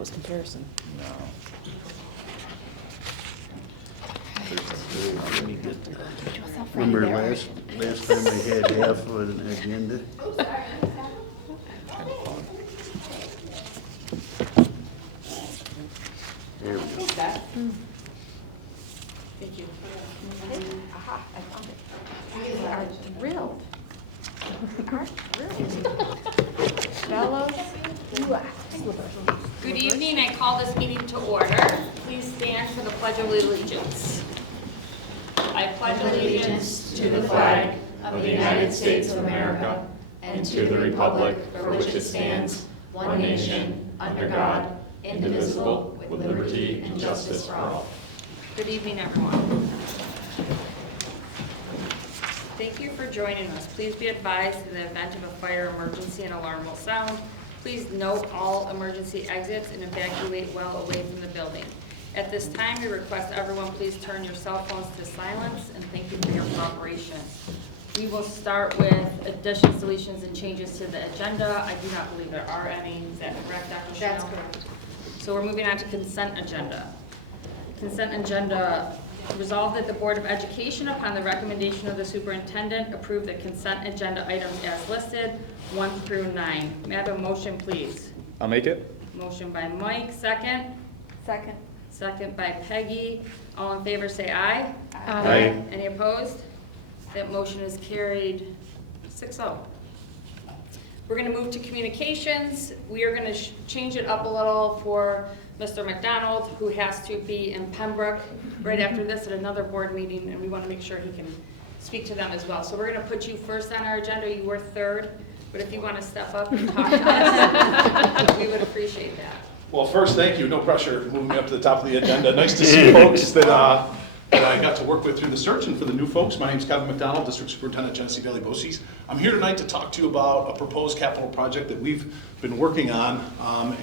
apples comparison. No. Remember last time I had half of an agenda? There we go. Thank you. Aha, I found it. You are thrilled. Are thrilled. Fellows, you are. Good evening, I call this meeting to order. Please stand for the Pledge of Allegiance. I pledge allegiance to the flag of the United States of America and to the republic for which it stands, one nation, under God, indivisible, with liberty and justice for all. Good evening, everyone. Thank you for joining us. Please be advised in the event of a fire emergency, an alarm will sound. Please note all emergency exits and evacuate well away from the building. At this time, we request everyone please turn your cell phones to silence, and thank you for your cooperation. We will start with additions, deletions, and changes to the agenda. I do not believe there are any. Is that correct, Dr. Chanel? That's correct. So we're moving on to consent agenda. Consent agenda, resolved that the Board of Education, upon the recommendation of the superintendent, approve the consent agenda items as listed, 1 through 9. May I have a motion, please? I'll make it. Motion by Mike, second. Second. Second by Peggy. All in favor say aye. Aye. Any opposed? That motion is carried 6-0. We're going to move to communications. We are going to change it up a little for Mr. McDonald, who has to be in Pembroke right after this at another board meeting, and we want to make sure he can speak to them as well. So we're going to put you first on our agenda. You were third, but if you want to step up and talk to us, we would appreciate that. Well, first, thank you. No pressure moving me up to the top of the agenda. Nice to see folks that I got to work with through the search. And for the new folks, my name is Kevin McDonald, District Superintendent, Genesee Valley BOCES. I'm here tonight to talk to you about a proposed capital project that we've been working on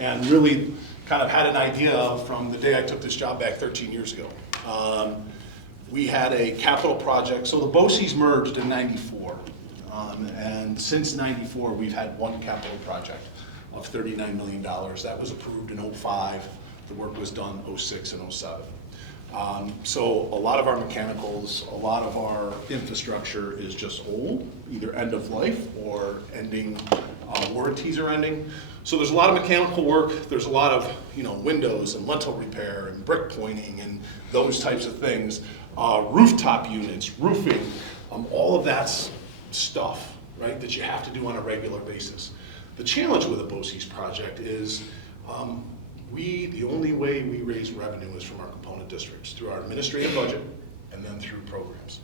and really kind of had an idea of from the day I took this job back 13 years ago. We had a capital project. So the BOCES merged in '94. And since '94, we've had one capital project of $39 million. That was approved in '05. The work was done '06 and '07. So a lot of our mechanicals, a lot of our infrastructure is just old, either end of life or ending, warranties are ending. So there's a lot of mechanical work. There's a lot of, windows and lintel repair and brick pointing and those types of things. Rooftop units, roofing, all of that's stuff, right, that you have to do on a regular basis. The challenge with the BOCES project is the only way we raise revenue is from our component districts, through our administrative budget and then through programs.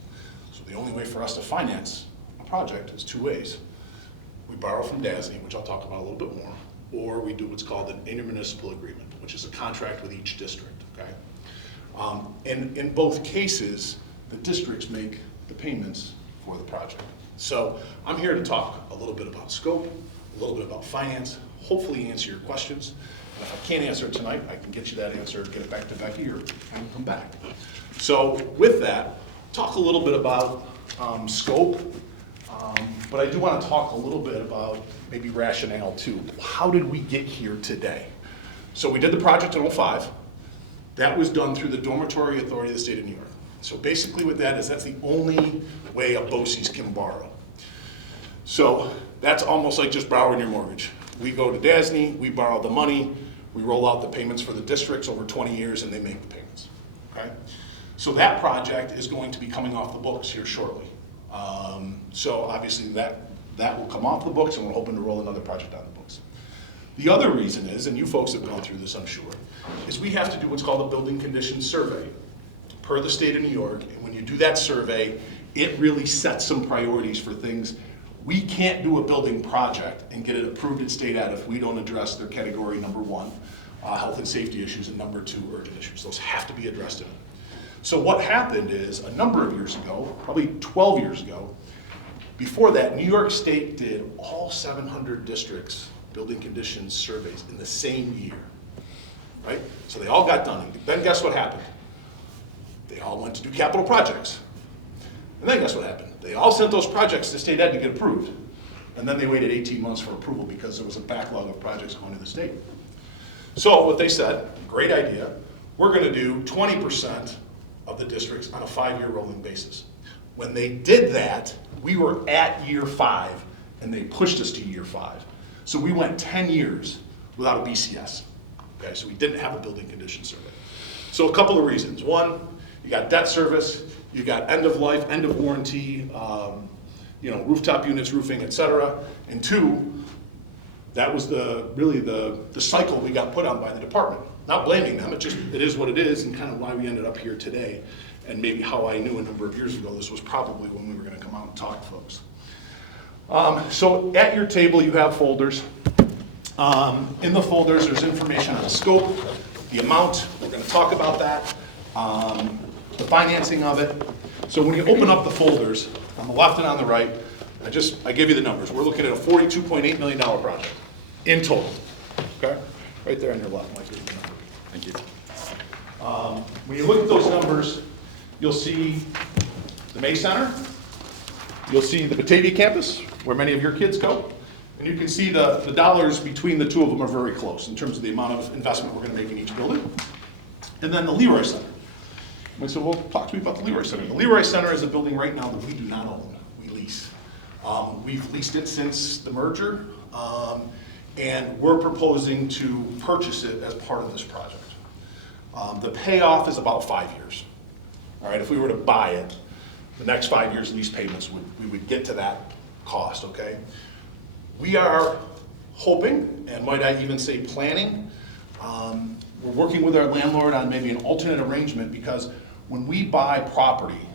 So the only way for us to finance a project is two ways. We borrow from DASNY, which I'll talk about a little bit more, or we do what's called an intermunicipal agreement, which is a contract with each district, okay? In both cases, the districts make the payments for the project. So I'm here to talk a little bit about scope, a little bit about finance, hopefully answer your questions. And if I can't answer it tonight, I can get you that answer, get it back to Becky, or I can come back. So with that, talk a little bit about scope, but I do want to talk a little bit about maybe rationale too. How did we get here today? So we did the project in '05. That was done through the Dormitory Authority of the State of New York. So basically what that is, that's the only way a BOCES can borrow. So that's almost like just borrowing your mortgage. We go to DASNY, we borrow the money, we roll out the payments for the districts over 20 years and they make the payments, okay? So that project is going to be coming off the books here shortly. So obviously that will come off the books and we're hoping to roll another project on the books. The other reason is, and you folks have gone through this I'm sure, is we have to do what's called a building conditions survey per the state of New York. And when you do that survey, it really sets some priorities for things. We can't do a building project and get it approved at state ed if we don't address their category number 1, health and safety issues, and number 2, urgent issues. Those have to be addressed in it. So what happened is a number of years ago, probably 12 years ago, before that, New York State did all 700 districts building conditions surveys in the same year, right? So they all got done. And then guess what happened? They all went to do capital projects. And then guess what happened? They all sent those projects to state ed to get approved. And then they waited 18 months for approval because there was a backlog of projects going to the state. So what they said, great idea, we're gonna do 20% of the districts on a 5-year rolling basis. When they did that, we were at year 5, and they pushed us to year 5. So we went 10 years without a BCS. Okay, so we didn't have a building condition survey. So a couple of reasons. One, you got debt service, you got end of life, end of warranty, rooftop units, roofing, et cetera. And 2, that was really the cycle we got put on by the department. Not blaming them, it is what it is, and kind of why we ended up here today. And maybe how I knew a number of years ago this was probably when we were gonna come out and talk, folks. So at your table you have folders. In the folders there's information on the scope, the amount, we're gonna talk about that, the financing of it. So when you open up the folders, on the left and on the right, I give you the numbers. We're looking at a $42.8 million project in total, okay? Right there on your left, Mike. Thank you. When you look at those numbers, you'll see the May Center, you'll see the Batavia campus, where many of your kids go, and you can see the dollars between the two of them are very close in terms of the amount of investment we're gonna make in each building. And then the Leroy Center. And so, well, talk to me about the Leroy Center. The Leroy Center is a building right now that we do not own, we lease. We've leased it since the merger, and we're proposing to purchase it as part of this project. The payoff is about 5 years. All right, if we were to buy it, the next 5 years lease payments, we would get to that cost, okay? We are hoping, and might I even say planning, we're working with our landlord on maybe an alternate arrangement, because when we buy property,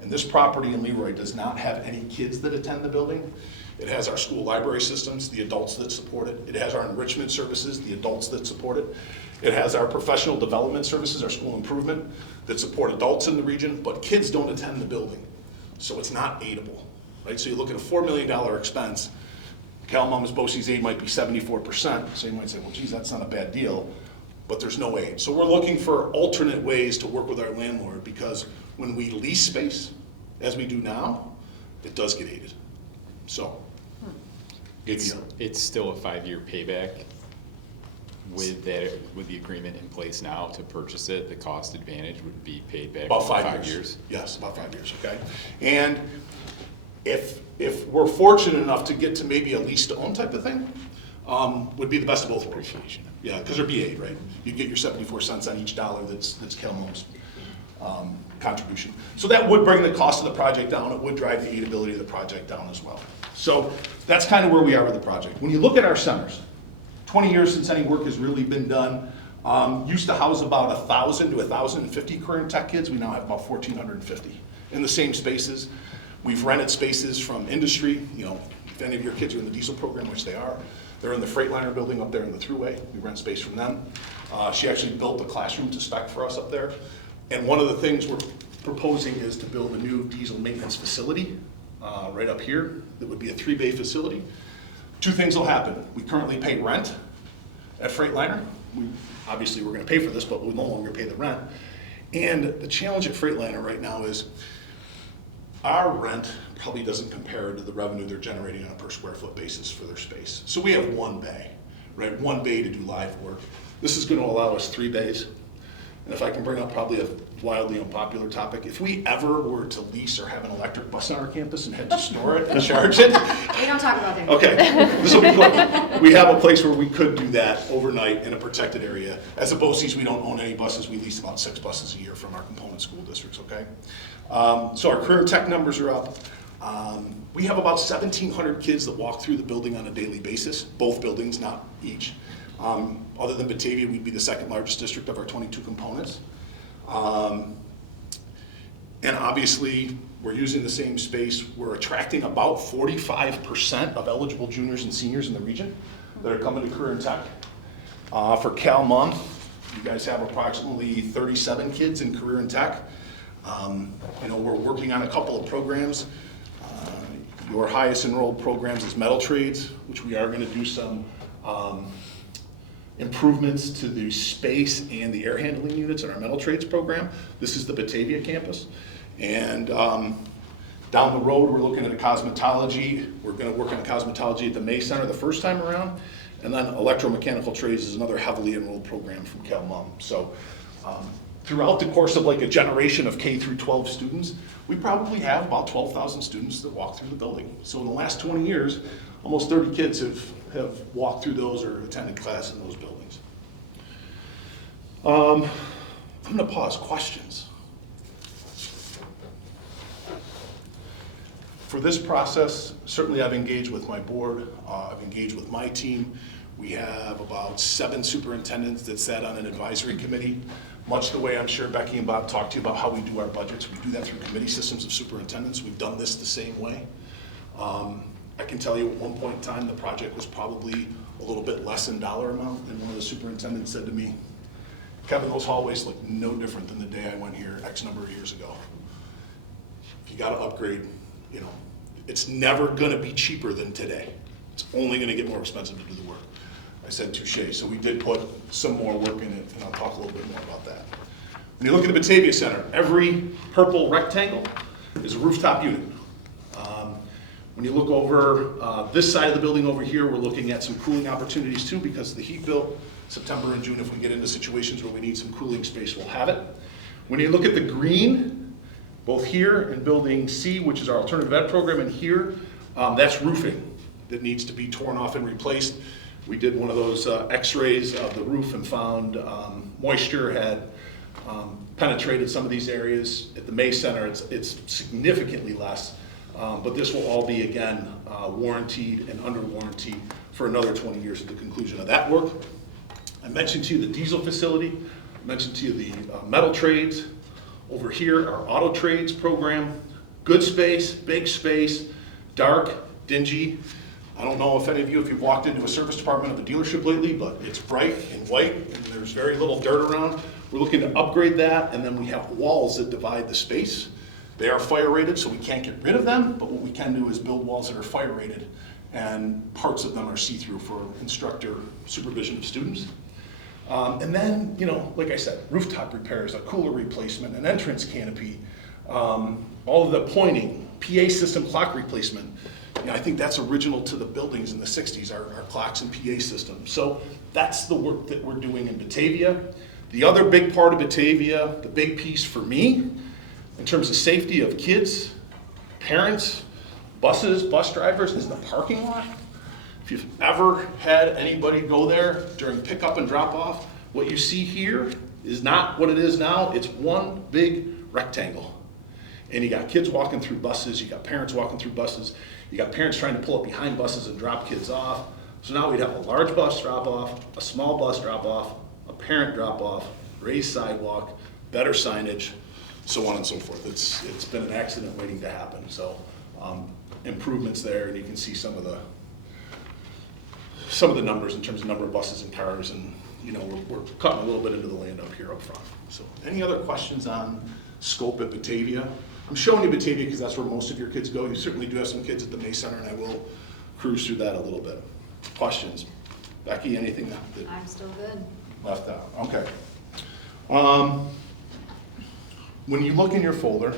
and this property in Leroy does not have any kids that attend the building, it has our school library systems, the adults that support it. It has our enrichment services, the adults that support it. It has our professional development services, our school improvement, that support adults in the region, but kids don't attend the building. So it's not aidable, right? So you look at a $4 million expense, Cal-Mamas BOCES aid might be 74%, so you might say, well, geez, that's not a bad deal, but there's no aid. So we're looking for alternate ways to work with our landlord, because when we lease space, as we do now, it does get aided. So, It's still a 5-year payback with the agreement in place now to purchase it. The cost advantage would be paid back about in 5 years. Yes, about 5 years, okay? And if we're fortunate enough to get to maybe a lease-to-own type of thing, would be the best of both worlds. Appreciation. Yeah, because they're BA, right? You get your 74 cents on each dollar that's Cal-Mom's contribution. So that would bring the cost of the project down. It would drive the aidability of the project down as well. So that's kind of where we are with the project. When you look at our centers, 20 years since any work has really been done. Used to house about 1,000 to 1,050 career tech kids. We now have about 1,450 in the same spaces. We've rented spaces from industry. You know, if any of your kids are in the diesel program, which they are, they're in the Freightliner building up there in the Thruway. We rent space from them. She actually built a classroom to spec for us up there. And one of the things we're proposing is to build a new diesel maintenance facility right up here. That would be a 3-bay facility. 2 things will happen. We currently pay rent at Freightliner. Obviously, we're going to pay for this, but we'll no longer pay the rent. And the challenge at Freightliner right now is our rent probably doesn't compare to the revenue they're generating on a per square foot basis for their space. So we have 1 bay, right? 1 bay to do live work. This is going to allow us 3 bays. And if I can bring up probably a wildly unpopular topic, if we ever were to lease or have an electric bus on our campus and had to store it and charge it. We don't talk about that. Okay, this will be quick. We have a place where we could do that overnight in a protected area. As a BOCES, we don't own any buses. We lease about 6 buses a year from our component school districts, okay? So our career tech numbers are up. We have about 1,700 kids that walk through the building on a daily basis, both buildings, not each. Other than Batavia, we'd be the 2nd largest district of our 22 components. And obviously, we're using the same space. We're attracting about 45% of eligible juniors and seniors in the region that are coming to career and tech. For Cal Month, you guys have approximately 37 kids in career and tech. We're working on a couple of programs. Your highest enrolled programs is metal trades, which we are going to do some improvements to the space and the air handling units in our metal trades program. This is the Batavia campus. And down the road, we're looking at a cosmetology. We're going to work on cosmetology at the May Center the first time around. And then electromechanical trades is another heavily enrolled program from CalMum. So throughout the course of like a generation of K through 12 students, we probably have about 12,000 students that walk through the building. So in the last 20 years, almost 30 kids have walked through those or attended class in those buildings. I'm gonna pause, questions? For this process, certainly I've engaged with my board, I've engaged with my team. We have about 7 superintendents that sat on an advisory committee, much the way I'm sure Becky and Bob talked to you about how we do our budgets. We do that through committee systems of superintendents. We've done this the same way. I can tell you at one point in time, the project was probably a little bit less in dollar amount, and one of the superintendents said to me, Kevin, those hallways look no different than the day I went here X number of years ago. If you gotta upgrade, you know, it's never gonna be cheaper than today. It's only gonna get more expensive to do the work. I said touche, so we did put some more work in it, and I'll talk a little bit more about that. When you look at the Batavia Center, every purple rectangle is a rooftop unit. When you look over this side of the building over here, we're looking at some cooling opportunities too, because of the heat bill. September and June, if we get into situations where we need some cooling space, we'll have it. When you look at the green, both here in building C, which is our alternative ed program, and here, that's roofing that needs to be torn off and replaced. We did one of those x-rays of the roof and found moisture had penetrated some of these areas. At the May Center, it's significantly less, but this will all be, again, warranted and under warranty for another 20 years at the conclusion of that work. I mentioned to you the diesel facility, I mentioned to you the metal trades. Over here, our auto trades program, good space, big space, dark, dingy. I don't know if any of you, if you've walked into a service department of a dealership lately, but it's bright and white and there's very little dirt around. We're looking to upgrade that, and then we have walls that divide the space. They are fire rated, so we can't get rid of them, but what we can do is build walls that are fire rated, and parts of them are see-through for instructor supervision of students. And then, you know, like I said, rooftop repairs, a cooler replacement, an entrance canopy, all of the pointing, PA system clock replacement. You know, I think that's original to the buildings in the 60s, our clocks and PA systems. So that's the work that we're doing in Batavia. The other big part of Batavia, the big piece for me, in terms of safety of kids, parents, buses, bus drivers, is the parking lot. If you've ever had anybody go there during pickup and drop off, what you see here is not what it is now. It's one big rectangle. And you got kids walking through buses, you got parents walking through buses, you got parents trying to pull up behind buses and drop kids off. So now we'd have a large bus drop off, a small bus drop off, a parent drop off, raised sidewalk, better signage, so on and so forth. It's been an accident waiting to happen. So improvements there, and you can see some of the numbers in terms of number of buses and cars, and you know, we're cutting a little bit into the land up here up front. So any other questions on scope at Batavia? I'm showing you Batavia because that's where most of your kids go. You certainly do have some kids at the May Center, and I will cruise through that a little bit. Questions? Becky, anything that I'm still good. left out? Okay. When you look in your folder,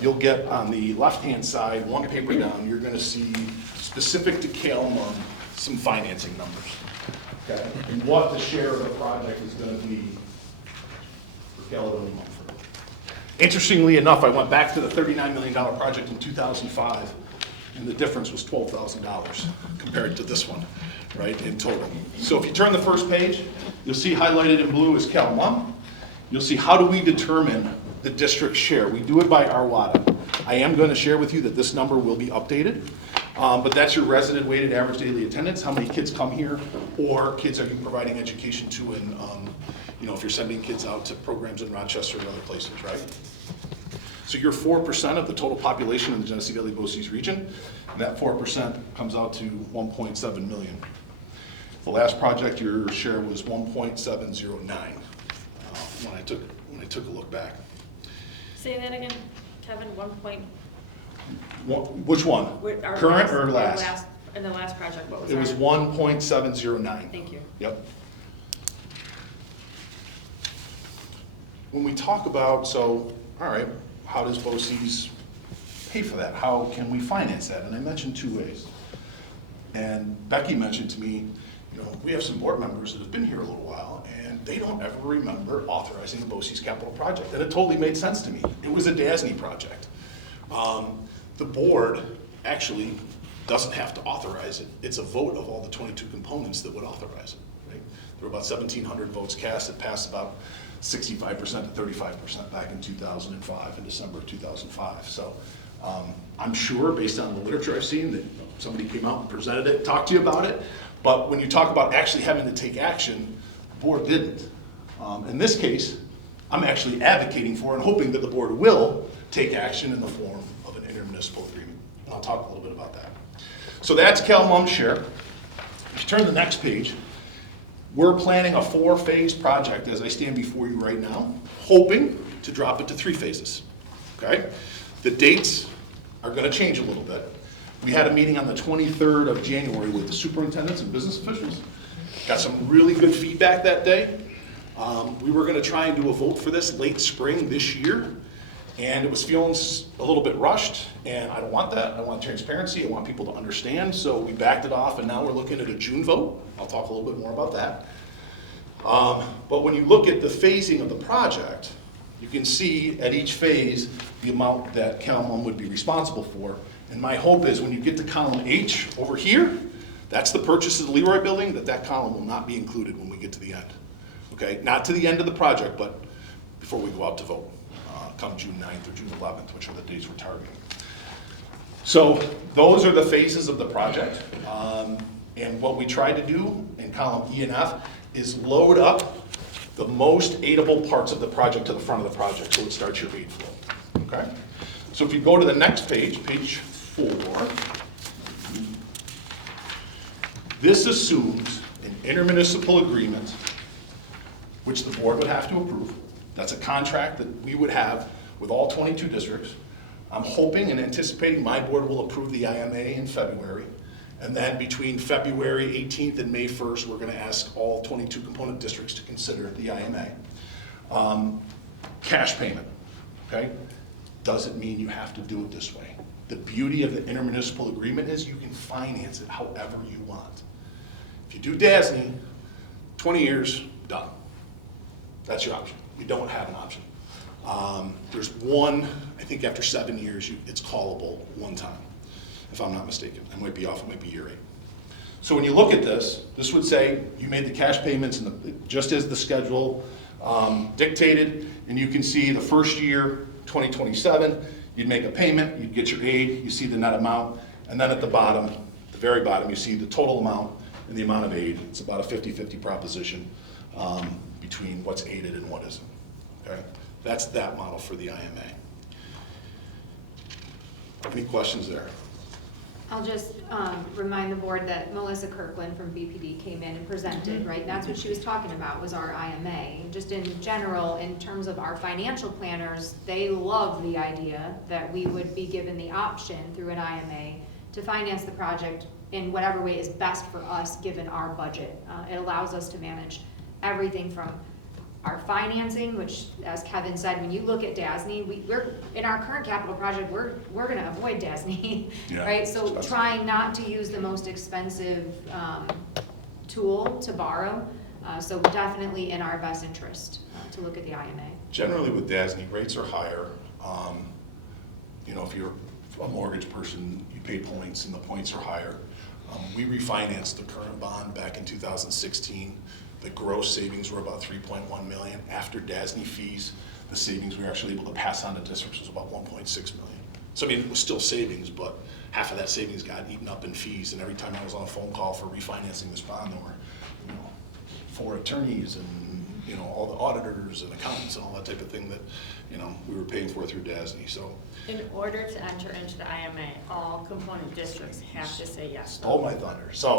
you'll get on the left-hand side, one paper down, you're gonna see specific to CalMum, some financing numbers, okay? And what the share of the project is gonna be for Caledonia Mumford. Interestingly enough, I went back to the $39 million project in 2005, and the difference was $12,000 compared to this one, right, in total. So if you turn the first page, you'll see highlighted in blue is CalMum. You'll see how do we determine the district's share. We do it by Arwada. I am going to share with you that this number will be updated, but that's your resident weighted average daily attendance, how many kids come here, or kids are you providing education to, and you know, if you're sending kids out to programs in Rochester and other places, right? So you're 4% of the total population in the Genesee Valley BOCES region, and that 4% comes out to 1.7 million. The last project, your share was 1.709 when I took a look back. Say that again, Kevin, 1 point. Which one? Our Current or last? In the last project, what was It was 1.709. Thank you. Yep. When we talk about, so, all right, how does BOCES pay for that? How can we finance that? And I mentioned two ways. And Becky mentioned to me, You know, we have some board members that have been here a little while, and they don't ever remember authorizing the BOCES capital project, and it totally made sense to me. It was a DASNY project. The board actually doesn't have to authorize it. It's a vote of all the 22 components that would authorize it, right? There were about 1,700 votes cast. It passed about 65% to 35% back in 2005, in December of 2005. So I'm sure, based on the literature I've seen, that somebody came out and presented it, talked to you about it. But when you talk about actually having to take action, the board didn't. In this case, I'm actually advocating for and hoping that the board will take action in the form of an intermunicipal agreement. And I'll talk a little bit about that. So that's CalMUM's share. If you turn to the next page, we're planning a 4-phase project as I stand before you right now, hoping to drop it to 3 phases, okay? The dates are gonna change a little bit. We had a meeting on the 23rd of January with the superintendents and business officials. Got some really good feedback that day. We were gonna try and do a vote for this late spring this year, and it was feeling a little bit rushed, and I don't want that. I want transparency. I want people to understand, so we backed it off, and now we're looking at a June vote. I'll talk a little bit more about that. But when you look at the phasing of the project, you can see at each phase the amount that CalMUM would be responsible for. And my hope is when you get to column H over here, that's the purchase of the Leroy building, that column will not be included when we get to the end. Okay, not to the end of the project, but before we go out to vote, come June 9th or June 11th, which are the dates we're targeting. So those are the phases of the project. And what we try to do in column E and F is load up the most aidable parts of the project to the front of the project, so it starts your aid flow, okay? So if you go to the next page, page 4, this assumes an intermunicipal agreement, which the board would have to approve. That's a contract that we would have with all 22 districts. I'm hoping and anticipating my board will approve the IMA in February. And then between February 18th and May 1st, we're gonna ask all 22 component districts to consider the IMA. Cash payment, okay? Doesn't mean you have to do it this way. The beauty of the intermunicipal agreement is you can finance it however you want. If you do DASNY, 20 years, done. That's your option. We don't have an option. There's one, I think after 7 years, it's callable one time, if I'm not mistaken. I might be off, it might be year 8. So when you look at this, this would say you made the cash payments just as the schedule dictated, and you can see the first year, 2027, you'd make a payment, you'd get your aid, you see the net amount, and then at the bottom, the very bottom, you see the total amount and the amount of aid. It's about a 50-50 proposition between what's aided and what isn't, okay? That's that model for the IMA. Any questions there? I'll just remind the board that Melissa Kirkland from BPD came in and presented, right? That's what she was talking about, was our IMA. Just in general, in terms of our financial planners, they love the idea that we would be given the option through an IMA to finance the project in whatever way is best for us, given our budget. It allows us to manage everything from our financing, which, as Kevin said, when you look at DASNY, we're in our current capital project, we're going to avoid DASNY, Yeah, right? So especially. trying not to use the most expensive tool to borrow. So definitely in our best interest to look at the IMA. Generally with DASNY, rates are higher. You know, if you're a mortgage person, you pay points and the points are higher. We refinanced the current bond back in 2016. The gross savings were about $3.1 million. After DASNY fees, the savings we were actually able to pass on to districts was about $1.6 million. So I mean, it was still savings, but half of that savings got eaten up in fees. And every time I was on a phone call for refinancing this bond, there were, you know, 4 attorneys and, you know, all the auditors and accountants and all that type of thing that, you know, we were paying for through DASNY. So In order to enter into the IMA, all component districts have to say yes. stole my thunder. So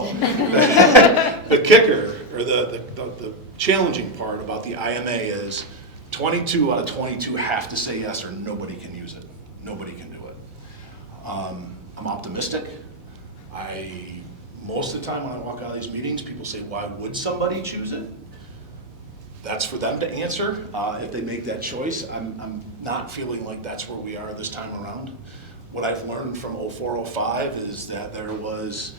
the kicker, or the challenging part about the IMA is 22 out of 22 have to say yes or nobody can use it. Nobody can do it. I'm optimistic. Most of the time when I walk out of these meetings, people say, why would somebody choose it? That's for them to answer if they make that choice. I'm not feeling like that's where we are this time around. What I've learned from 04, 05 is that there was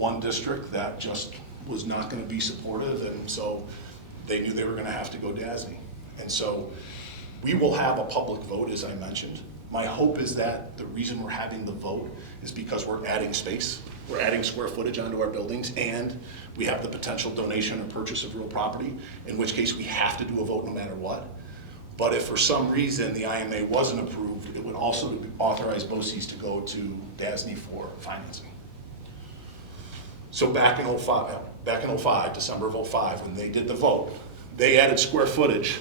one district that just was not gonna be supportive, and so they knew they were gonna have to go DASNY. And so we will have a public vote, as I mentioned. My hope is that the reason we're having the vote is because we're adding space, we're adding square footage onto our buildings, and we have the potential donation or purchase of real property, in which case we have to do a vote no matter what. But if for some reason the IMA wasn't approved, it would also authorize BOCES to go to DASNY for financing. So back in '05, December of '05, when they did the vote, they added square footage,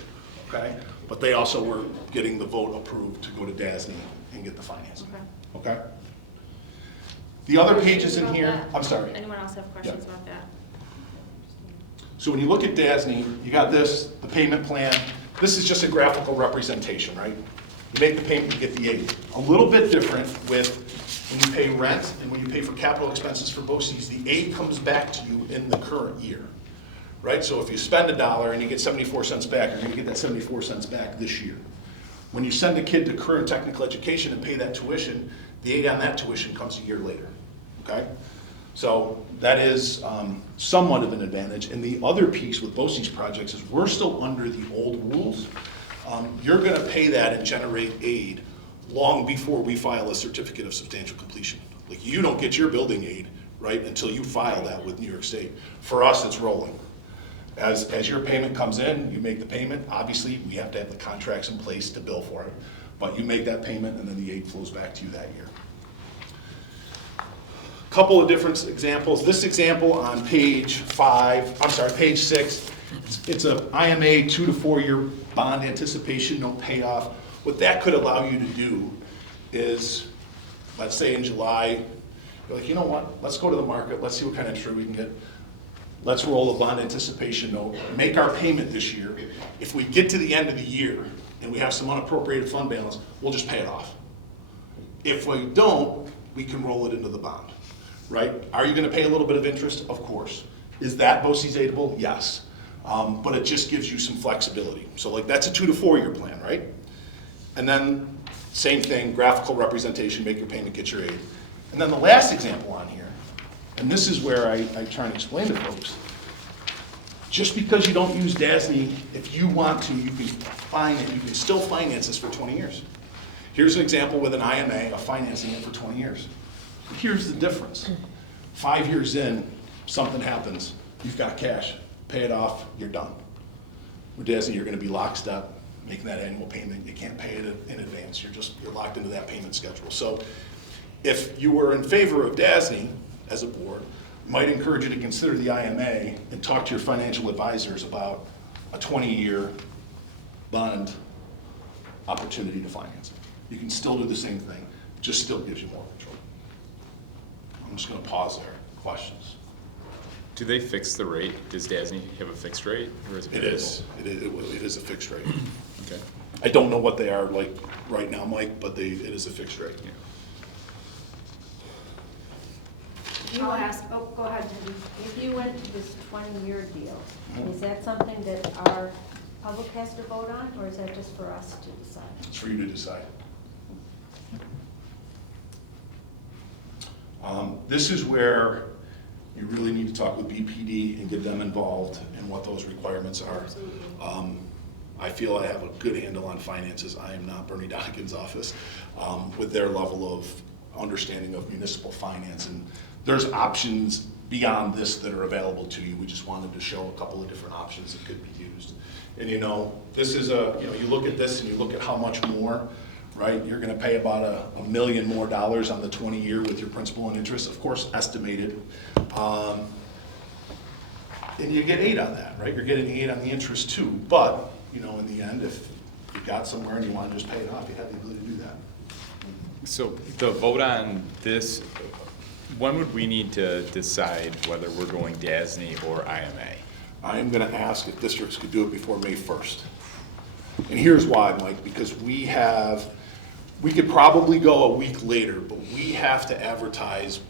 okay? But they also were getting the vote approved to go to DASNY and get the financing, okay? The other pages in here, I'm sorry. Anyone else have questions about that? So when you look at DASNY, you got this, the payment plan. This is just a graphical representation, right? You make the payment, you get the aid. A little bit different with when you pay rent and when you pay for capital expenses for BOCES, the aid comes back to you in the current year, right? So if you spend $1 and you get 74 cents back, you're gonna get that 74 cents back this year. When you send a kid to current technical education and pay that tuition, the aid on that tuition comes a year later, okay? So that is somewhat of an advantage. And the other piece with BOCES projects is we're still under the old rules. You're gonna pay that and generate aid long before we file a certificate of substantial completion. Like, you don't get your building aid, right, until you file that with New York State. For us, it's rolling. As your payment comes in, you make the payment. Obviously, we have to have the contracts in place to bill for it. But you make that payment and then the aid flows back to you that year. Couple of different examples. This example on page 6, it's a IMA 2 to 4 year bond anticipation, no payoff. What that could allow you to do is, let's say in July, you're like, you know what, let's go to the market, let's see what kind of interest we can get. Let's roll a bond anticipation note, make our payment this year. If we get to the end of the year and we have some unappropriated fund balance, we'll just pay it off. If we don't, we can roll it into the bond, right? Are you gonna pay a little bit of interest? Of course. Is that BOCES aidable? Yes. But it just gives you some flexibility. So like, that's a 2 to 4 year plan, right? And then same thing, graphical representation, make your payment, get your aid. And then the last example on here, and this is where I try and explain to folks, just because you don't use DASNY, if you want to, you can still finance this for 20 years. Here's an example with an IMA of financing it for 20 years. Here's the difference. 5 years in, something happens, you've got cash, pay it off, you're done. With DASNY, you're gonna be lockstep, making that annual payment. You can't pay it in advance. You're locked into that payment schedule. So if you were in favor of DASNY as a board, might encourage you to consider the IMA and talk to your financial advisors about a 20-year bond opportunity to finance it. You can still do the same thing, it just still gives you more control. I'm just gonna pause there. Questions? Do they fix the rate? Does DASNY have a fixed rate, or is it It is. It is a fixed rate. Okay. I don't know what they are like right now, Mike, but it is a fixed rate. Yeah. I'll ask, oh, go ahead, Cindy. If you went to this 20-year deal, is that something that our public has to vote on, or is that just for us to decide? It's for you to decide. This is where you really need to talk with BPD and get them involved in what those requirements are. I feel I have a good handle on finances. I am not Bernie Donegan's office with their level of understanding of municipal finance. And there's options beyond this that are available to you. We just wanted to show a couple of different options that could be used. And this is you look at this and you look at how much more, right? You're gonna pay about $1 million more on the 20-year with your principal and interest, of course, estimated. And you get 8 on that, right? You're getting 8 on the interest too. But, in the end, if you got somewhere and you wanna just pay it off, you have the ability to do that. So the vote on this, when would we need to decide whether we're going DASNY or IMA? I am gonna ask if districts could do it before May 1st. And here's why, Mike, because we could probably go a week later, but we have to advertise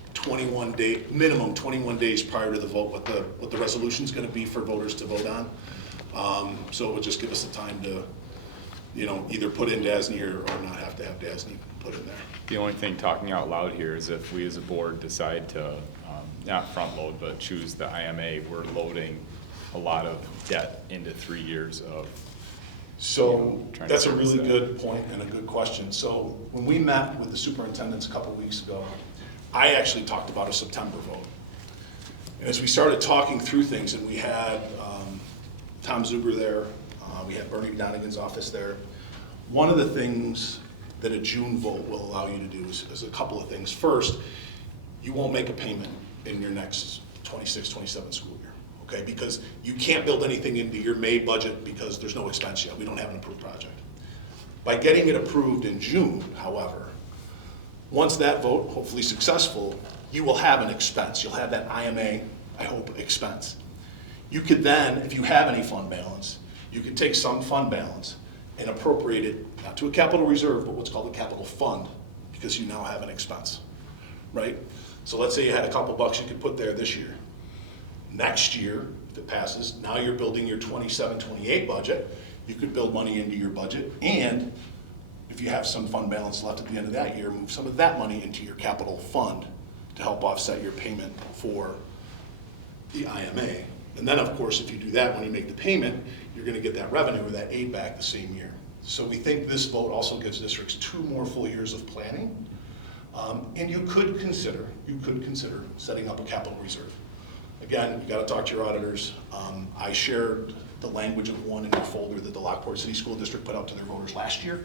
minimum 21 days prior to the vote, what the resolution's gonna be for voters to vote on. So it would just give us the time to, either put in DASNY or not have to have DASNY put in there. The only thing talking out loud here is if we as a board decide to not front load, but choose the IMA, we're loading a lot of debt into 3 years of, So trying to that's a fix really that. good point and a good question. So when we met with the superintendents a couple weeks ago, I actually talked about a September vote. And as we started talking through things, and we had Tom Zuber there, we had Bernie Donegan's office there, one of the things that a June vote will allow you to do is a couple of things. First, you won't make a payment in your next 26, 27 school year, okay? Because you can't build anything into your May budget because there's no expense yet. We don't have an approved project. By getting it approved in June, however, once that vote, hopefully successful, you will have an expense. You'll have that IMA, I hope, expense. You could then, if you have any fund balance, you could take some fund balance and appropriate it, not to a capital reserve, but what's called a capital fund, because you now have an expense, right? So let's say you had a couple bucks you could put there this year. Next year, if it passes, now you're building your 27, 28 budget. You could build money into your budget, and if you have some fund balance left at the end of that year, move some of that money into your capital fund to help offset your payment for the IMA. And then, of course, if you do that, when you make the payment, you're gonna get that revenue or that aid back the same year. So we think this vote also gives districts 2 more full years of planning. And you could consider setting up a capital reserve. Again, you gotta talk to your auditors. I shared the language of one in your folder that the Lockport City School District put out to their voters last year.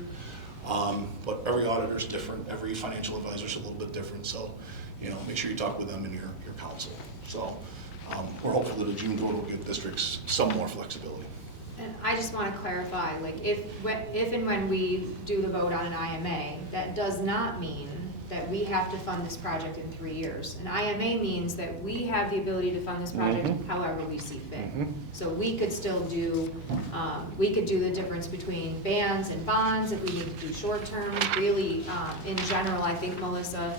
But every auditor is different, every financial advisor is a little bit different, so, make sure you talk with them and your council. So, we're hopeful that a June vote will give districts some more flexibility. And I just want to clarify, like, if and when we do the vote on an IMA, that does not mean that we have to fund this project in 3 years. An IMA means that we have the ability to fund this project however we see fit. So we could still do, we could do the difference between bands and bonds if we need to do short-term. Really, in general, I think, Melissa,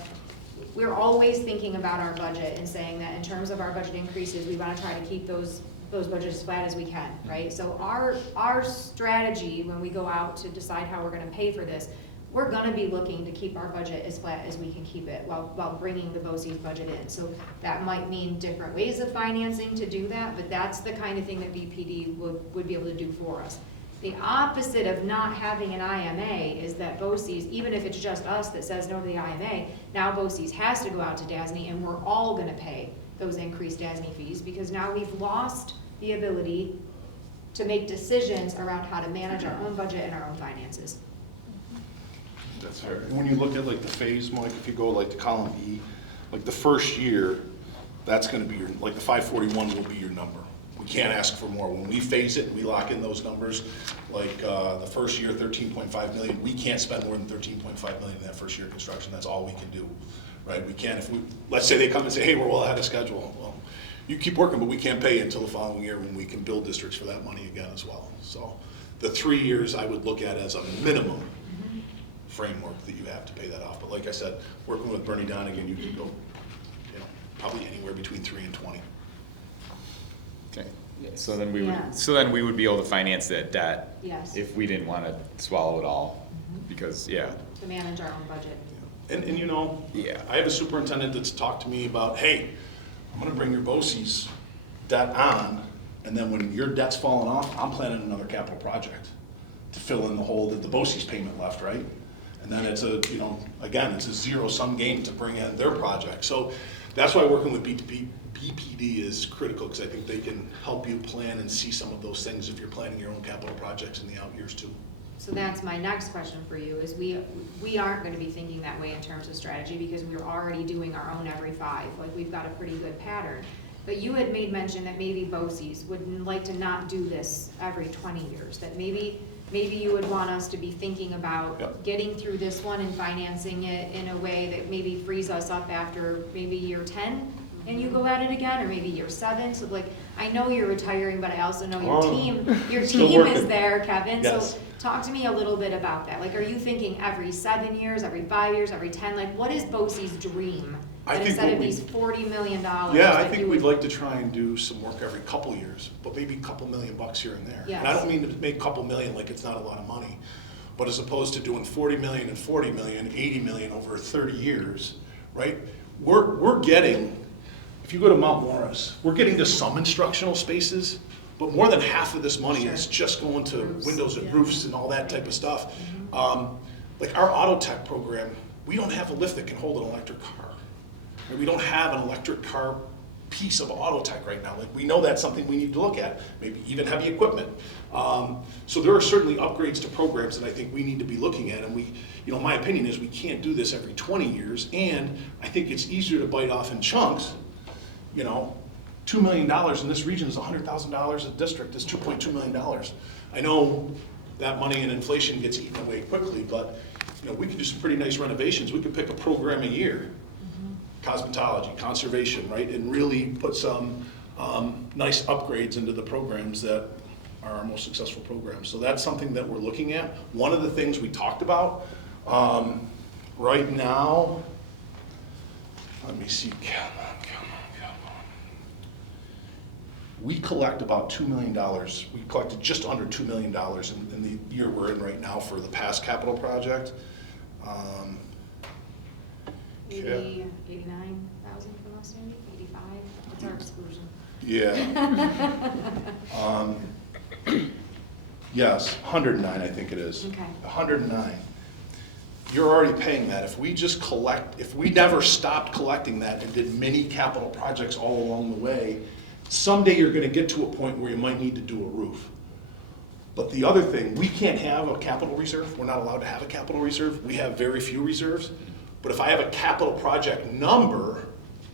we're always thinking about our budget and saying that in terms of our budget increases, we want to try to keep those budgets as flat as we can, right? So our strategy when we go out to decide how we're going to pay for this, we're going to be looking to keep our budget as flat as we can keep it while bringing the BOCES budget in. So that might mean different ways of financing to do that, but that's the kind of thing that BPD would be able to do for us. The opposite of not having an IMA is that BOCES, even if it's just us that says no to the IMA, now BOCES has to go out to DASNY and we're all going to pay those increased DASNY fees because now we've lost the ability to make decisions around how to manage our own budget and our own finances. That's fair. And when you look at like the phase, Mike, if you go like to column E, like the first year, that's gonna be like the 541 will be your number. We can't ask for more. When we phase it, we lock in those numbers. Like the first year, 13.5 million, we can't spend more than 13.5 million in that first year of construction. That's all we can do, right? We can't, let's say they come and say, hey, we're well ahead of schedule. Well, you keep working, but we can't pay you until the following year when we can build districts for that money again as well. So the 3 years I would look at as a minimum framework that you have to pay that off. But like I said, working with Bernie Donegan, you could go, probably anywhere between 3 and 20. okay. So then Yeah. we would be able to finance that debt. Yes. If we didn't want to swallow it all, because, To manage our own budget. And Yeah. I have a superintendent that's talked to me about, hey, I'm gonna bring your BOCES debt on, and then when your debt's falling off, I'm planning another capital project to fill in the hole that the BOCES payment left, right? And then it's again, it's a zero-sum game to bring in their project. So that's why working with BPD is critical, because I think they can help you plan and see some of those things if you're planning your own capital projects in the out years too. So that's my next question for you, is we aren't gonna be thinking that way in terms of strategy because we're already doing our own every 5. Like, we've got a pretty good pattern. But you had made mention that maybe BOCES would like to not do this every 20 years, that maybe you would want us to be thinking about Yep. getting through this one and financing it in a way that maybe frees us up after maybe year 10 and you go at it again, or maybe year 7. So like, I know you're retiring, but I also know your Still team is working. there, Kevin. Yes. So talk to me a little bit about that. Like, are you thinking every 7 years, every 5 years, every 10? Like, what is BOCES' dream? I That think instead what of we- these $40 million. Yeah, I that think you we'd would- like to try and do some work every couple years, but maybe a couple $1,000,000 here and there. And I Yes. don't mean to make a couple million like it's not a lot of money, but as opposed to doing 40 million and 40 million, 80 million over 30 years, right? We're getting if you go to Mount Morris, we're getting to some instructional spaces, but more than half of this money is just going to windows and roofs and all that type of stuff. Like our auto tech program, we don't have a lift that can hold an electric car. And we don't have an electric car piece of auto tech right now. Like, we know that's something we need to look at, maybe even heavy equipment. So there are certainly upgrades to programs that I think we need to be looking at, and my opinion is we can't do this every 20 years, and I think it's easier to bite off in chunks. $2 million in this region is $100,000 a district, is $2.2 million. I know that money and inflation gets eaten away quickly, but we could do some pretty nice renovations. We could pick a program a year, cosmetology, conservation, right, and really put some nice upgrades into the programs that are our most successful programs. So that's something that we're looking at. One of the things we talked about right now, let me see, come on. We collect about $2 million. We collected just under $2 million in the year we're in right now for the past capital project. 89,000 from us, maybe 85. What's our exclusion? Yeah. Yes, 109, I think it is. Okay. 109. You're already paying that. If we never stopped collecting that and did many capital projects all along the way, someday you're gonna get to a point where you might need to do a roof. But the other thing, we can't have a capital reserve. We're not allowed to have a capital reserve. We have very few reserves. But if I have a capital project number,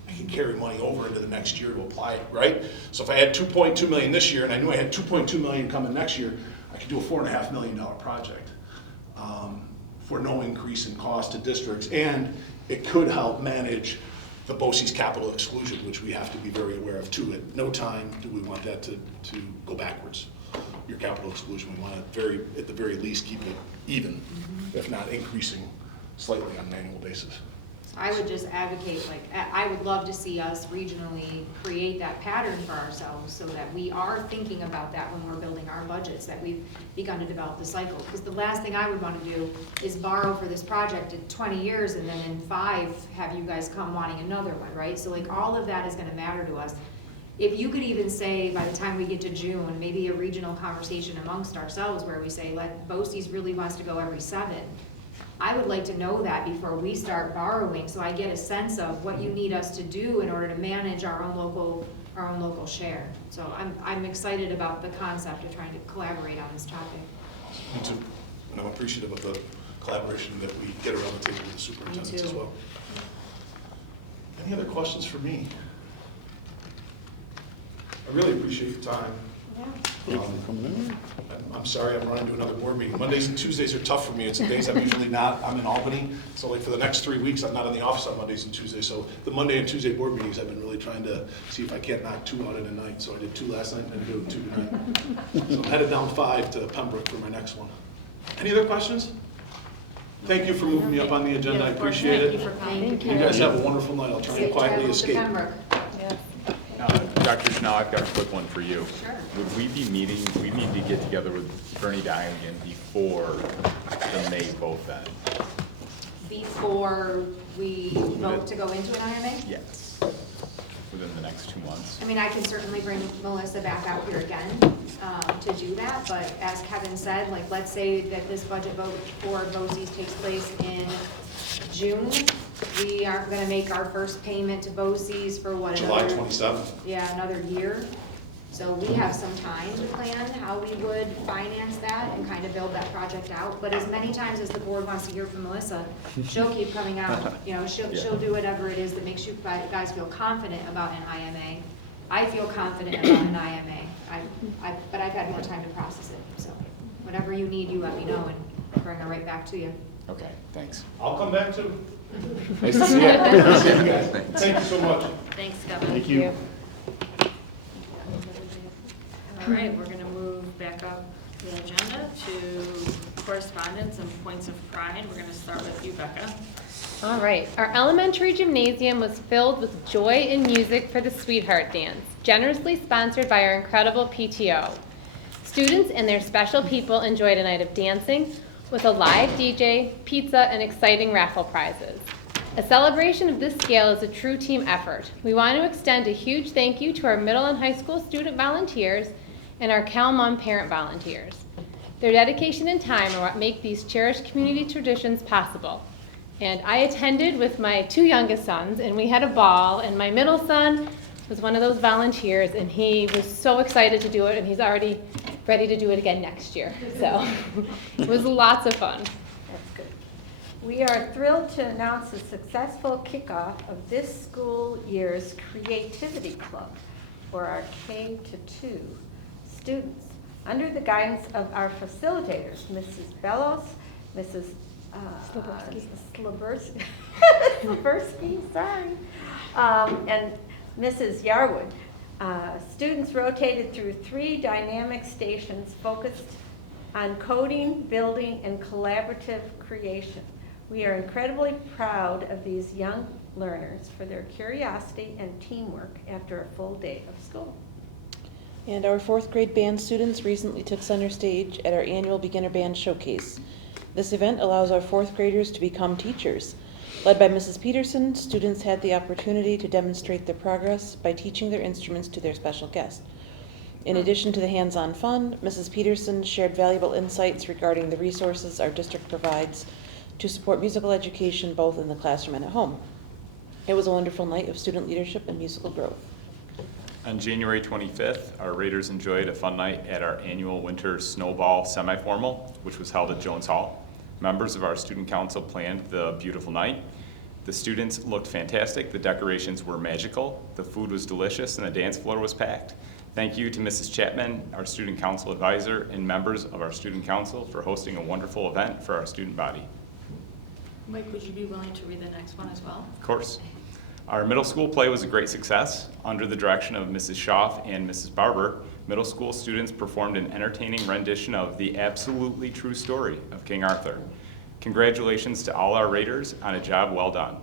I can carry money over into the next year to apply it, right? So if I had 2.2 million this year and I knew I had 2.2 million coming next year, I could do a $4.5 million project for no increase in cost to districts. And it could help manage the BOCES capital exclusion, which we have to be very aware of too. At no time do we want that to go backwards. Your capital exclusion, we want to at the very least keep it even, if not increasing slightly on an annual basis. I would just advocate, I would love to see us regionally create that pattern for ourselves so that we are thinking about that when we're building our budgets, that we've begun to develop the cycle. Because the last thing I would want to do is borrow for this project in 20 years and then in 5 have you guys come wanting another one, right? So all of that is going to matter to us. If you could even say, by the time we get to June, maybe a regional conversation amongst ourselves where we say, BOCES really wants to go every 7. I would like to know that before we start borrowing, so I get a sense of what you need us to do in order to manage our own local share. So I'm excited about the concept of trying to collaborate on this topic. Me too. And I'm appreciative of the collaboration that we get around the table with the superintendents as well. Any other questions for me? I really appreciate your time. Thank you for coming in. I'm sorry I'm running to another board meeting. Mondays and Tuesdays are tough for me. It's the days I'm usually not. I'm in Albany. So for the next 3 weeks, I'm not in the office on Mondays and Tuesdays. So the Monday and Tuesday board meetings, I've been really trying to see if I can't knock 2 out in a night. So I did 2 last night and I'm doing 2 tonight. So I'm headed down 5 to Pembroke for my next one. Any other questions? Thank you for moving me up on the agenda. I appreciate it. Thank you for coming. You guys have a wonderful night. I'll try and quietly escape. Dr. Schnell, I've got a quick one for you. Sure. Would we be meeting, we need to get together with Bernie Diagan before the May vote then? Before we vote to go into an IMA? Yes, within the next 2 months. I mean, I can certainly bring Melissa back out here again to do that, but as Kevin said, let's say that this budget vote for BOCES takes place in June. We aren't gonna make our first payment to BOCES for what? July 27th. Yeah, another year. So we have some time to plan how we would finance that and kind of build that project out. But as many times as the board wants to hear from Melissa, she'll keep coming out. She'll do whatever it is that makes you guys feel confident about an IMA. I feel confident about an IMA. But I've had more time to process it. So whatever you need, you let me know and bring it right back to you. Okay, thanks. I'll come back too. Nice to see you. Thank you so much. Thanks, Kevin. Thank you. All right, we're gonna move back up the agenda to correspondence and points of pride. We're gonna start with you, Becca. All right, our elementary gymnasium was filled with joy and music for the Sweetheart Dance, generously sponsored by our incredible PTO. Students and their special people enjoyed a night of dancing with a live DJ, pizza, and exciting raffle prizes. A celebration of this scale is a true team effort. We want to extend a huge thank you to our middle and high school student volunteers and our CalMom parent volunteers. Their dedication and time are what make these cherished community traditions possible. And I attended with my 2 youngest sons, and we had a ball, and my middle son was one of those volunteers, and he was so excited to do it, and he's already ready to do it again next year. So it was lots of fun. That's good. We are thrilled to announce the successful kickoff of this school year's Creativity Club for our K-2 students. Under the guidance of our facilitators, Mrs. Bellos, Mrs. Slaversky, sorry, and Mrs. Yarwood. Students rotated through 3 dynamic stations focused on coding, building, and collaborative creation. We are incredibly proud of these young learners for their curiosity and teamwork after a full day of school. And our 4th grade band students recently took center stage at our annual Beginner Band Showcase. This event allows our 4th graders to become teachers. Led by Mrs. Peterson, students had the opportunity to demonstrate their progress by teaching their instruments to their special guest. In addition to the hands-on fun, Mrs. Peterson shared valuable insights regarding the resources our district provides to support musical education both in the classroom and at home. It was a wonderful night of student leadership and musical growth. On January 25th, our Raiders enjoyed a fun night at our annual winter snowball semi-formal, which was held at Jones Hall. Members of our student council planned the beautiful night. The students looked fantastic, the decorations were magical, the food was delicious, and the dance floor was packed. Thank you to Mrs. Chapman, our student council advisor, and members of our student council for hosting a wonderful event for our student body. Mike, would you be willing to read the next one as well? Of course. Our middle school play was a great success. Under the direction of Mrs. Schaff and Mrs. Barber, middle school students performed an entertaining rendition of The Absolutely True Story of King Arthur. Congratulations to all our Raiders on a job well done.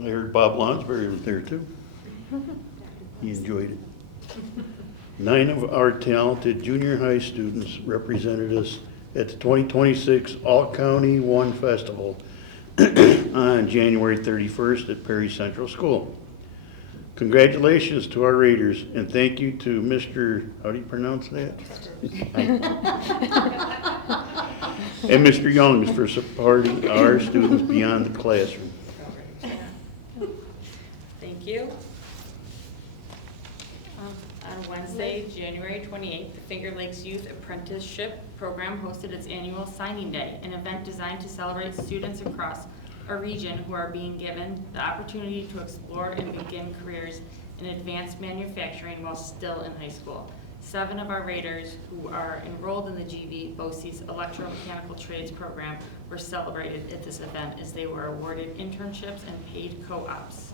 I heard Bob Lonsberry was there too. He enjoyed it. 9 of our talented junior high students represented us at the 2026 All-County One Festival on January 31st at Perry Central School. Congratulations to our Raiders, and thank you to Mr., how do you pronounce that? And Mr. Youngs for supporting our students beyond the classroom. Thank you. On Wednesday, January 28th, the Finger Lakes Youth Apprenticeship Program hosted its annual signing day, an event designed to celebrate students across our region who are being given the opportunity to explore and begin careers in advanced manufacturing while still in high school. 7 of our Raiders who are enrolled in the GV BOCES electromechanical trades program were celebrated at this event as they were awarded internships and paid co-ops.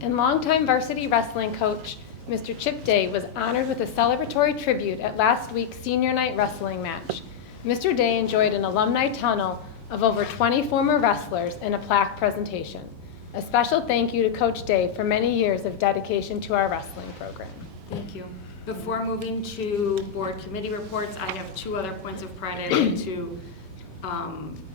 And longtime varsity wrestling coach Mr. Chip Day was honored with a celebratory tribute at last week's senior night wrestling match. Mr. Day enjoyed an alumni tunnel of over 20 former wrestlers and a plaque presentation. A special thank you to Coach Day for many years of dedication to our wrestling program. Thank you. Before moving to board committee reports, I have 2 other points of pride I'd like to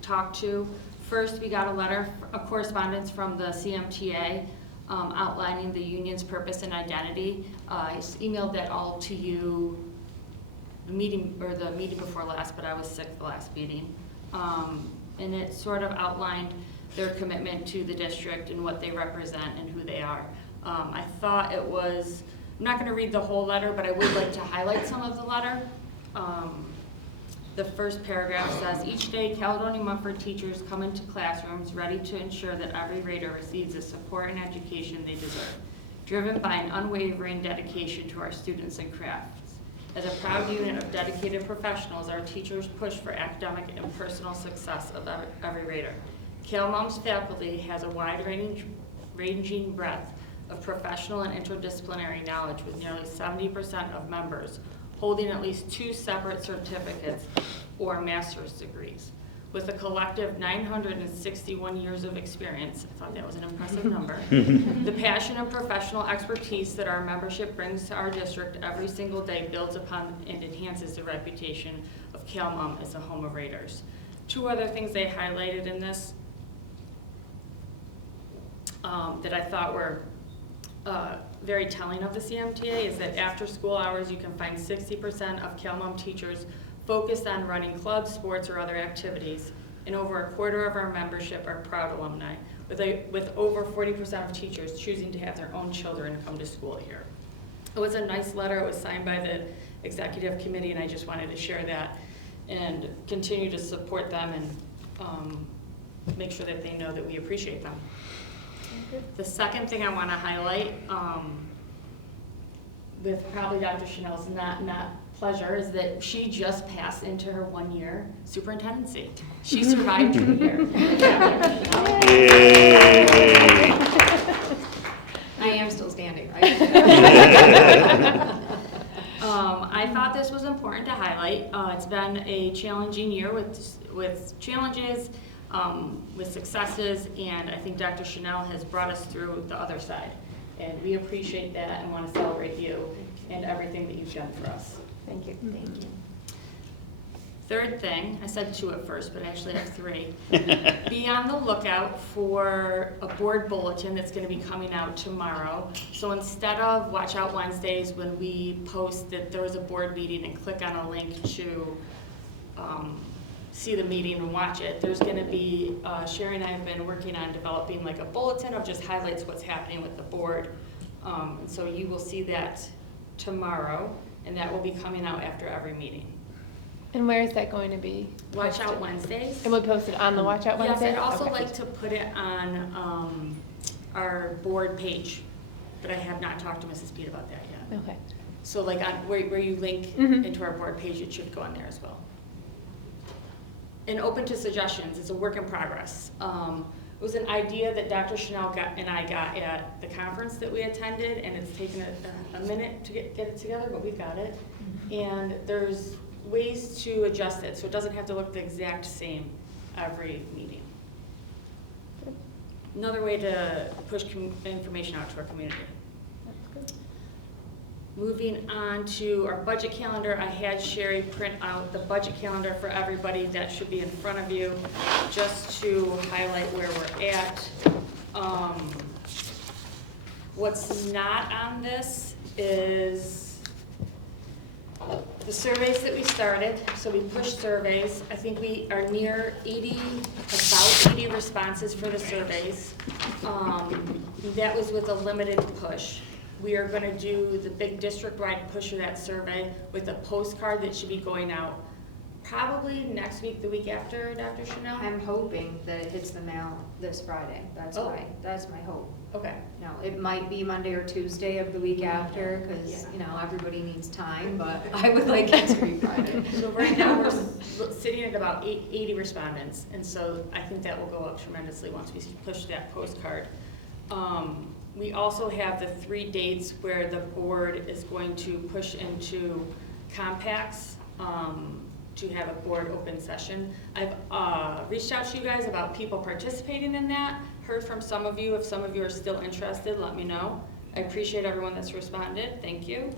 talk to. First, we got a letter, a correspondence from the CMTA outlining the union's purpose and identity. I emailed that all to you the meeting before last, but I was sick the last meeting. And it sort of outlined their commitment to the district and what they represent and who they are. I thought it was, I'm not going to read the whole letter, but I would like to highlight some of the letter. The first paragraph says, each day Caledonia Mumford teachers come into classrooms ready to ensure that every Raider receives the support and education they deserve, driven by an unwavering dedication to our students and crafts. As a proud unit of dedicated professionals, our teachers push for academic and personal success of every Raider. CalMom's faculty has a wide-ranging breadth of professional and interdisciplinary knowledge, with nearly 70% of members holding at least 2 separate certificates or master's degrees. With a collective 961 years of experience, I thought that was an impressive number, the passion and professional expertise that our membership brings to our district every single day builds upon and enhances the reputation of CalMom as a home of Raiders. 2 other things they highlighted in this that I thought were very telling of the CMTA is that after school hours, you can find 60% of CalMom teachers focused on running clubs, sports, or other activities, and over a quarter of our membership are proud alumni, with over 40% of teachers choosing to have their own children come to school here. It was a nice letter. It was signed by the executive committee, and I just wanted to share that and continue to support them and make sure that they know that we appreciate them. The second thing I want to highlight, with probably Dr. Chanel's not pleasure, is that she just passed into her 1-year superintendency. She survived 2 years. Yay. I am still standing, right? I thought this was important to highlight. It's been a challenging year with challenges, with successes, and I think Dr. Chanel has brought us through the other side. And we appreciate that and want to celebrate you and everything that you've done for us. Thank you. Thank you. Third thing, I said 2 at first, but I actually have 3. Be on the lookout for a board bulletin that's going to be coming out tomorrow. So instead of Watch Out Wednesdays, when we post that there was a board meeting and click on a link to see the meeting and watch it, there's going to be, Sherry and I have been working on developing like a bulletin of just highlights what's happening with the board. And so you will see that tomorrow, and that will be coming out after every meeting. And where is that going to be? Watch Out Wednesdays. And we'll post it on the Watch Out Wednesday? Yes, I'd also Okay. like to put it on our board page, but I have not talked to Mrs. Pete about that yet. Okay. So like on where you link Mhm. into our board page, it should go on there as well. And open to suggestions, it's a work in progress. It was an idea that Dr. Chanel and I got at the conference that we attended, and it's taken a minute to get it together, but we've got it. And there's ways to adjust it, so it doesn't have to look the exact same every meeting. Another way to push information out to our community. Moving on to our budget calendar, I had Sherry print out the budget calendar for everybody. That should be in front of you, just to highlight where we're at. What's not on this is the surveys that we started. So we pushed surveys. I think we are near about 80 responses for the surveys. That was with a limited push. We are going to do the big district-wide push of that survey with a postcard that should be going out probably next week, the week after, Dr. Chanel? I'm hoping that it hits the mail this Friday. That's my hope. Okay. No, it might be Monday or Tuesday of the week after, because, everybody needs time, but I would like it to be Friday. So right now, we're sitting at about 80 respondents, and so I think that will go up tremendously once we push that postcard. We also have the 3 dates where the board is going to push into compacts to have a board open session. I've reached out to you guys about people participating in that. Heard from some of you. If some of you are still interested, let me know. I appreciate everyone that's responded. Thank you.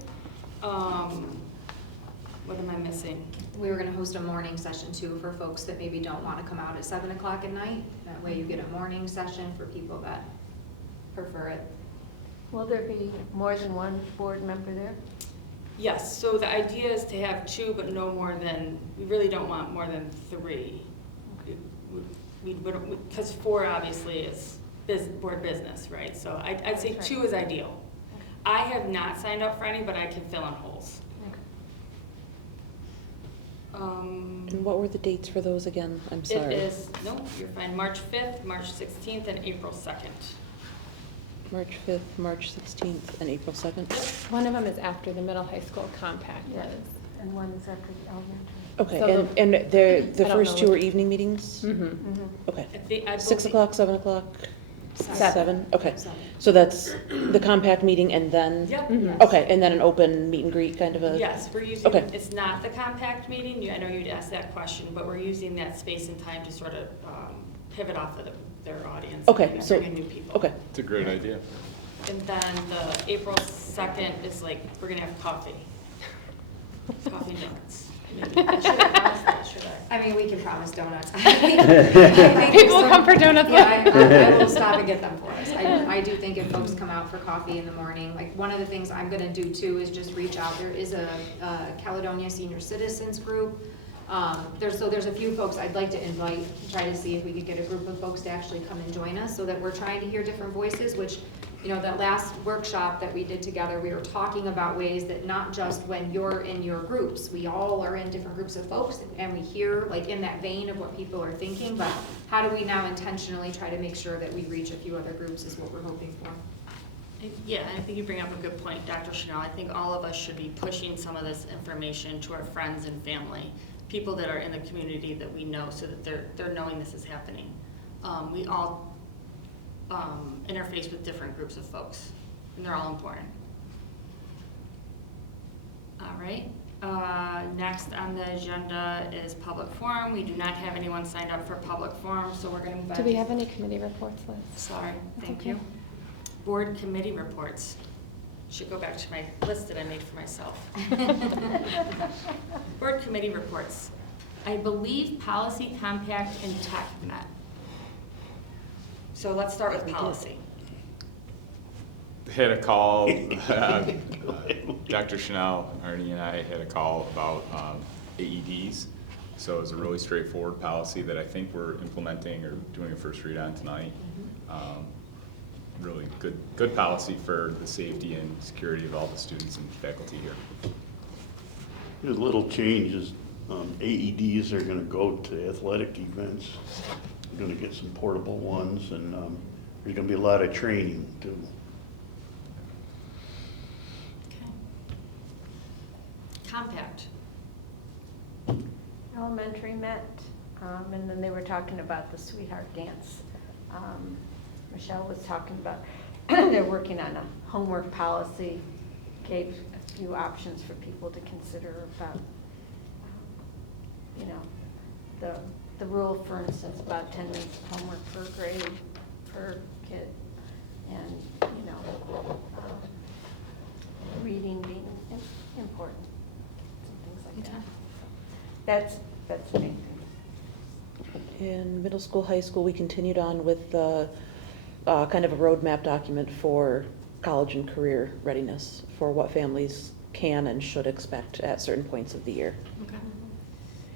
What am I missing? We were gonna host a morning session too for folks that maybe don't wanna come out at 7 o'clock at night. That way you get a morning session for people that prefer it. Will there be more than one board member there? Yes, so the idea is to have 2, but no more than, we really don't want more than 3. Because 4 obviously is board business, right? So I'd say 2 is ideal. I have not signed up for any, but I can fill in holes. And what were the dates for those again? I'm sorry. It is, no, you're fine, March 5th, March 16th, and April 2nd. March 5th, March 16th, and April 2nd? One of them is after the middle high school compact Yeah. was. And one is after the elementary. Okay, So and the I don't first know 2 what- are evening meetings? Mm-hmm. Okay. I 6 believe- o'clock, 7 o'clock? 7? Okay. 7. So that's the compact meeting and then? Yep. Mhm. Okay, and then an open meet and greet kind of a? Yes, we're using, Okay. it's not the compact meeting, I know you'd asked that question, but we're using that space and time to sort of pivot off of their audience. Okay, and so- bring in new people. Okay. It's a great idea. And then the April 2nd is like, we're gonna have coffee. Coffee donuts. Maybe. I should have asked that, should I? I mean, we can promise donuts. I think People will come for donuts. Yeah, I will stop and get them for us. I do think if folks come out for coffee in the morning, like, one of the things I'm gonna do too is just reach out. There is a Caledonia Senior Citizens Group. There's a few folks I'd like to invite, try to see if we could get a group of folks to actually come and join us, so that we're trying to hear different voices, which, you know, that last workshop that we did together, we were talking about ways that not just when you're in your groups, we all are in different groups of folks, and we hear, like, in that vein of what people are thinking, but how do we now intentionally try to make sure that we reach a few other groups is what we're hoping for. Yeah, I think you bring up a good point, Dr. Chanel. I think all of us should be pushing some of this information to our friends and family, people that are in the community that we know, so that they're knowing this is happening. We all interface with different groups of folks, and they're all important. All right, next on the agenda is public forum. We do not have anyone signed up for public forum, so we're gonna move on. Do we have any committee reports, Liz? Sorry, That's thank okay. you. Board committee reports. Should go back to my list that I made for myself. Board committee reports. I believe policy, compact, and tech met. So let's start with policy. Had a call, Dr. Chanel, Arnie and I had a call about AEDs. So it was a really straightforward policy that I think we're implementing or doing a first read on tonight. Really good policy for the safety and security of all the students and faculty here. There's little changes. AEDs are gonna go to athletic events. We're gonna get some portable ones, and there's gonna be a lot of training too. Okay. Compact. Elementary met, and then they were talking about the Sweetheart Dance. Michelle was talking about, they're working on a homework policy, gave a few options for people to consider about, you know, the rule, for instance, about 10 minutes of homework per grade, per kid, and, you know, reading being important, and things like that. That's the main thing. In middle school, high school, we continued on with kind of a roadmap document for college and career readiness for what families can and should expect at certain points of the year. Okay.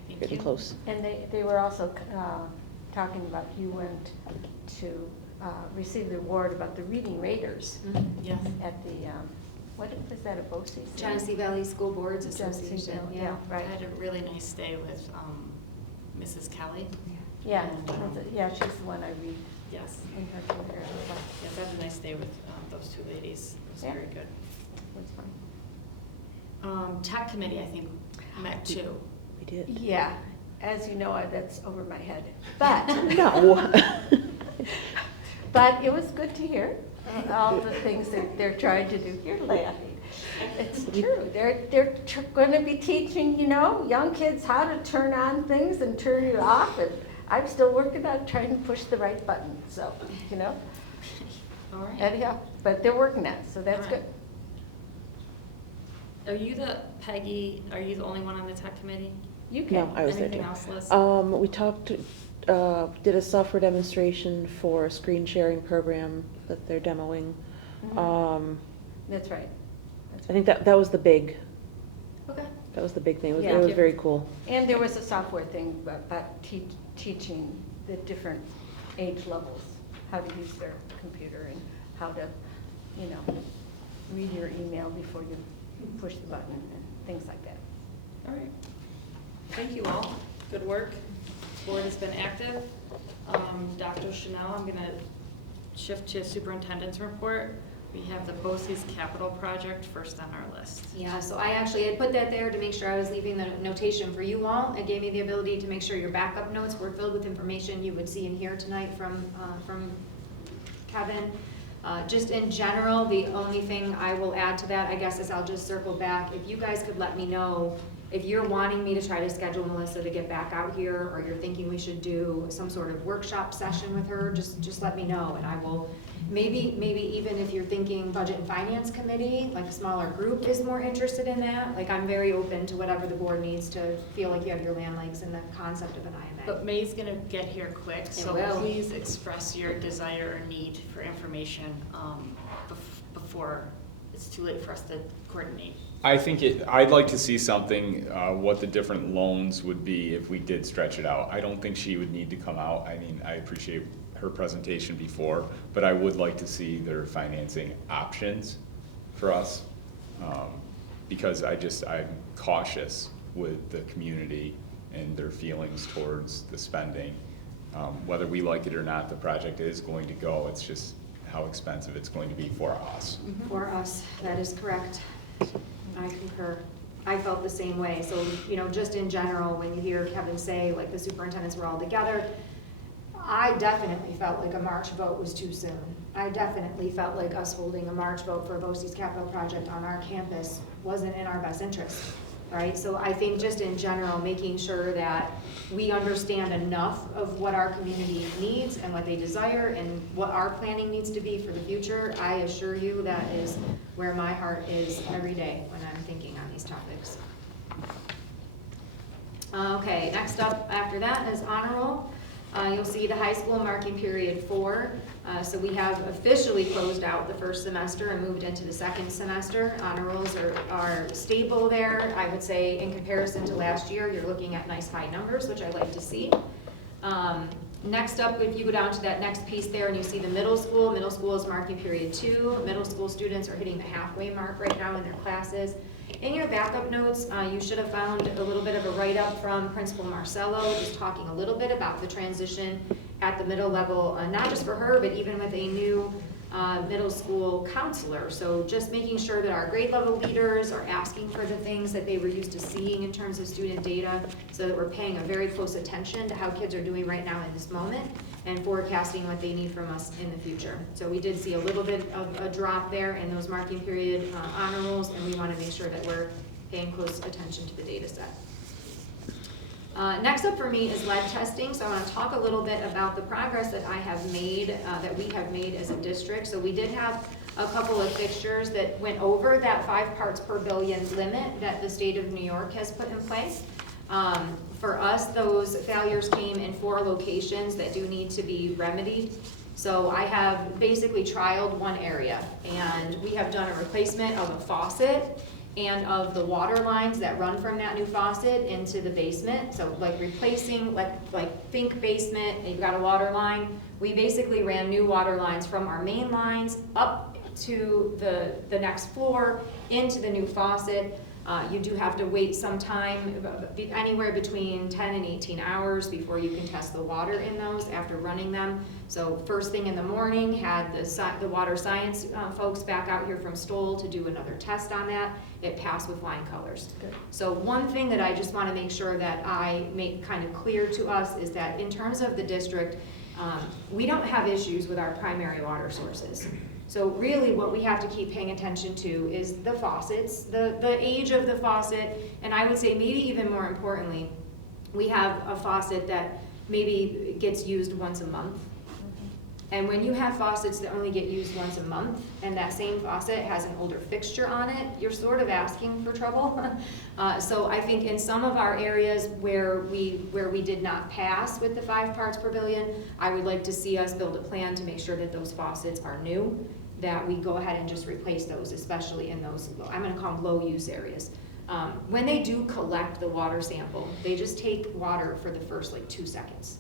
Thank Getting you. close. And they were also talking about, you went to receive the award about the Reading Raiders Yes. at the, what was that, a BOCES? Genesee Valley School Boards Genesee Association, Valley, yeah. I right. had a really nice day with Mrs. Kelly. Yeah, And, yeah, she's the one I read Yes. in her career. Yes, I had a nice day with those two ladies. It was Yeah. very good. Was fun. Tech committee, I think, met too. We did. Yeah, as you know, that's over my head, but. No. But it was good to hear all the things that they're trying to do. You're laughing. It's true. They're going to be teaching, you know, young kids how to turn on things and turn it off. And I'm still working on trying to push the right button. So, you know, All right. anyhow, but they're working on it, so that's All good. right. Are you are you the only one on the tech committee? You can. No, I was there Anything too. else, Liz? We talked, did a software demonstration for a screen sharing program that they're demoing. Mhm. That's right. I think that was the big, Okay. that was the big thing. It was, Yeah. it was very cool. And there was a software thing about teaching the different age levels, how to use their computer and how to, you know, read your email before you push the button and things like that. All right. Thank you all. Good work. Board has been active. Dr. Chanel, I'm going to shift to superintendent's report. We have the BOCES capital project first on our list. Yeah, so I actually had put that there to make sure I was leaving the notation for you all. It gave me the ability to make sure your backup notes were filled with information you would see in here tonight from Kevin. Just in general, the only thing I will add to that, I guess, is I'll just circle back. If you guys could let me know if you're wanting me to try to schedule Melissa to get back out here, or you're thinking we should do some sort of workshop session with her, just let me know, and I will Maybe even if you're thinking budget and finance committee, like a smaller group is more interested in that. Like, I'm very open to whatever the board needs to feel like you have your land legs in the concept of an IMA. But May's gonna get here quick, so will. please express your desire or need for information before it's too late for us to coordinate. I think I'd like to see something, what the different loans would be if we did stretch it out. I don't think she would need to come out. I mean, I appreciate her presentation before, but I would like to see their financing options for us. Because I'm cautious with the community and their feelings towards the spending. Whether we like it or not, the project is going to go. It's just how expensive it's going to be for us. For us, that is correct. I concur. I felt the same way. So, just in general, when you hear Kevin say, like, the superintendents were all together, I definitely felt like a March vote was too soon. I definitely felt like us holding a March vote for BOCES capital project on our campus wasn't in our best interest, right? So I think just in general, making sure that we understand enough of what our community needs and what they desire and what our planning needs to be for the future, I assure you that is where my heart is every day when I'm thinking on these topics. Okay, next up after that is honor roll. You'll see the high school marking period 4. So we have officially closed out the first semester and moved into the second semester. Honor rolls are stable there. I would say in comparison to last year, you're looking at nice high numbers, which I like to see. Next up, if you go down to that next piece there and you see the middle school is marking period 2. Middle school students are hitting the halfway mark right now in their classes. In your backup notes, you should have found a little bit of a write-up from Principal Marcello, just talking a little bit about the transition at the middle level, not just for her, but even with a new middle school counselor. So just making sure that our grade level leaders are asking for the things that they were used to seeing in terms of student data, so that we're paying a very close attention to how kids are doing right now in this moment and forecasting what they need from us in the future. So we did see a little bit of a drop there in those marking period honor rolls, and we want to make sure that we're paying close attention to the data set. Next up for me is lead testing. So I want to talk a little bit about the progress that I have made, that we have made as a district. So we did have a couple of fixtures that went over that 5 parts per billion limit that the state of New York has put in place. For us, those failures came in 4 locations that do need to be remedied. So I have basically trialed one area, and we have done a replacement of a faucet and of the water lines that run from that new faucet into the basement. So like replacing, like think basement, and you've got a water line. We basically ran new water lines from our main lines up to the next floor into the new faucet. You do have to wait some time, anywhere between 10 and 18 hours before you can test the water in those after running them. So first thing in the morning, had the water science folks back out here from Stoll to do another test on that. It passed with flying colors. Good. So one thing that I just want to make sure that I make kind of clear to us is that in terms of the district, we don't have issues with our primary water sources. So really what we have to keep paying attention to is the faucets, the age of the faucet, and I would say maybe even more importantly, we have a faucet that maybe gets used once a month. And when you have faucets that only get used once a month, and that same faucet has an older fixture on it, you're sort of asking for trouble. So I think in some of our areas where we did not pass with the 5 parts per billion, I would like to see us build a plan to make sure that those faucets are new, that we go ahead and just replace those, especially in those, I'm gonna call them low use areas. When they do collect the water sample, they just take water for the first 2 seconds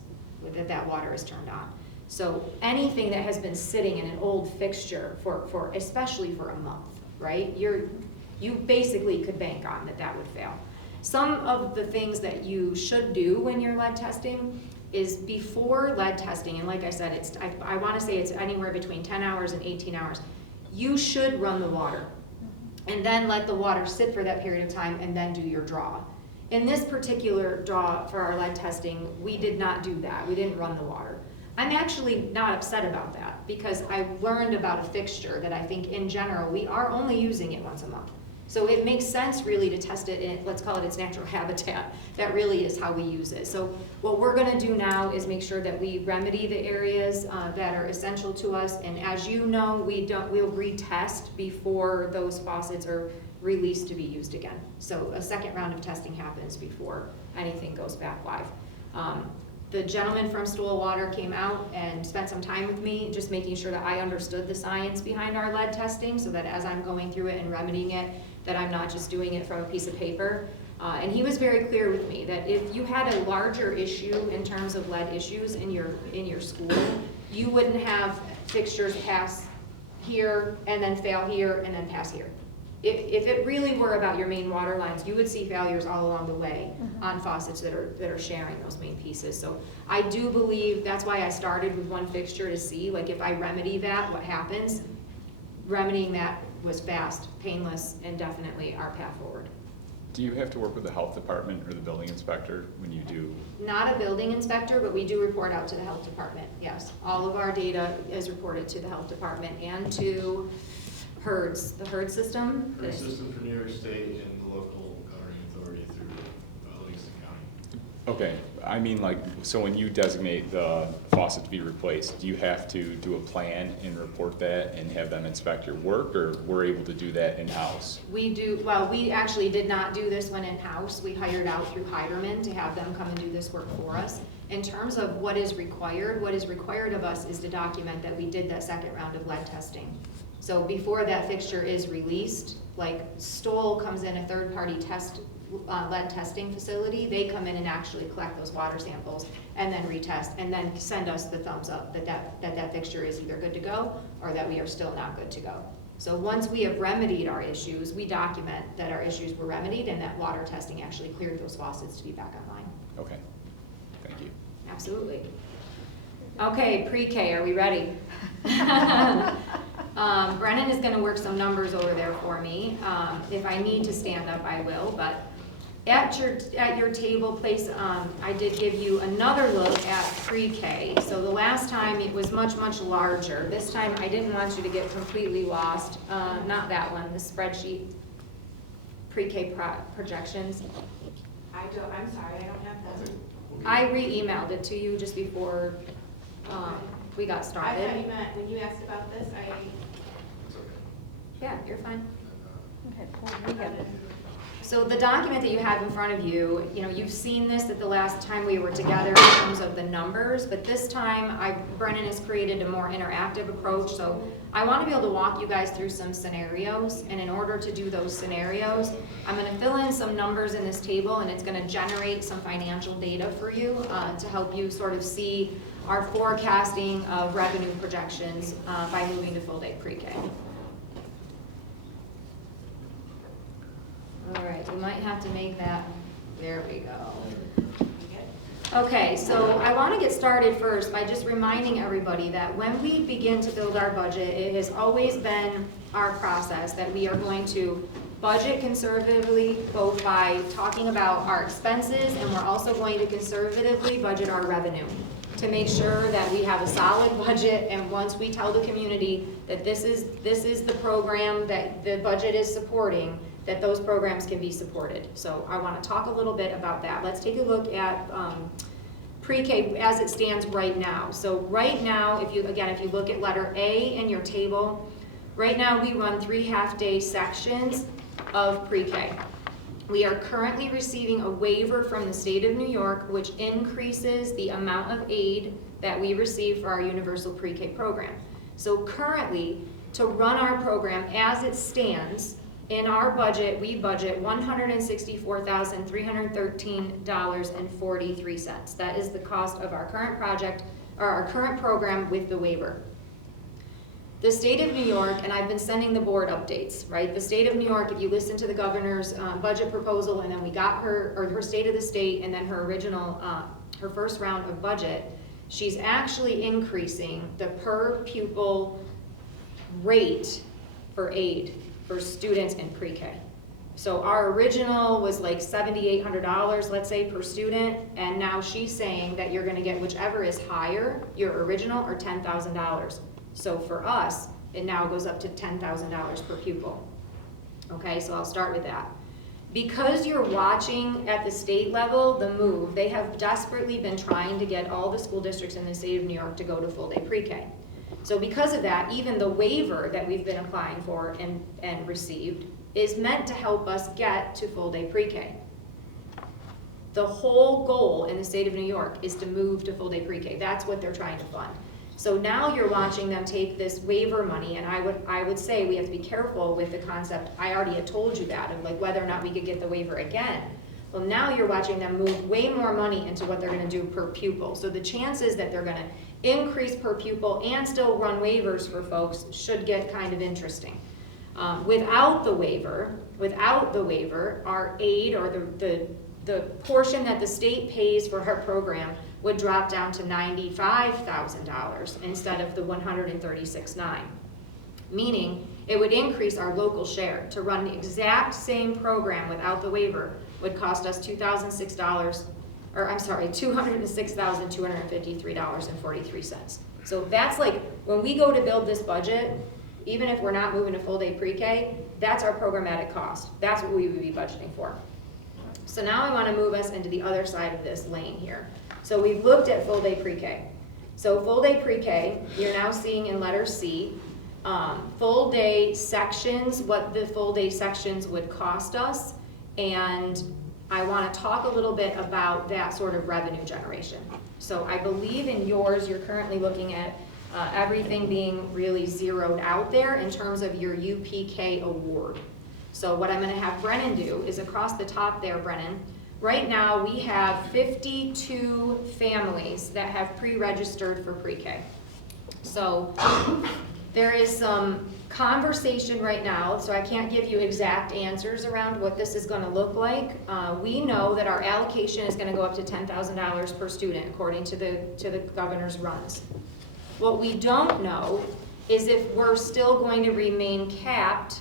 that water is turned on. So anything that has been sitting in an old fixture for especially for a month, right? You basically could bank on that would fail. Some of the things that you should do when you're lead testing is before lead testing, and like I said, I want to say it's anywhere between 10 hours and 18 hours. You should run the water and then let the water sit for that period of time and then do your draw. In this particular draw for our lead testing, we did not do that. We didn't run the water. I'm actually not upset about that because I learned about a fixture that I think in general, we are only using it once a month. So it makes sense really to test it in, let's call it its natural habitat. That really is how we use it. So what we're gonna do now is make sure that we remedy the areas that are essential to us. And as you know, we'll retest before those faucets are released to be used again. So a second round of testing happens before anything goes back live. The gentleman from Stoll Water came out and spent some time with me, just making sure that I understood the science behind our lead testing, so that as I'm going through it and remedying it, that I'm not just doing it from a piece of paper. And he was very clear with me that if you had a larger issue in terms of lead issues in your school, you wouldn't have fixtures pass here and then fail here and then pass here. If it really were about your main water lines, you would see failures all along the way on faucets that are sharing those main pieces. So I do believe that's why I started with one fixture, to see, like, if I remedy that, what happens. Remedying that was fast, painless, and definitely our path forward. Do you have to work with the health department or the building inspector when you do? Not a building inspector, but we do report out to the health department, yes. All of our data is reported to the health department and to HERDS, the HERDS system. HERDS system for New York State and the local governing authority through Livingston County. Okay, I mean, like, so when you designate the faucet to be replaced, do you have to do a plan and report that and have them inspect your work, or we're able to do that in-house? We do, well, we actually did not do this one in-house. We hired out through Heiderman to have them come and do this work for us. In terms of what is required of us is to document that we did that second round of lead testing. So before that fixture is released, like Stoll comes in, a third-party lead testing facility, they come in and actually collect those water samples and then retest, and then send us the thumbs up that fixture is either good to go or that we are still not good to go. So once we have remedied our issues, we document that our issues were remedied and that water testing actually cleared those faucets to be back online. Okay, thank you. Absolutely. Okay, pre-K, are we ready? Brennan is gonna work some numbers over there for me. If I need to stand up, I will, but at your table place, I did give you another look at pre-K. So the last time it was much, much larger. This time I didn't want you to get completely lost. Not that one, the spreadsheet, pre-K projections. I'm sorry, I don't have that. I re-emailed it to you just before we got I started. thought you meant, when you asked about this, Yeah, you're fine. Okay, cool. We got it. So the document that you have in front of you, you've seen this at the last time we were together in terms of the numbers, but this time Brennan has created a more interactive approach. So I want to be able to walk you guys through some scenarios, and in order to do those scenarios, I'm going to fill in some numbers in this table, and it's going to generate some financial data for you to help you sort of see our forecasting of revenue projections by moving to full day pre-K. All right, we might have to make that, there we go. Okay, so I want to get started first by just reminding everybody that when we begin to build our budget, it has always been our process that we are going to budget conservatively, both by talking about our expenses, and we're also going to conservatively budget our revenue to make sure that we have a solid budget, and once we tell the community that this is the program that the budget is supporting, that those programs can be supported. So I want to talk a little bit about that. Let's take a look at pre-K as it stands right now. So right now, if you look at letter A in your table, right now we run 3 half-day sections of pre-K. We are currently receiving a waiver from the state of New York, which increases the amount of aid that we receive for our universal pre-K program. So currently, to run our program as it stands, in our budget, we budget $164,313.43. That is the cost of our current project, or our current program with the waiver. The state of New York, and I've been sending the board updates, right? The state of New York, if you listen to the governor's budget proposal, and then we got her state of the state, and then her original, her first round of budget, she's actually increasing the per pupil rate for aid for students in pre-K. So our original was like $7,800, let's say, per student, and now she's saying that you're gonna get whichever is higher, your original or $10,000. So for us, it now goes up to $10,000 per pupil. Okay, so I'll start with that. Because you're watching at the state level the move, they have desperately been trying to get all the school districts in the state of New York to go to full day pre-K. So because of that, even the waiver that we've been applying for and received is meant to help us get to full day pre-K. The whole goal in the state of New York is to move to full day pre-K. That's what they're trying to fund. So now you're watching them take this waiver money, and I would say we have to be careful with the concept, I already had told you that, of like whether or not we could get the waiver again. Well, now you're watching them move way more money into what they're gonna do per pupil. So the chances that they're gonna increase per pupil and still run waivers for folks should get kind of interesting. Without the waiver, our aid or the portion that the state pays for our program would drop down to $95,000 instead of the $136,900. Meaning it would increase our local share. To run the exact same program without the waiver would cost us $206,253.43. So that's like, when we go to build this budget, even if we're not moving to full day pre-K, that's our programmatic cost. That's what we would be budgeting for. So now I want to move us into the other side of this lane here. So we've looked at full day pre-K. So full day pre-K, you're now seeing in letter C, full day sections, what the full day sections would cost us, and I want to talk a little bit about that sort of revenue generation. So I believe in yours, you're currently looking at everything being really zeroed out there in terms of your UPK award. So what I'm going to have Brennan do is across the top there, Brennan, right now we have 52 families that have pre-registered for pre-K. So there is some conversation right now, so I can't give you exact answers around what this is going to look like. We know that our allocation is going to go up to $10,000 per student according to the governor's runs. What we don't know is if we're still going to remain capped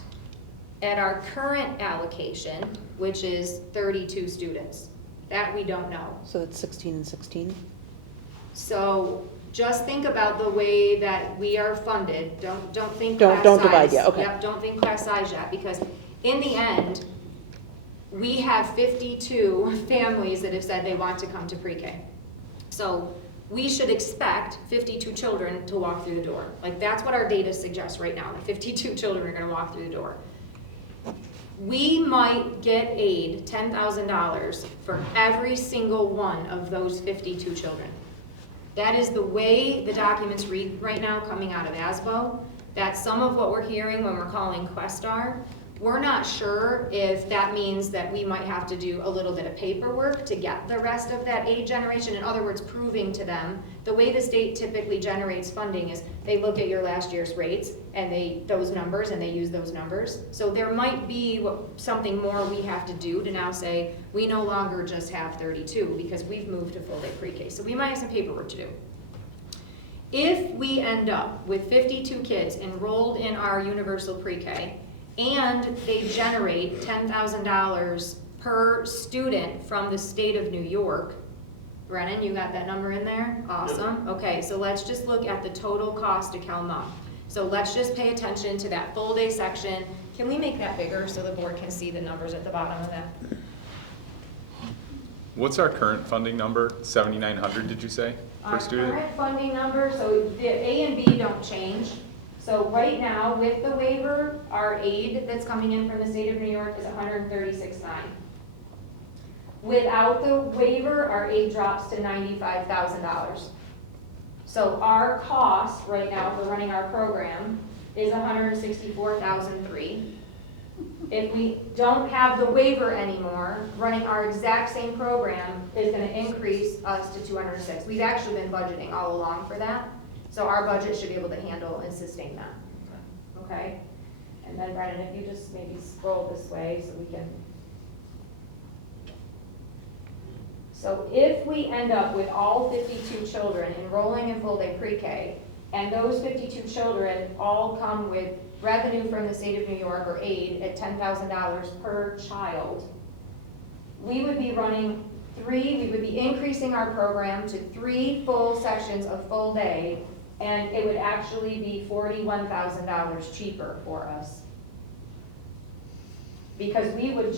at our current allocation, which is 32 students. That we don't know. So that's 16 and 16? So just think about the way that we are funded. Don't think Don't- class don't size. divide yet, okay. Yep, don't think class size yet, because in the end, we have 52 families that have said they want to come to pre-K. So we should expect 52 children to walk through the door. Like, that's what our data suggests right now, that 52 children are gonna walk through the door. We might get aid, $10,000, for every single one of those 52 children. That is the way the documents read right now coming out of ASBO. That's some of what we're hearing when we're calling Questar. We're not sure if that means that we might have to do a little bit of paperwork to get the rest of that aid generation. In other words, proving to them, the way the state typically generates funding is they look at your last year's rates and those numbers and they use those numbers. So there might be something more we have to do to now say, we no longer just have 32 because we've moved to full day pre-K. So we might have some paperwork to do. If we end up with 52 kids enrolled in our universal pre-K, and they generate $10,000 per student from the state of New York. Brennan, you got that number in there? Awesome. Okay, so let's just look at the total cost to CalMUM. So let's just pay attention to that full day section. Can we make that bigger so the board can see the numbers at the bottom of that? What's our current funding number? 7,900, did you say, per student? Our current funding number, so the A and B don't change. So right now, with the waiver, our aid that's coming in from the state of New York is $136,900. Without the waiver, our aid drops to $95,000. So our cost right now for running our program is $164,300. If we don't have the waiver anymore, running our exact same program is going to increase us to $206,000. We've actually been budgeting all along for that. So our budget should be able to handle and sustain that, okay? And then Brennan, if you just maybe scroll this way so we can. So if we end up with all 52 children enrolling in full day pre-K, and those 52 children all come with revenue from the state of New York or aid at $10,000 per child, we would be increasing our program to 3 full sections of full day, and it would actually be $41,000 cheaper for us. Because we would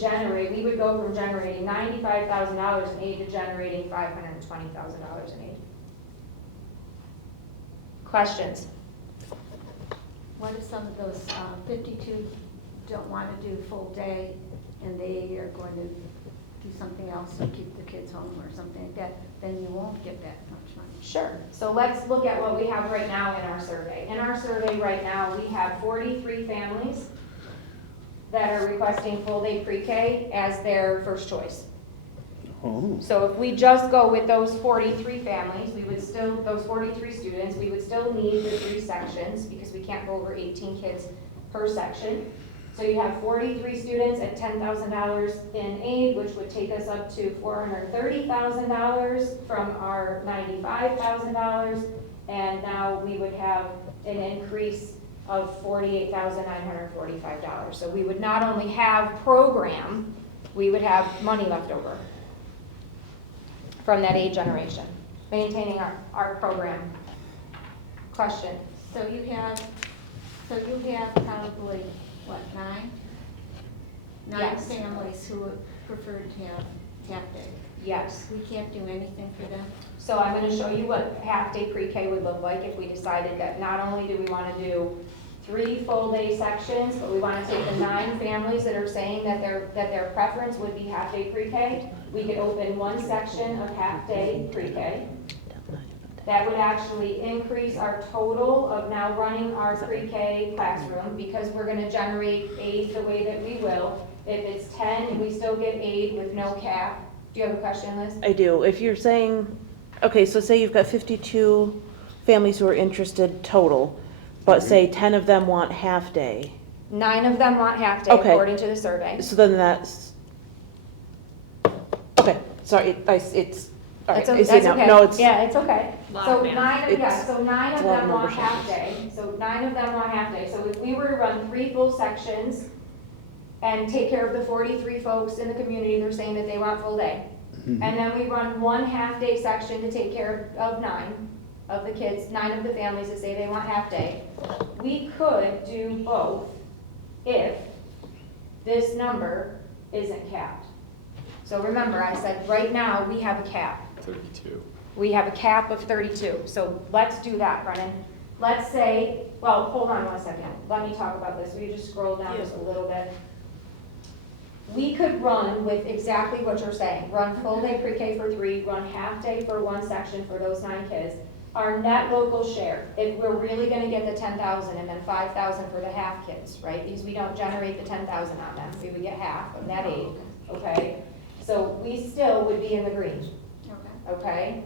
go from generating $95,000 in aid to generating $520,000 in aid. Questions? What if some of those 52 don't want to do full day and they are going to do something else or keep the kids home or something like that? Then you won't get that much money. Sure. So let's look at what we have right now in our survey. In our survey right now, we have 43 families that are requesting full-day pre-K as their first choice. Oh, So if we just go with those 43 families, those 43 students, we would still need the 3 sections because we can't go over 18 kids per section. So you have 43 students at $10,000 in aid, which would take us up to $430,000 from our $95,000. And now we would have an increase of $48,945. So we would not only have program, we would have money left over from that aid generation, maintaining our program. Question? So you have probably, what, 9? 9 Yes. families who would prefer to have half-day. Yes. We can't do anything for them? So I'm going to show you what half-day pre-K would look like if we decided that not only do we want to do 3 full-day sections, but we want to take the 9 families that are saying that their preference would be half-day pre-K. We could open 1 section of half-day pre-K. That would actually increase our total of now running our pre-K classroom because we're going to generate aid the way that we will. If it's 10, we still get aid with no cap. Do you have a question, Liz? I do. If you're saying, okay, so say you've got 52 families who are interested total, but say 10 of them want half-day. 9 of them want half-day Okay. according to the survey. So then that's, okay, sorry, it's, all right, That's I see that's now. okay. No, it's, Yeah, it's okay. Lot So of math. 9 of, yeah, It's so 9 of a lot of them want number half-day. So 9 of them want half-day. So if we were to run 3 full sections and take care of the 43 folks in the community, they're saying that they want full day. And then we run 1 half-day section to take care of 9 of the kids, 9 of the families that say they want half-day. We could do both if this number isn't capped. So remember, I said right now we have a cap. 32. We have a cap of 32. So let's do that, Brennan. Let's say, well, hold on 1 second. Let me talk about this. Will you just scroll down just a little bit? We could run with exactly what you're saying. Run full day pre-K for 3, run half day for 1 section for those 9 kids. Our net local share, if we're really gonna get the 10,000 and then 5,000 for the half kids, right? Because we don't generate the 10,000 on them. We would get half of that aid, okay? So we still would be in the green. Okay?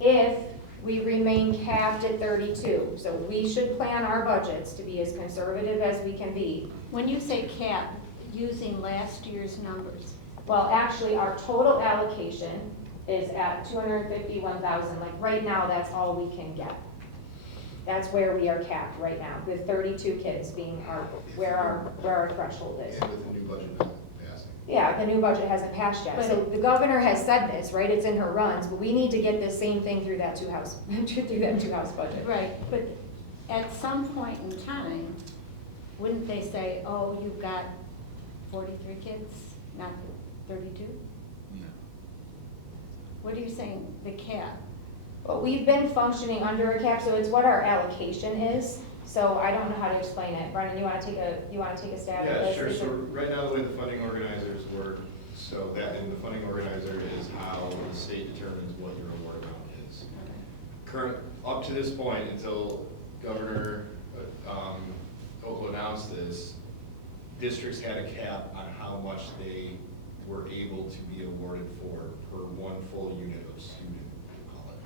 If we remain capped at 32, so we should plan our budgets to be as conservative as we can be. When you say cap, using last year's numbers, Well, actually, our total allocation is at 251,000, like right now, that's all we can get. That's where we are capped right now, with 32 kids being where our threshold is. And with the new budget not passing. Yeah, the new budget hasn't passed yet. So the governor has said this, right? It's in her runs, but we need to get this same thing through that two-house budget. right, but at some point in time, wouldn't they say, oh, you've got 43 kids, not 32? No. What are you saying, the cap? Well, we've been functioning under a cap, so it's what our allocation is. So I don't know how to explain it. Brennan, you wanna take a stab at Yeah, this? sure. Is So it- right now, the way the funding organizers work, so that, and the funding organizer is how the state determines what your award amount is. Up to this point, until Governor Hochul announced this, districts had a cap on how much they were able to be awarded for per 1 full unit of student, we call it.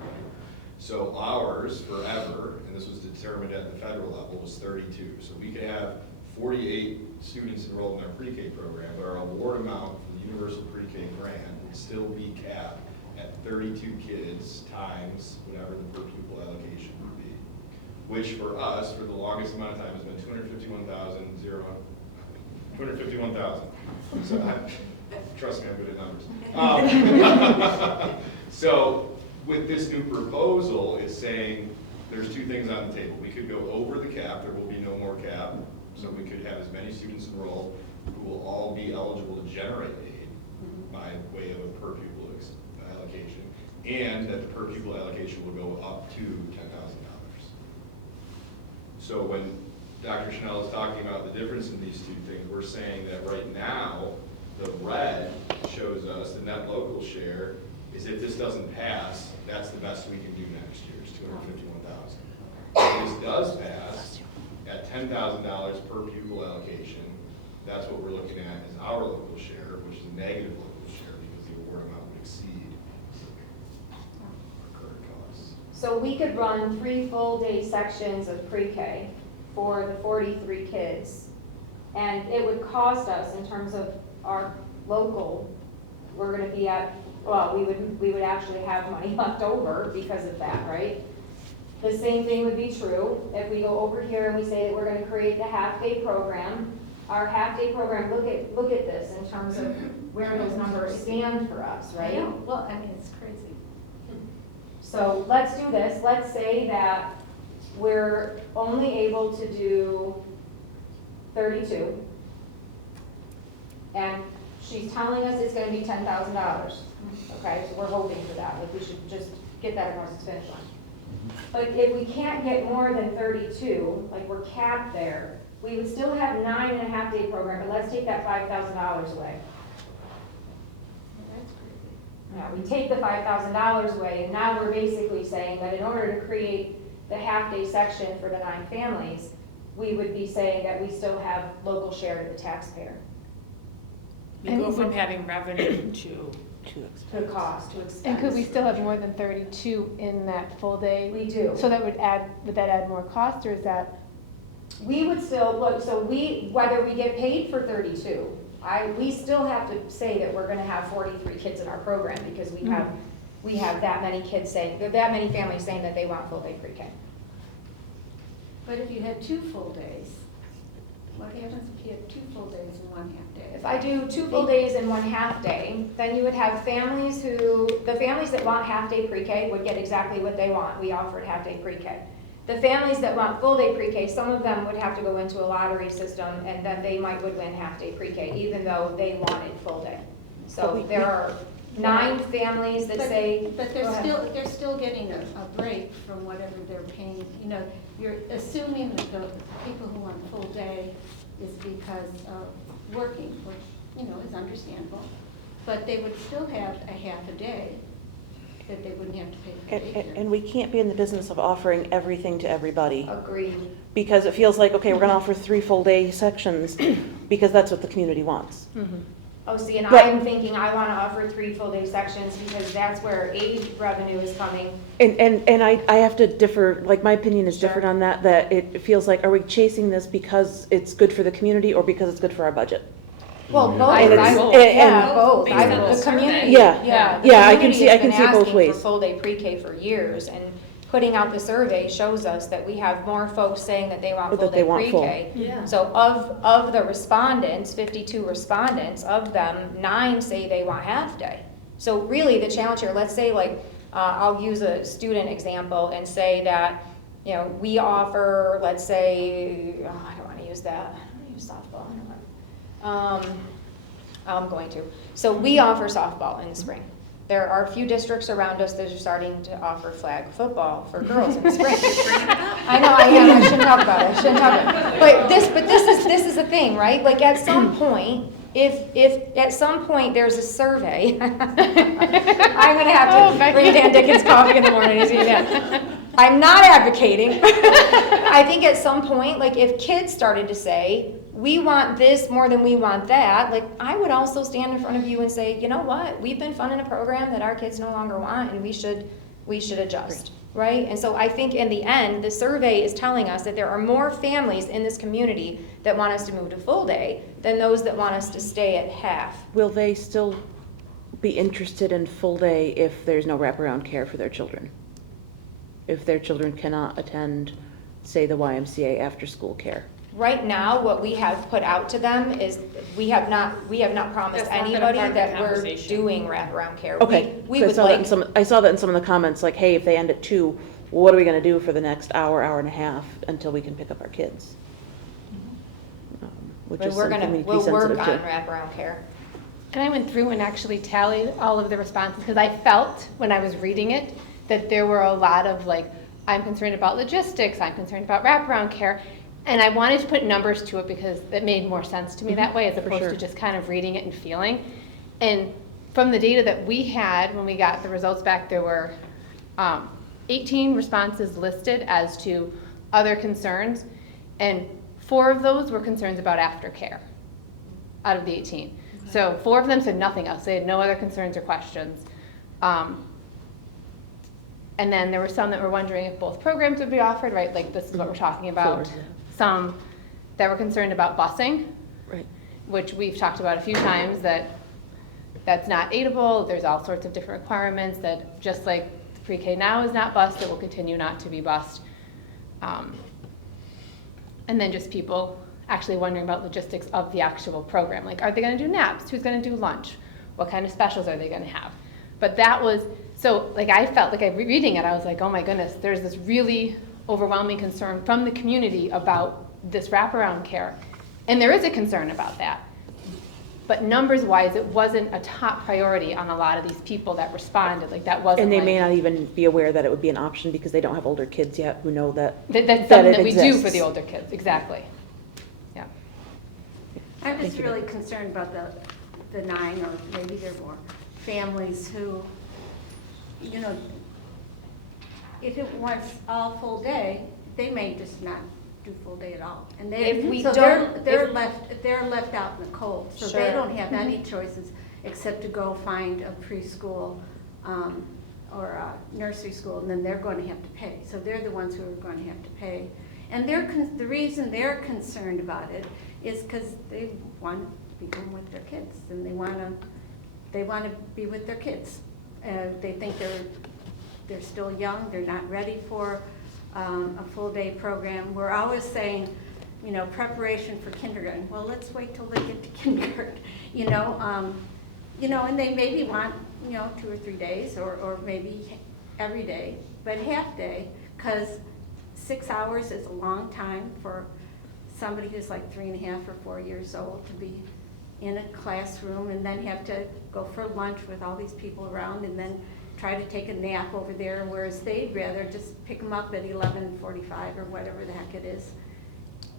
So ours forever, and this was determined at the federal level, was 32. So we could have 48 students enrolled in our pre-K program, but our award amount for the universal pre-K grant would still be capped at 32 kids times whatever the per pupil allocation would be. Which for us, for the longest amount of time, has been 251,000. So trust me, I'm good at numbers. So with this new proposal, it's saying there's 2 things on the table. We could go over the cap, there will be no more cap, so we could have as many students enrolled, who will all be eligible to generate aid by way of a per pupil allocation, and that the per pupil allocation will go up to $10,000. So when Dr. Chanel is talking about the difference in these two things, we're saying that right now, the red shows us the net local share is if this doesn't pass, that's the best we can do next year, is $251,000. If this does pass, at $10,000 per pupil allocation, that's what we're looking at as our local share, which is a negative local share because the award amount would exceed our current costs. So we could run 3 full-day sections of pre-K for the 43 kids, and it would cost us, in terms of our local, we're gonna be at, well, we would actually have money left over because of that, right? The same thing would be true if we go over here and we say that we're gonna create the half-day program. Our half-day program, look at this in terms of where those numbers stand for us, right? Yeah, well, I mean, it's crazy. So let's do this. Let's say that we're only able to do 32. And she's telling us it's gonna be $10,000. Okay, so we're hoping for that. Like, we should just get that across the finish line. But if we can't get more than 32, like we're capped there, we would still have 9.5 day program, but let's take that $5,000 away. That's crazy. Yeah, we take the $5,000 away, and now we're basically saying that in order to create the half-day section for the 9 families, we would be saying that we still have local share to the taxpayer, We go from having revenue to. to cost, to expense. And could we still have more than 32 in that full day? We do. So that would that add more cost, or is that? We would still, look, so whether we get paid for 32, we still have to say that we're gonna have 43 kids in our program, because we have that many kids saying, that many families saying that they want full-day pre-K. But if you had 2 full days, what happens if you have 2 full days and 1 half day? If I do 2 full days and 1 half day, then you would have families the families that want half-day pre-K would get exactly what they want. We offered half-day pre-K. The families that want full-day pre-K, some of them would have to go into a lottery system, and then they would win half-day pre-K, even though they wanted full-day. So there are 9 families that say. But they're still getting a break from whatever they're paying. You know, you're assuming that the people who want full day is because of working, which, you know, is understandable. But they would still have a half a day that they wouldn't have to pay for daycare. And we can't be in the business of offering everything to everybody, Agreed. because it feels like, okay, we're gonna offer 3 full day sections, because that's what the community wants. Oh, see, and But- I'm thinking I want to offer 3 full-day sections because that's where aid revenue is coming. And I have to differ, like, my opinion is different Sure. on that it feels like, are we chasing this because it's good for the community or because it's good for our budget? Well, both. And it's- Yeah, both. Based on the The survey. community. Yeah. the Yeah, I can community see- has I can been see it both asking ways. for full-day pre-K for years, and putting out the survey shows us that we have more folks saying that they want That full-day they want full. pre-K. Yeah. So of the respondents, 52 respondents, of them, 9 say they want half-day. So really, the challenge here, let's say, like, I'll use a student example and say that, you know, we offer, let's say, I don't want to use that, I don't want to use softball, I don't want. I'm going to. So we offer softball in the spring. There are a few districts around us that are starting to offer flag football for girls in the spring. I know, I am, I shouldn't talk about it, I shouldn't talk about it. But this is the thing, right? Like, at some point, if at some point there's a survey, I'm gonna have to bring Dan Dickens coffee in the morning, you see that? I'm not advocating. I think at some point, like, if kids started to say, we want this more than we want that, like, I would also stand in front of you and say, you know what, we've been funding a program that our kids no longer want, and we should adjust, right? And so I think in the end, the survey is telling us that there are more families in this community that want us to move to full day than those that want us to stay at half. Will they still be interested in full day if there's no wraparound care for their children? If their children cannot attend, say, the YMCA after-school care? Right now, what we have put out to them is, we have not promised That's not been a anybody part of the that we're conversation. doing wraparound care. Okay, We 'cause would like, I saw that in some of the comments, like, hey, if they end at 2, what are we gonna do for the next hour and a half until we can pick up our kids? which But is we're something we gonna, need to be we'll work sensitive on to. wraparound care. And I went through and actually tallied all of the responses because I felt when I was reading it that there were a lot of like, I'm concerned about logistics, I'm concerned about wraparound care. And I wanted to put numbers to it because it made more sense to me that way as opposed sure. to just kind of reading it and feeling. And from the data that we had when we got the results back, there were 18 responses listed as to other concerns, and 4 of those were concerns about aftercare out of the 18. So 4 of them said nothing else. They had no other concerns or questions. And then there were some that were wondering if both programs would be offered, right? Like this is what we're talking about. 4, yeah. Some that were concerned about busing, Right. which we've talked about a few times, that that's not aidable. There's all sorts of different requirements that just like pre-K now is not bused, it will continue not to be bused. And then just people actually wondering about logistics of the actual program. Like, are they gonna do naps? Who's gonna do lunch? What kind of specials are they gonna have? But that was, so like I felt like reading it, I was like, oh my goodness, there's this really overwhelming concern from the community about this wraparound care. And there is a concern about that. But numbers-wise, it wasn't a top priority on a lot of these people that responded. Like that wasn't And they may like- not even be aware that it would be an option because they don't have older kids yet who know that. That's that something it that we do for exists. the older kids, exactly. Yeah. I'm just Thank you. really concerned about the 9, or maybe there are more, families who, you know, if it was all full day, they may just not do full day at all. And If we so don't- they're if- left out in the cold. So Sure. they don't have any choices except to go find a preschool or a nursery school, and then they're going to have to pay. So they're the ones who are going to have to pay. And the reason they're concerned about it is because they want to be home with their kids, and they want to be with their kids. They think they're still young, they're not ready for a full-day program. We're always saying, you know, preparation for kindergarten. Well, let's wait till they get to kindergarten, you know, and they maybe want, 2 or 3 days, or maybe every day, but half day, because 6 hours is a long time for somebody who's like 3.5 or 4 years old to be in a classroom and then have to go for lunch with all these people around and then try to take a nap over there, whereas they'd rather just pick them up at 11:45 or whatever the heck it is,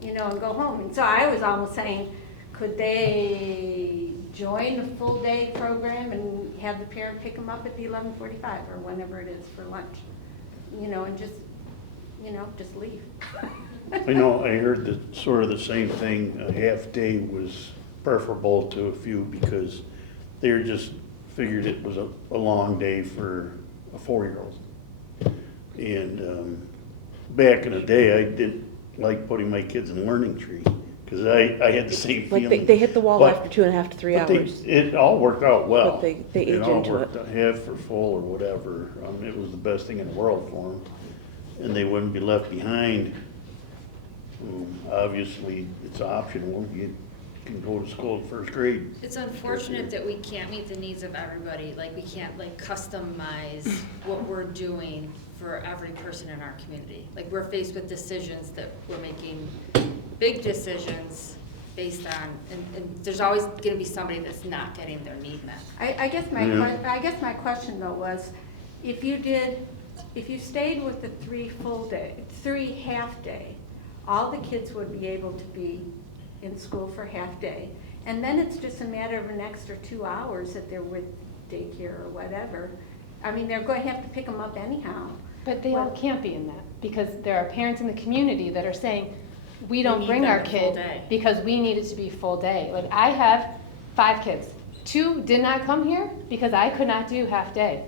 and go home. And so I was almost saying, could they join a full-day program and have the parent pick them up at the 11:45 or whenever it is for lunch, and just leave. I know, I heard sort of the same thing, a half day was preferable to a few because they were just figured it was a long day for a 4-year-old. And back in the day, I didn't like putting my kids in Learning Tree because I had the same Like feeling. they hit the wall But- after 2.5 to 3 but hours. it all worked out well. But they age all into worked it. out, half for full or whatever. It was the best thing in the world for them. And they wouldn't be left behind. Obviously, it's optional. You can go to school in 1st grade. It's unfortunate that we can't meet the needs of everybody, like we can't like customize what we're doing for every person in our community. Like we're faced with decisions that we're making, big decisions based on, and there's always gonna be somebody that's not getting their need met. I guess my question though was, if you stayed with the 3 half day, all the kids would be able to be in school for half day. And then it's just a matter of an extra 2 hours that they're with daycare or whatever. I mean, they're going to have to pick them up anyhow. But they all can't be in that, because there are parents in the community that are saying, we We don't need bring them our a full kid day." because we need it to be full day. Like, I have 5 kids. 2 did not come here because I could not do half day.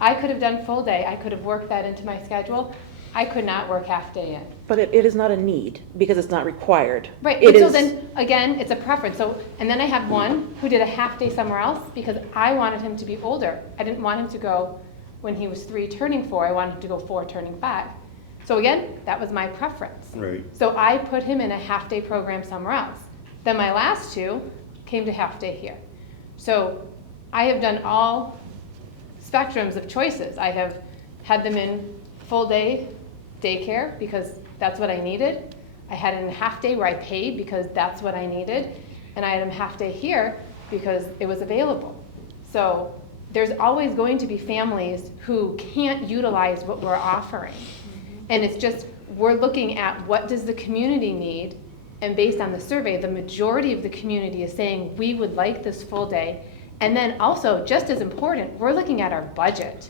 I could have done full day, I could have worked that into my schedule. I could not work half day in. But it is not a need because it's not required. Right, It but so is- then, again, it's a preference. So, and then I have one who did a half day somewhere else because I wanted him to be older. I didn't want him to go when he was 3 turning 4, I wanted him to go 4 turning 5. So again, that was my preference. Right. So I put him in a half day program somewhere else. Then my last 2 came to half day here. So I have done all spectrums of choices. I have had them in full day daycare because that's what I needed. I had it in a half day where I paid because that's what I needed, and I had it in a half day here because it was available. So there's always going to be families who can't utilize what we're offering. And it's just, we're looking at what does the community need, and based on the survey, the majority of the community is saying we would like this full day. And then also, just as important, we're looking at our budget.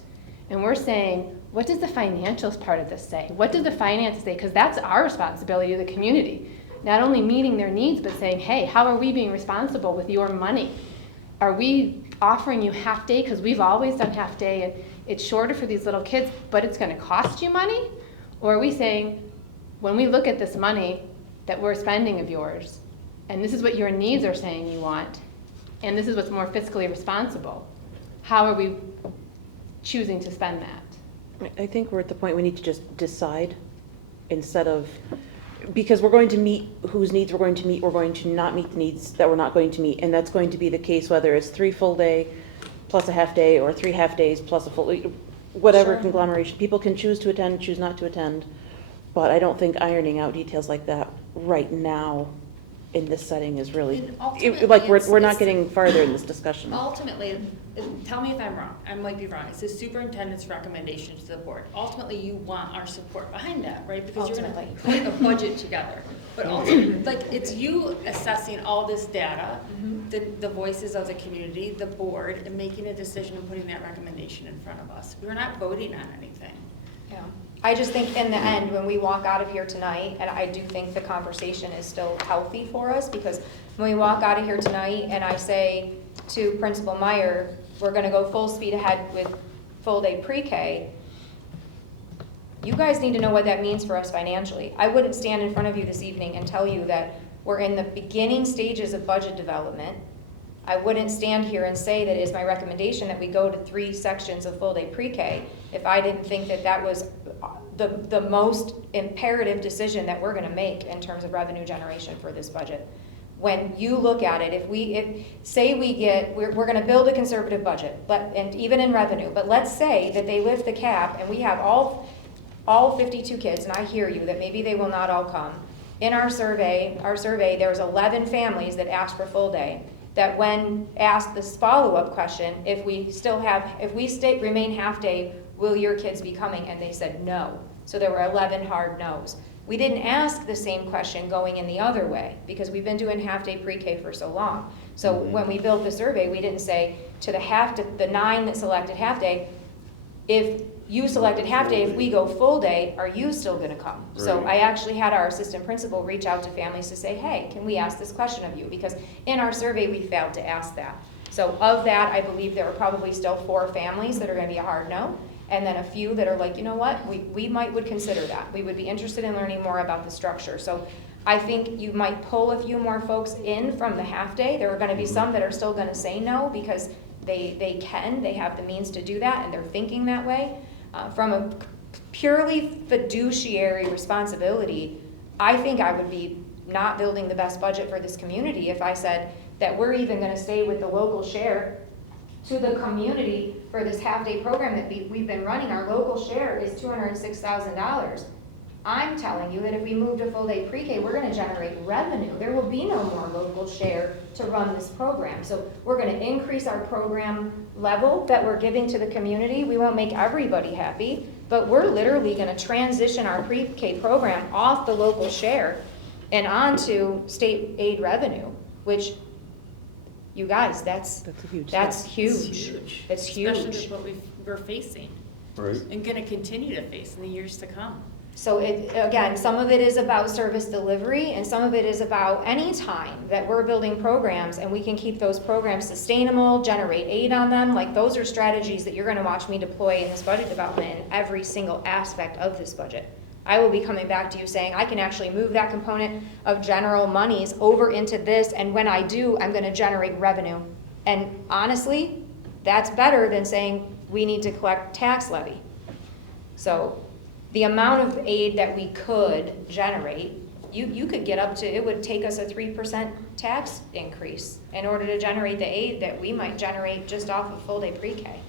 And we're saying, what does the financials part of this say? What does the finance say? Because that's our responsibility to the community. Not only meeting their needs, but saying, hey, how are we being responsible with your money? Are we offering you half day? Because we've always done half day, and it's shorter for these little kids, but it's going to cost you money? Or are we saying, when we look at this money that we're spending of yours, and this is what your needs are saying you want, and this is what's more fiscally responsible, how are we choosing to spend that? I think we're at the point we need to just decide instead of, because we're going to meet whose needs we're going to meet, we're going to not meet the needs that we're not going to meet. And that's going to be the case whether it's 3 full day plus a half day or 3 half days plus a full, whatever Sure. conglomeration. People can choose to attend, choose not to attend. But I don't think ironing out details like that right now in this setting is really, And ultimately, like we're not it's- getting farther in this discussion. Ultimately, tell me if I'm wrong, I might be wrong, it's the superintendent's recommendation to the board. Ultimately, you want our support behind that, right? Because you're gonna put a budget together. But ultimately, like, it's you assessing all this data, the voices of the community, the board, and making a decision and putting that recommendation in front of us. We're not voting on anything. Yeah. I just think in the end, when we walk out of here tonight, and I do think the conversation is still healthy for us, because when we walk out of here tonight and I say to Principal Meyer, we're gonna go full speed ahead with full day pre-K, you guys need to know what that means for us financially. I wouldn't stand in front of you this evening and tell you that we're in the beginning stages of budget development. I wouldn't stand here and say that it is my recommendation that we go to 3 sections of full day pre-K if I didn't think that that was the most imperative decision that we're gonna make in terms of revenue generation for this budget. When you look at it, we're gonna build a conservative budget, and even in revenue, but let's say that they lift the cap and we have all 52 kids, and I hear you, that maybe they will not all come. In our survey, there was 11 families that asked for full day, that when asked this follow-up question, if we remain half day, will your kids be coming? And they said no. So there were 11 hard no's. We didn't ask the same question going in the other way, because we've been doing half-day pre-K for so long. So when we built the survey, we didn't say to the 9 that selected half-day, if you selected half-day, if we go full day, are you still gonna come? So Right. I actually had our assistant principal reach out to families to say, hey, can we ask this question of you? Because in our survey, we failed to ask that. So of that, I believe there are probably still 4 families that are gonna be a hard no, and then a few that are like, you know what, we would consider that. We would be interested in learning more about the structure. So I think you might pull a few more folks in from the half-day. There are gonna be some that are still gonna say no because they have the means to do that, and they're thinking that way. From a purely fiduciary responsibility, I think I would be not building the best budget for this community if I said that we're even gonna stay with the local share to the community for this half-day program that we've been running. Our local share is $206,000. I'm telling you that if we move to full-day pre-K, we're gonna generate revenue. There will be no more local share to run this program. So we're gonna increase our program level that we're giving to the community. We won't make everybody happy, but we're literally gonna transition our pre-K program off the local share and onto state aid revenue, which, you guys, that's That's a huge That's step. huge. It's huge. Especially with what we're facing Right. and gonna continue to face in the years to come. So again, some of it is about service delivery, and some of it is about any time that we're building programs and we can keep those programs sustainable, generate aid on them. Like, those are strategies that you're gonna watch me deploy in this budget development in every single aspect of this budget. I will be coming back to you saying, I can actually move that component of general monies over into this, and when I do, I'm gonna generate revenue. And honestly, that's better than saying we need to collect tax levy. So the amount of aid that we could generate, you could get up to, it would take us a 3% tax increase in order to generate the aid that we might generate just off of full day pre-K.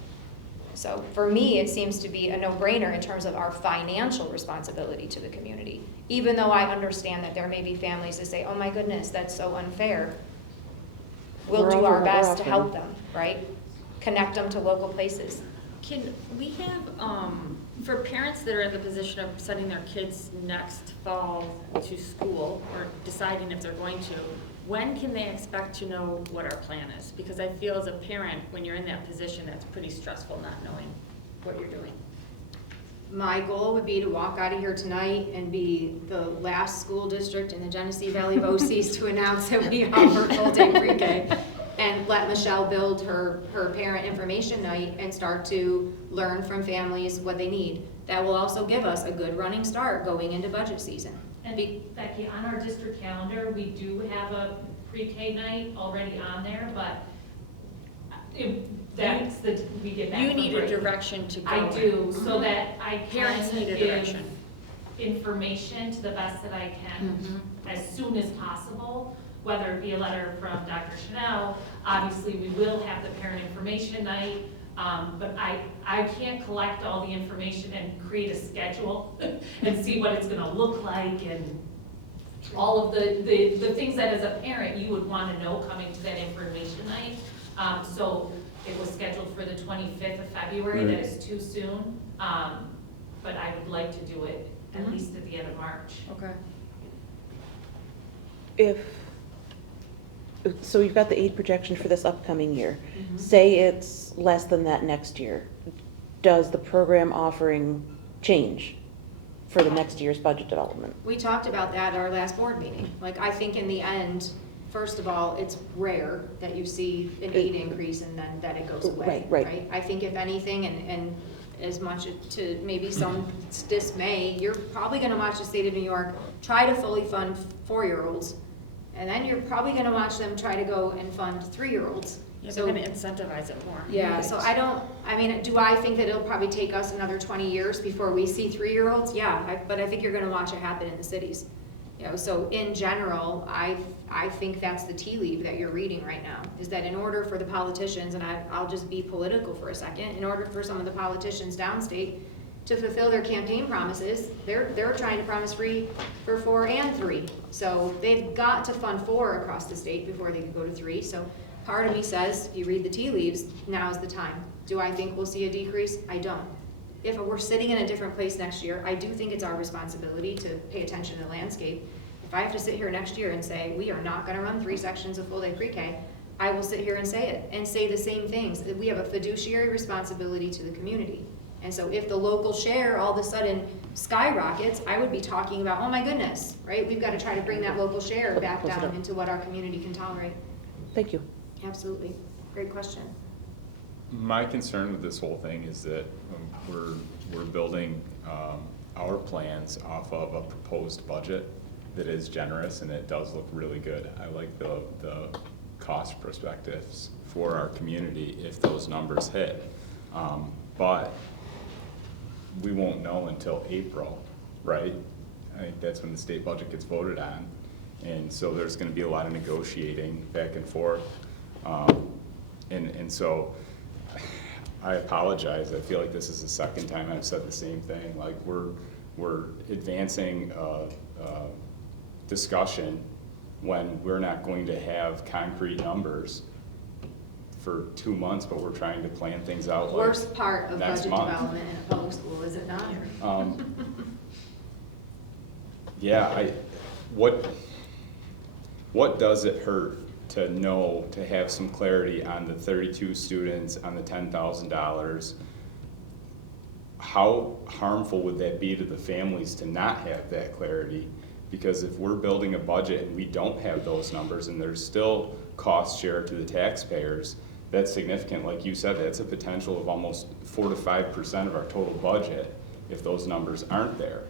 So for me, it seems to be a no-brainer in terms of our financial responsibility to the community. Even though I understand that there may be families that say, oh my goodness, that's so unfair. We'll We're do our offering what best we're to help offering. them, right? Connect them to local places. Can we have, for parents that are in the position of sending their kids next fall to school or deciding if they're going to, when can they expect to know what our plan is? Because I feel as a parent, when you're in that position, that's pretty stressful not knowing what you're doing. My goal would be to walk out of here tonight and be the last school district in the Genesee Valley BOCES to announce that we offer full-day pre-K, and let Michelle build her parent information night and start to learn from families what they need. That will also give us a good running start going into budget season. And Becky, on our district calendar, we do have a pre-K night already on there, but we get back You from need a break. direction to go. I do, in. so that I Parents can need a give direction. information to the best that I can as soon as possible, whether it be a letter from Dr. Chanel. Obviously, we will have the parent information night, but I can't collect all the information and create a schedule and see what it's gonna look like and all of the things that as a parent you would wanna know coming to that information night. So it was scheduled for the 25th of February, that is too soon, but I would like to do it at least at the end of March. Okay. So we've got the aid projection for this upcoming year. Say it's less than that next year. Does the program offering change for the next year's budget development? We talked about that at our last board meeting. Like, I think in the end, first of all, it's rare that you see an aid increase and then that it goes away, Right. I think if anything, and as much to maybe some dismay, you're probably gonna watch the state of New York try to fully fund 4-year-olds, and then you're probably gonna watch them try to go and fund 3-year-olds. Yeah, So- they're gonna incentivize it more. Yeah, so do I think that it'll probably take us another 20 years before we see 3-year-olds? Yeah, but I think you're gonna watch it happen in the cities. You know, so in general, I think that's the tea leaf that you're reading right now, is that in order for the politicians, and I'll just be political for a second, in order for some of the politicians downstate to fulfill their campaign promises, they're trying to promise free for 4 and 3. So they've got to fund 4 across the state before they can go to 3. So part of me says, if you read the tea leaves, now's the time. Do I think we'll see a decrease? I don't. If we're sitting in a different place next year, I do think it's our responsibility to pay attention to the landscape. If I have to sit here next year and say, we are not gonna run 3 sections of full-day pre-K, I will sit here and say it, and say the same things. We have a fiduciary responsibility to the community. And so if the local share all of a sudden skyrockets, I would be talking about, oh my goodness, right? We've gotta try to bring that local share back Close it down up. into what our community can tolerate. Thank you. Absolutely. Great question. My concern with this whole thing is that we're building our plans off of a proposed budget that is generous, and it does look really good. I like the cost perspectives for our community if those numbers hit. But we won't know until April, right? I think that's when the state budget gets voted on. And so there's gonna be a lot of negotiating back and forth. And so I apologize. I feel like this is the second time I've said the same thing. Like we're advancing discussion when we're not going to have concrete numbers for 2 months, but we're trying to plan things out. like Worst part of next budget month. development in a public school, is it not? Yeah, what does it hurt to know, to have some clarity on the 32 students, on the $10,000? How harmful would that be to the families to not have that clarity? Because if we're building a budget and we don't have those numbers and there's still cost share to the taxpayers, that's significant. Like you said, that's a potential of almost 4 to 5% of our total budget if those numbers aren't there.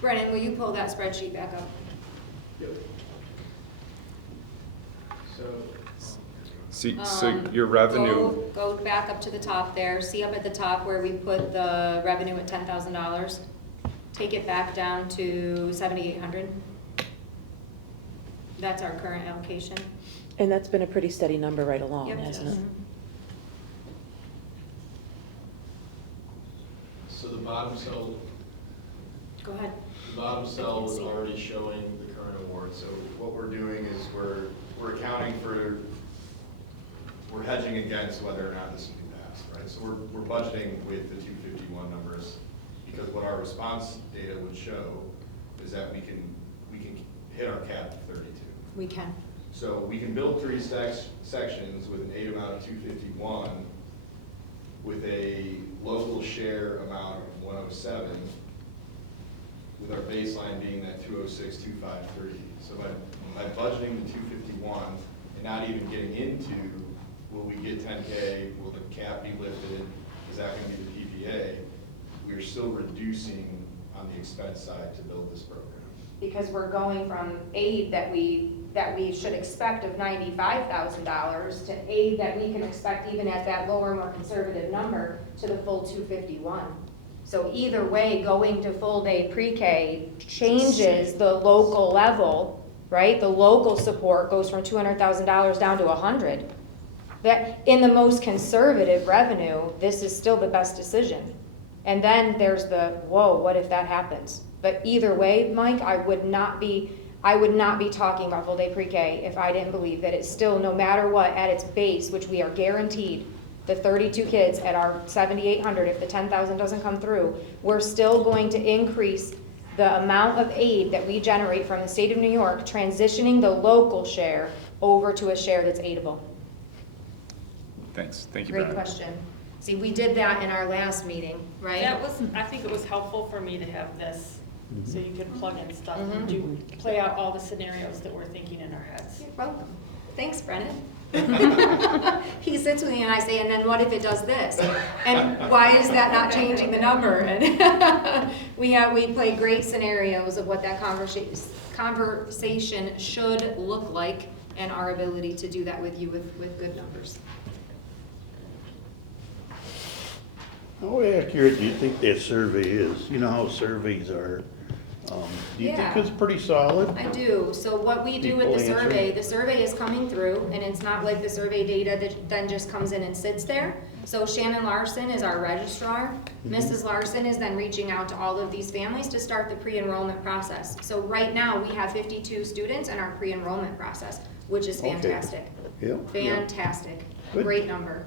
Brennan, will you pull that spreadsheet back up? So your revenue, Go back up to the top there, see up at the top where we put the revenue at $10,000. Take it back down to 7,800. That's our current allocation. And that's been a pretty steady number right along, Yep. hasn't it? So the bottom cell, Go ahead. the bottom cell is already showing the current award. So what we're doing is we're accounting for, we're hedging against whether or not this can be passed, right? So we're budgeting with the 251 numbers, because what our response data would show is that we can hit our cap of 32. We can. So we can build 3 sections with an aid amount of 251, with a local share amount of 107, with our baseline being that 206, 253. So by budgeting the 251 and not even getting into, will we get 10K, will the cap be lifted, is that going to be the PPA, we're still reducing on the expense side to build this program. Because we're going from aid that we should expect of $95,000 to aid that we can expect even at that lower, more conservative number to the full 251. So either way, going to full day pre-K changes the local level, right? The local support goes from $200,000 down to 100. That, in the most conservative revenue, this is still the best decision. And then there's the, whoa, what if that happens? But either way, Mike, I would not be talking about full day pre-K if I didn't believe that it's still, no matter what, at its base, which we are guaranteed, the 32 kids at our 7,800, if the 10,000 doesn't come through, we're still going to increase the amount of aid that we generate from the state of New York, transitioning the local share over to a share that's aidable. Thanks. Thank you, Great Brenda. question. See, we did that in our last meeting, right? That was, I think it was helpful for me to have this, so you could plug in stuff and play out all the scenarios that we're thinking in our heads. You're welcome. Thanks, Brennan. He sits with me and I say, and then what if it does this? And why is that not changing the number? And we play great scenarios of what that conversation should look like and our ability to do that with you with good numbers. How accurate do you think that survey is? You know how surveys are. Do you think Yeah. it's pretty solid? I do. So what we do with the People answer. survey, the survey is coming through, and it's not like the survey data that then just comes in and sits there. So Shannon Larson is our registrar. Mrs. Larson is then reaching out to all of these families to start the pre-enrollment process. So right now, we have 52 students in our pre-enrollment process, which is Okay. fantastic. Yep. Fantastic. Good. Great number.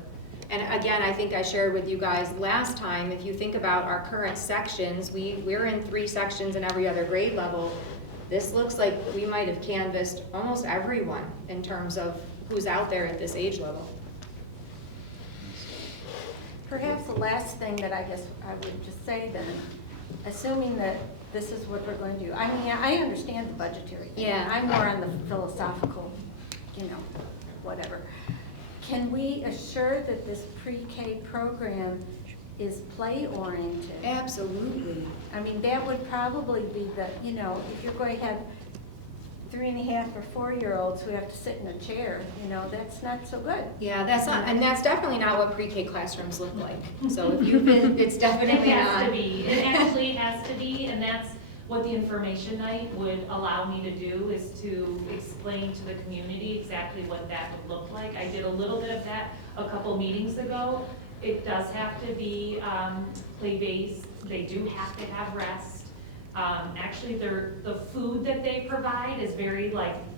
And again, I think I shared with you guys last time, if you think about our current sections, we're in 3 sections in every other grade level. This looks like we might have canvassed almost everyone in terms of who's out there at this age level. Perhaps the last thing that I guess I would just say then, assuming that this is what we're going to do, I mean, I understand the budgetary thing. Yeah. I'm more on the philosophical, whatever. Can we assure that this pre-K program is play-oriented? Absolutely. I mean, that would probably be the, if you're going to have 3.5 or 4-year-olds who have to sit in a chair, that's not so good. Yeah, that's definitely not what pre-K classrooms look like. So if you've been, it's definitely It has not. to be, it actually has to be, and that's what the information night would allow me to do, is to explain to the community exactly what that would look like. I did a little bit of that a couple meetings ago. It does have to be play-based, they do have to have rest. Actually, the food that they provide is very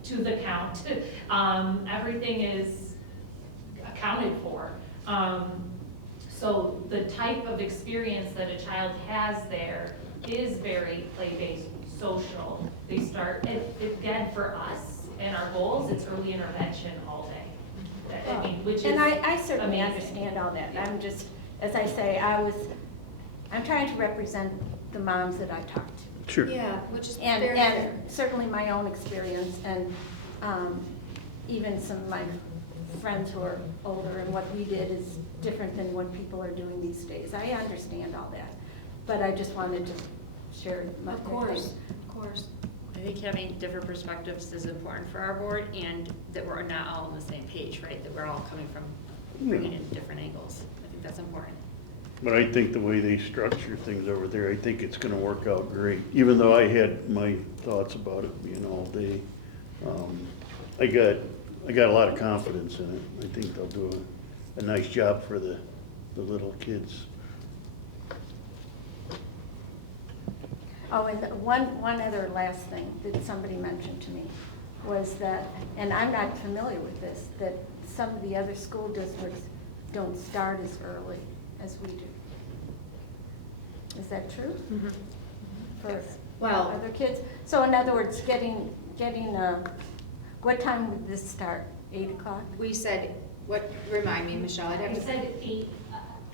to the count. Everything is accounted for. So the type of experience that a child has there is very play-based, social. They start, again, for us and our goals, it's early intervention all day. Which is And I certainly amazing. understand all that. I'm just, as I say, I'm trying to represent the moms that I talk to. Sure. Yeah, which is And, very and fair. certainly my own experience and even some of my friends who are older, and what we did is different than what people are doing these days. I understand all that, but I just wanted to share my Of course, thing. of course. I think having different perspectives is important for our board, and that we're not all on the same page, right? That we're all coming from, bringing in different angles. I think that's important. But I think the way they structure things over there, I think it's gonna work out great. Even though I had my thoughts about it, I got a lot of confidence in it. I think they'll do a nice job for the little kids. Oh, and one other last thing that somebody mentioned to me was that, and I'm not familiar with this, that some of the other school districts don't start as early as we do. Is that true? For Well- other kids? So in other words, getting, what time would this start? 8 o'clock? We said, what, remind me, Michelle, I'd have I to. said 8,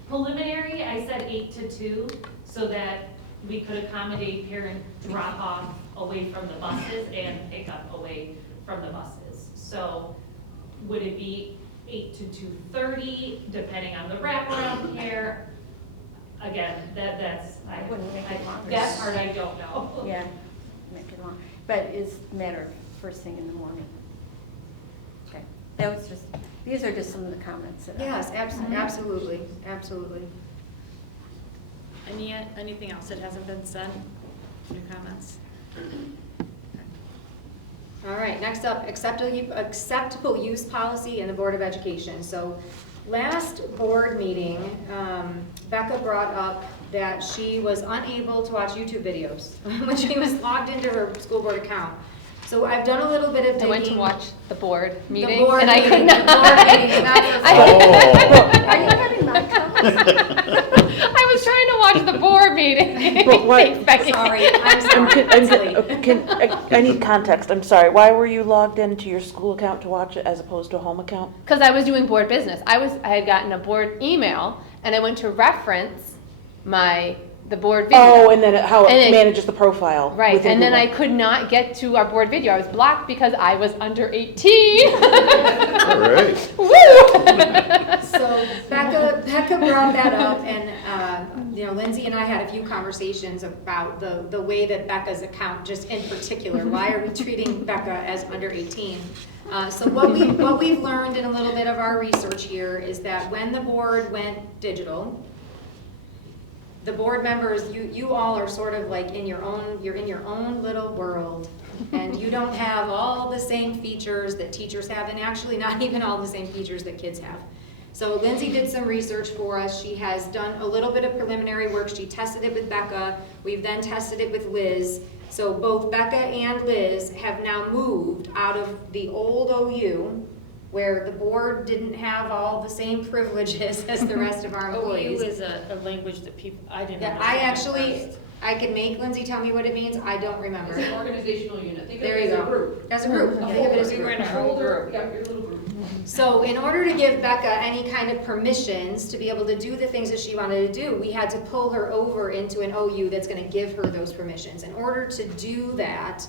preliminary, I said 8 to 2, so that we could accommodate parent drop-off away from the buses and pick up away from the buses. So would it be 8 to 2:30, depending on the wraparound care? Again, that's, I wouldn't make it longer. that part I don't know. Yeah, make it long, but it's a matter of first thing in the morning. Okay, that was just, these are just some of the comments that I. Yes, absolutely, absolutely. Anything else that hasn't been said? Any comments? All right, next up, acceptable use policy in the Board of Education. So last board meeting, Becca brought up that she was unable to watch YouTube videos when she was logged into her school board account. So I've done a little bit of I digging. went to watch the board meeting, The board and I meeting, could not. the board meeting, not your Oh. Are you having my comments? I was trying to watch the board meeting. But why- Thanks, Becky. Sorry, I'm sorry, it's late. I need context, I'm sorry. Why were you logged into your school account to watch it as opposed to a home account? Because I was doing board business. I had gotten a board email, and I went to reference the board video. Oh, and then how And it it- manages the profile. Right, within and then I Google. could not get to our board video. I was blocked because I was under 18. All right. Woo! So Becca brought that up, and Lindsay and I had a few conversations about the way that Becca's account, just in particular, why are we treating Becca as under 18? So what we've learned in a little bit of our research here is that when the board went digital, the board members, you all are sort of like you're in your own little world, and you don't have all the same features that teachers have, and actually not even all the same features that kids have. So Lindsay did some research for us. She has done a little bit of preliminary work. She tested it with Becca. We've then tested it with Liz. So both Becca and Liz have now moved out of the old OU, where the board didn't have all the same privileges as the rest of our employees. OU is a language that people, I didn't Yeah, understand I could make Lindsay tell me what it means. I don't remember. It's an organizational unit. Think of There it you as a go. group. As a group. A Think of it as a folder. group. in our own Folder, group. yeah, your little group. So in order to give Becca any kind of permissions to be able to do the things that she wanted to do, we had to pull her over into an OU that's gonna give her those permissions. In order to do that,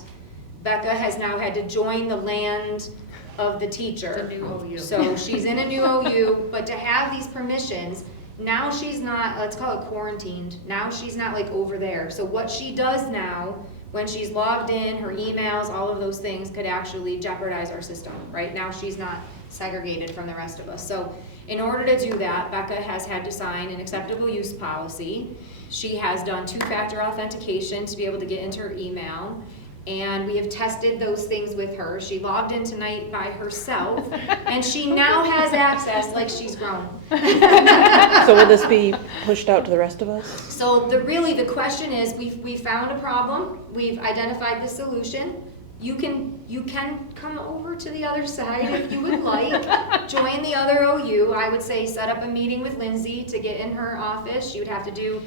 Becca has now had to join the land of the teacher. The new OU. So she's in a new OU, but to have these permissions, now she's not, let's call it quarantined. Now she's not like over there. So what she does now, when she's logged in, her emails, all of those things could actually jeopardize our system. Right now she's not segregated from the rest of us. So in order to do that, Becca has had to sign an acceptable use policy. She has done two-factor authentication to be able to get into her email. And we have tested those things with her. She logged in tonight by herself, and she now has access like she's grown. So will this be pushed out to the rest of us? So the question is, we found a problem, we've identified the solution. You can come over to the other side if you would like, join the other OU. I would say set up a meeting with Lindsay to get in her office. She would have to do,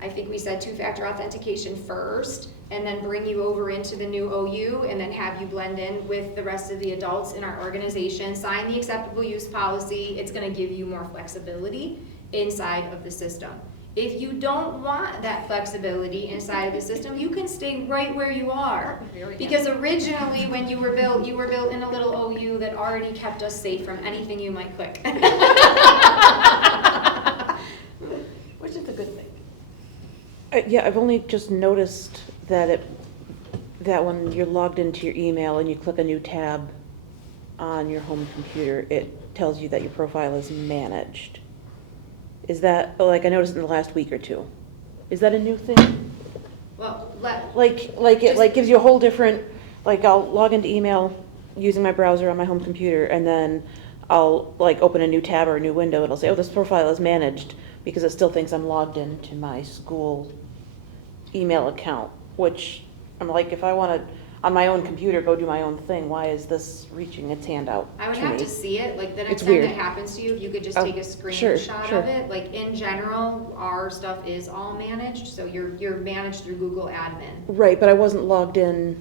I think we said two-factor authentication first, and then bring you over into the new OU, and then have you blend in with the rest of the adults in our organization, sign the acceptable use policy. It's gonna give you more flexibility inside of the system. If you don't want that flexibility inside of the system, you can stay right where you are. Because originally, when you were built in a little OU that already kept us safe from anything you might click. Which is a good thing. Yeah, I've only just noticed that when you're logged into your email and you click a new tab on your home computer, it tells you that your profile is managed. Is that, like, I noticed in the last week or two. Is that a new thing? Well, It gives you a whole different, like, I'll log into email using my browser on my home computer, and then I'll, like, open a new tab or a new window, and it'll say, oh, this profile is managed, because it still thinks I'm logged into my school email account. which I'm like, if I want to, on my own computer, go do my own thing, why is this reaching its hand out I would to have me? to see it, like the next It's time weird. that happens to you, if you could just Oh, take a sure, screenshot sure. of it. Like in general, our stuff is all managed, so you're managed through Google Admin. Right, but I wasn't logged in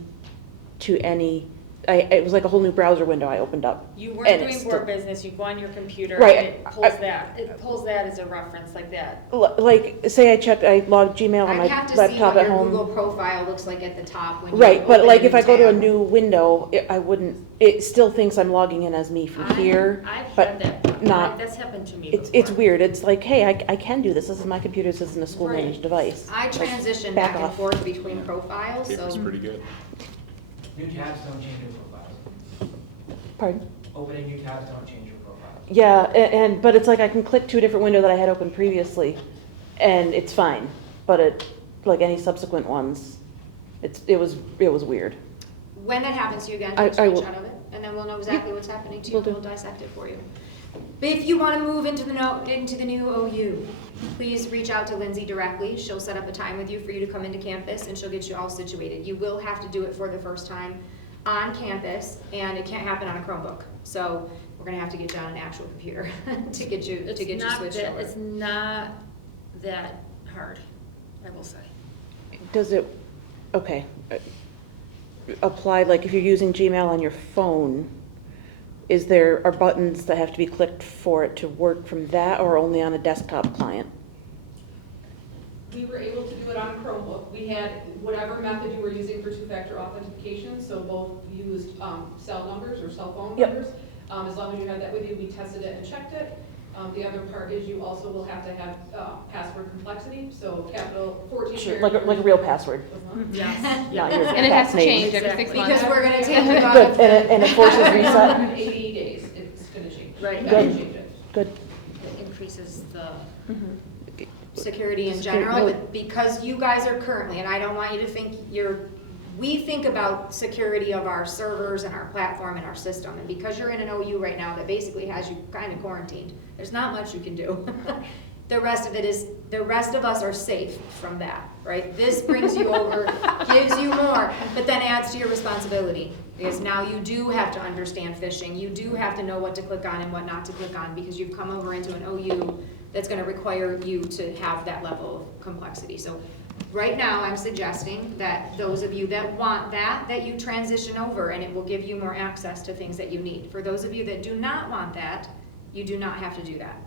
to any, it was like a whole new browser window I opened up. You weren't And doing it's board still- business, you go on your computer, Right, and it pulls that as a reference like that. Like, say I logged Gmail on I'd my have to see laptop what at your Google home. profile looks like at the top when you Right, but open like a if new I go to a tab. new window, I wouldn't, it still thinks I'm logging in as me from here. I've but had that, not- that's happened to me It's before. weird, it's like, hey, I can do this is my computer, this isn't a school Right. managed device. I Like, transition back back and off. forth between profiles, Paper's so pretty good. New tabs don't change your profiles. Pardon? Opening new tabs don't change your profile. Yeah, but it's like I can click to a different window that I had open previously, and it's fine. But it, like any subsequent ones, it was weird. when that happens to you again, I take a will- screenshot of it, and then we'll know exactly what's happening to you, Will and do. we'll dissect it for you. But if you want to move into the new OU, please reach out to Lindsay directly. She'll set up a time with you for you to come into campus, and she'll get you all situated. You will have to do it for the first time on campus, and it can't happen on a Chromebook. So we're gonna have to get you on an actual computer to get you switched over. It's not that hard, I will say. Does it, okay, apply, like if you're using Gmail on your phone, are buttons that have to be clicked for it to work from that, or only on a desktop client? We were able to do it on Chromebook. We had whatever method you were using for two-factor authentication, so both used cell numbers or cell phone Yep. numbers. As long as you had that with you, we tested it and checked it. The other part is you also will have to have password complexity, so capital 14 Sure, characters. like a real password. Yes. Not your And it has cat's to name. change every 6 Exactly. months. Because we're gonna take you out Good, of and it forces reset? 180 days, it's gonna change. Right. You gotta Good. change it. Good. It increases the, security in Security, general, no. but because you guys are currently, and I don't want you to think we think about security of our servers and our platform and our system, and because you're in an OU right now that basically has you kind of quarantined, there's not much you can do. The rest of us are safe from that, right? This brings you over, gives you more, but then adds to your responsibility. Because now you do have to understand phishing, you do have to know what to click on and what not to click on, because you've come over into an OU that's gonna require you to have that level of complexity. So right now, I'm suggesting that those of you that want that you transition over, and it will give you more access to things that you need. For those of you that do not want that, you do not have to do that.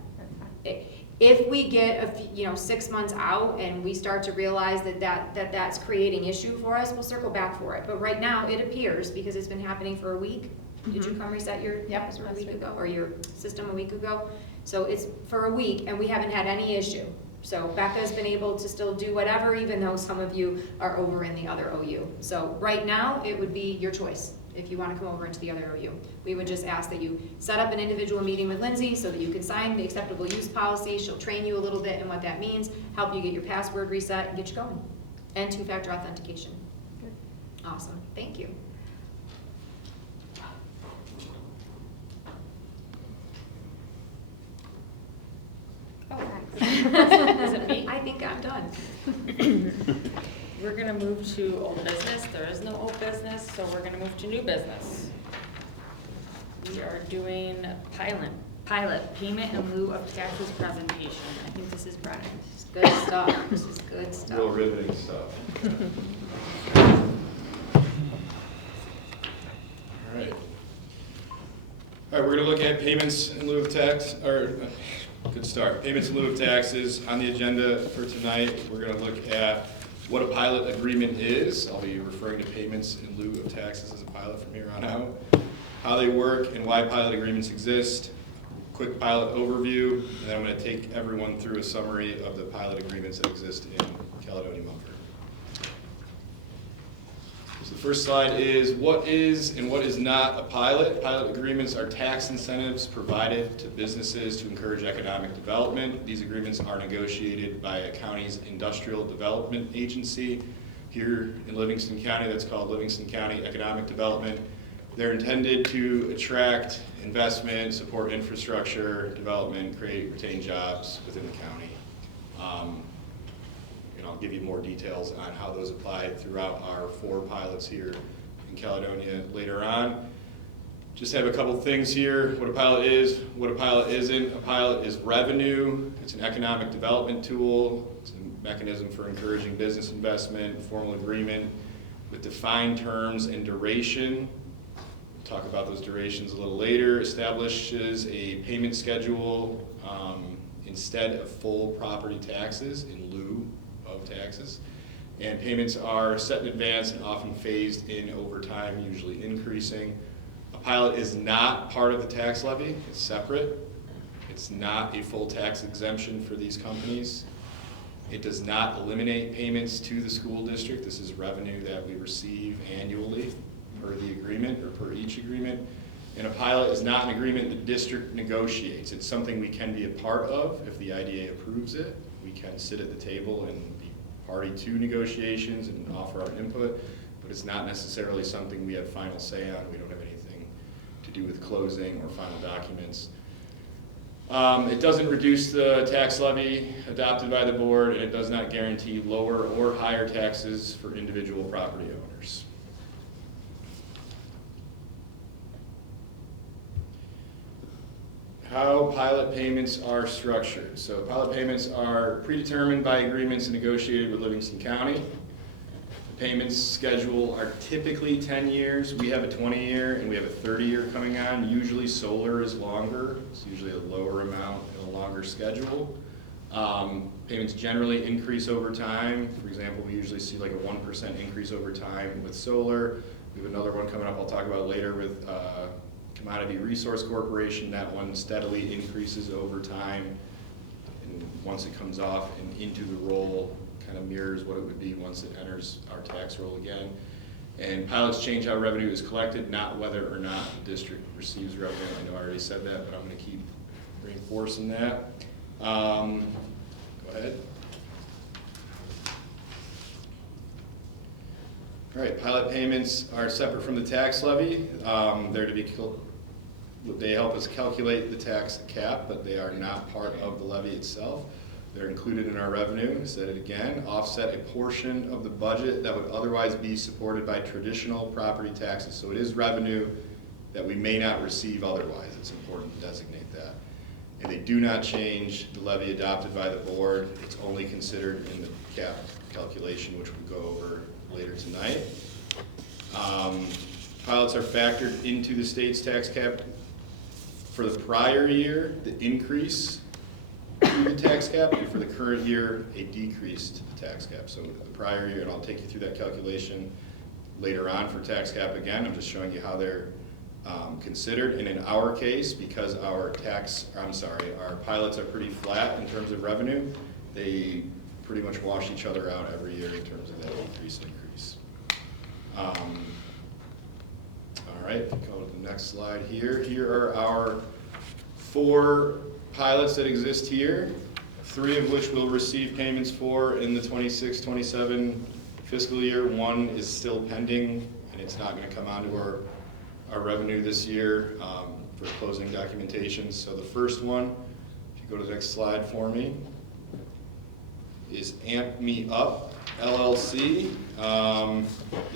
If we get 6 months out and we start to realize that's creating issue for us, we'll circle back for it. But right now, it appears, because it's been happening for a week, did you come reset your password a week ago, or your system a week ago? So it's for a week, and we haven't had any issue. So Becca's been able to still do whatever, even though some of you are over in the other OU. So right now, it would be your choice if you want to come over into the other OU. We would just ask that you set up an individual meeting with Lindsay so that you can sign the acceptable use policy. She'll train you a little bit in what that means, help you get your password reset, and get you going. And two-factor authentication. Awesome, thank you. is it me? I think I'm done. We're gonna move to old business. There is no old business, so we're gonna move to new business. We are doing pilot payment in lieu of taxes presentation. I think this is Brennan. This is good stuff, this is good stuff. Real riveting stuff. All right. All right, we're gonna look at payments in lieu of tax, or, good start. Payments in lieu of taxes. On the agenda for tonight, we're gonna look at what a pilot agreement is. I'll be referring to payments in lieu of taxes as a pilot from here on out. How they work and why pilot agreements exist. Quick pilot overview, and then I'm gonna take everyone through a summary of the pilot agreements that exist in Caledonia Mumford. So the first slide is what is and what is not a pilot. Pilot agreements are tax incentives provided to businesses to encourage economic development. These agreements are negotiated by a county's industrial development agency. Here in Livingston County, that's called Livingston County Economic Development. They're intended to attract investment, support infrastructure development, retain jobs within the county. and I'll give you more details on how those apply throughout our 4 pilots here in Caledonia later on. Just have a couple things here, what a pilot is, what a pilot isn't. A pilot is revenue, it's an economic development tool, it's a mechanism for encouraging business investment, formal agreement with defined terms and duration. We'll talk about those durations a little later. Establishes a payment schedule instead of full property taxes, in lieu of taxes. And payments are set in advance and often phased in over time, usually increasing. A pilot is not part of the tax levy, it's separate. It's not a full tax exemption for these companies. It does not eliminate payments to the school district. This is revenue that we receive annually per the agreement or per each agreement. And a pilot is not an agreement the district negotiates. It's something we can be a part of if the IDA approves it. We can sit at the table and be party to negotiations and offer our input, but it's not necessarily something we have final say on. We don't have anything to do with closing or final documents. It doesn't reduce the tax levy adopted by the board, and it does not guarantee lower or higher taxes for individual property owners. How pilot payments are structured. So pilot payments are predetermined by agreements negotiated with Livingston County. The payments schedule are typically 10 years. We have a 20-year and we have a 30-year coming on. Usually solar is longer. It's usually a lower amount and a longer schedule. Payments generally increase over time. For example, we usually see like a 1% increase over time with solar. We have another one coming up I'll talk about later with Commodity Resource Corporation. That one steadily increases over time, and once it comes off and into the roll, kind of mirrors what it would be once it enters our tax roll again. And pilots change how revenue is collected, not whether or not the district receives revenue. I know I already said that, but I'm going to keep reinforcing that. Go ahead. All right, pilot payments are separate from the tax levy. They're to be they help us calculate the tax cap, but they are not part of the levy itself. They're included in our revenue. I said it again, offset a portion of the budget that would otherwise be supported by traditional property taxes. So it is revenue that we may not receive otherwise. It's important to designate that. And they do not change the levy adopted by the board. It's only considered in the cap calculation, which we'll go over later tonight. Pilots are factored into the state's tax cap for the prior year, the increase to the tax cap, and for the current year, a decrease to the tax cap. So the prior year, and I'll take you through that calculation later on for tax cap again. I'm just showing you how they're considered. And in our case, because our pilots are pretty flat in terms of revenue, they pretty much wash each other out every year in terms of that increase. All right, go to the next slide here. Here are our 4 pilots that exist here, 3 of which we'll receive payments for in the 26-27 fiscal year. 1 is still pending, and it's not going to come onto our revenue this year for closing documentation. So the first one, if you go to the next slide for me, is Amp Me Up LLC. The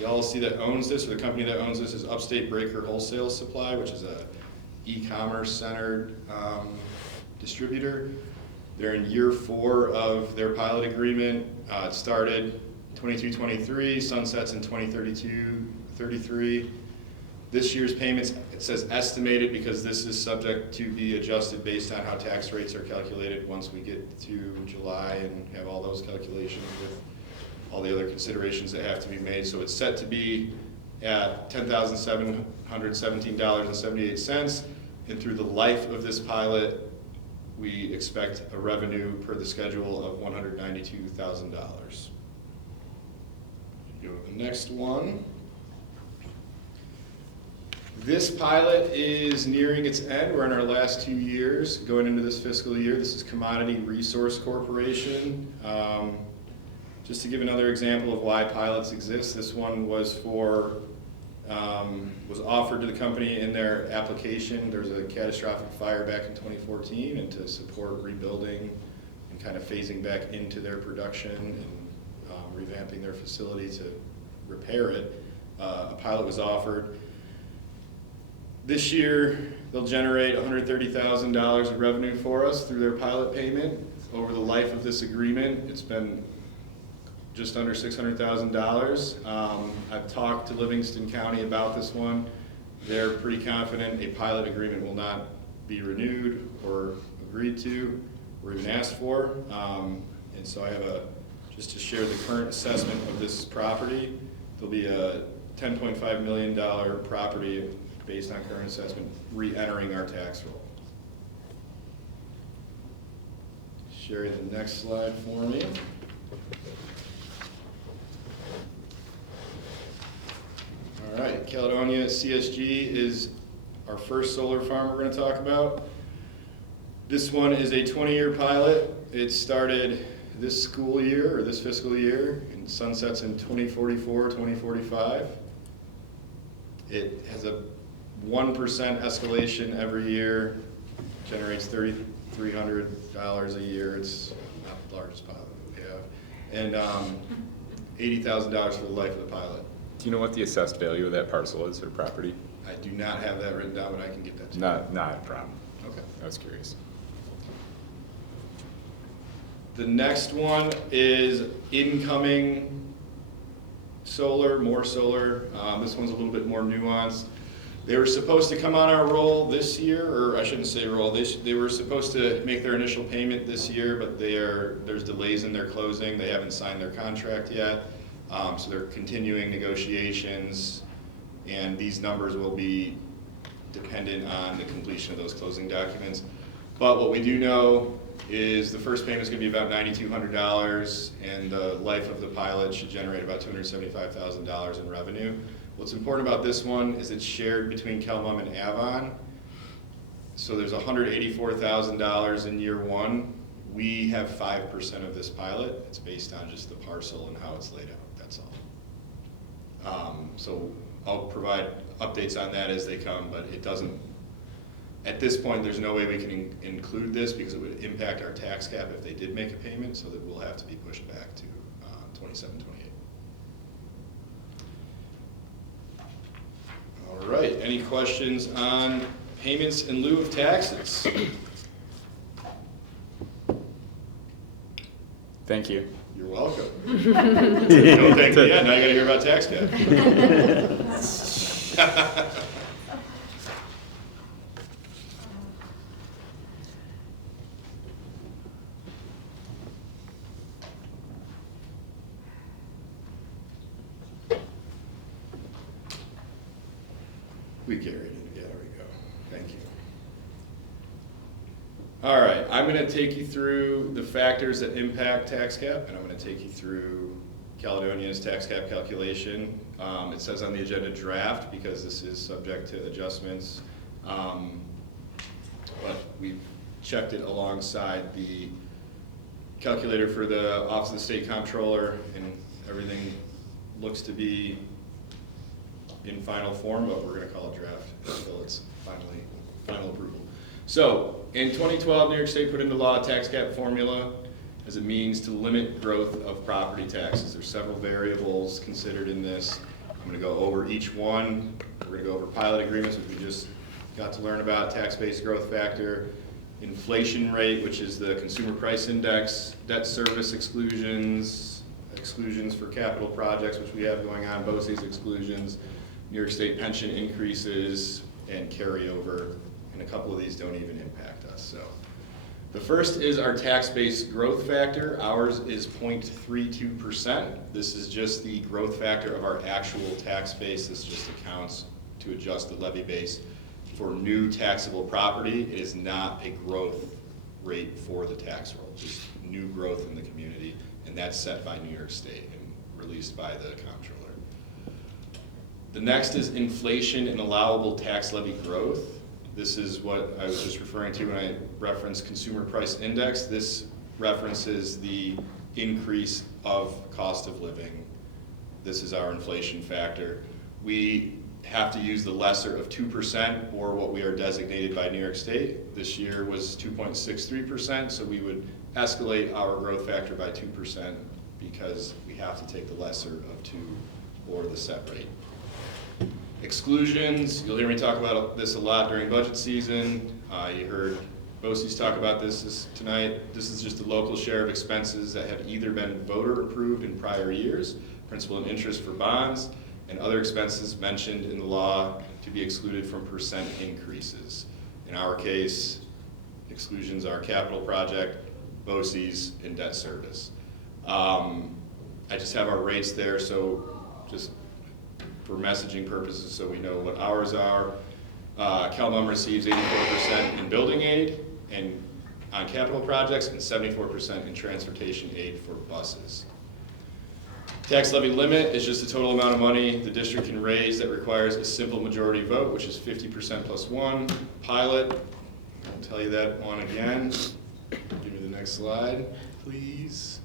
LLC that owns this, or the company that owns this, is Upstate Breaker Wholesale Supply, which is a e-commerce centered distributor. They're in year 4 of their pilot agreement. It started 22-23, sunsets in 2032-33. This year's payments, it says estimated because this is subject to be adjusted based on how tax rates are calculated once we get to July and have all those calculations with all the other considerations that have to be made. So it's set to be at $10,717.78, and through the life of this pilot, we expect a revenue per the schedule of $192,000. Go to the next one. This pilot is nearing its end. We're in our last 2 years going into this fiscal year. This is Commodity Resource Corporation. Just to give another example of why pilots exist, this one was offered to the company in their application. There was a catastrophic fire back in 2014, and to support rebuilding and kind of phasing back into their production and revamping their facility to repair it. A pilot was offered. This year, they'll generate $130,000 of revenue for us through their pilot payment. Over the life of this agreement, it's been just under $600,000. I've talked to Livingston County about this one. They're pretty confident a pilot agreement will not be renewed or agreed to or even asked for. And so I have just to share the current assessment of this property. There'll be a $10.5 million property based on current assessment re-entering our tax roll. Share the next slide for me. All right, Caledonia CSG is our first solar farm we're going to talk about. This one is a 20-year pilot. It started this school year, or this fiscal year, and sunsets in 2044, 2045. It has a 1% escalation every year, generates $3,300 a year. It's not the largest pilot that we have. And $80,000 for the life of the pilot. Do you know what the assessed value of that parcel is or property? I do not have that written down, but I can get that to you. Not a problem. Okay. I was curious. The next one is incoming solar, more solar. This one's a little bit more nuanced. They were supposed to come on our roll this year, or I shouldn't say roll, they were supposed to make their initial payment this year, but there's delays in their closing. They haven't signed their contract yet. So they're continuing negotiations, and these numbers will be dependent on the completion of those closing documents. But what we do know is the first payment is going to be about $9,200, and the life of the pilot should generate about $275,000 in revenue. What's important about this one is it's shared between Kelmum and Avon. So there's $184,000 in year one. We have 5% of this pilot. It's based on just the parcel and how it's laid out, that's all. So I'll provide updates on that as they come, but it doesn't, at this point, there's no way we can include this because it would impact our tax cap if they did make a payment, so that we'll have to be pushed back to 27, 28. All right, any questions on payments in lieu of taxes? Thank you. You're welcome. No, thank you yet. Now you gotta hear about tax cap. We carried it. Yeah, there we go. Thank you. All right, I'm going to take you through the factors that impact tax cap, and I'm going to take you through Caledonia's tax cap calculation. It says on the agenda draft because this is subject to adjustments, but we've checked it alongside the calculator for the Office of the State Comptroller, and everything looks to be in final form, but we're going to call it draft until it's final approval. So, in 2012, New York State put into law a tax cap formula as a means to limit growth of property taxes. There's several variables considered in this. I'm going to go over each one. We're going to go over pilot agreements, which we just got to learn about, tax-based growth factor, inflation rate, which is the consumer price index, debt service exclusions, exclusions for capital projects, which we have going on, BOCES exclusions, New York State pension increases, and carryover, and a couple of these don't even impact us. So the first is our tax-based growth factor. Ours is 0.32%. This is just the growth factor of our actual tax base. This just accounts to adjust the levy base for new taxable property. It is not a growth rate for the tax roll, just new growth in the community, and that's set by New York State and released by the comptroller. The next is inflation and allowable tax levy growth. This is what I was just referring to when I referenced consumer price index. This references the increase of cost of living. This is our inflation factor. We have to use the lesser of 2% or what we are designated by New York State. This year was 2.63%, so we would escalate our growth factor by 2% because we have to take the lesser of two or the set rate. Exclusions, you'll hear me talk about this a lot during budget season. You heard BOCES talk about this tonight. This is just the local share of expenses that have either been voter approved in prior years, principal and interest for bonds, and other expenses mentioned in the law to be excluded from percent increases. In our case, exclusions are capital project, BOCES, and debt service. I just have our rates there, so just for messaging purposes, so we know what ours are. CalMum receives 84% in building aid and on capital projects, and 74% in transportation aid for buses. Tax levy limit is just the total amount of money the district can raise that requires a simple majority vote, which is 50% plus one. Pilot, I'll tell you that one again. Give me the next slide, please.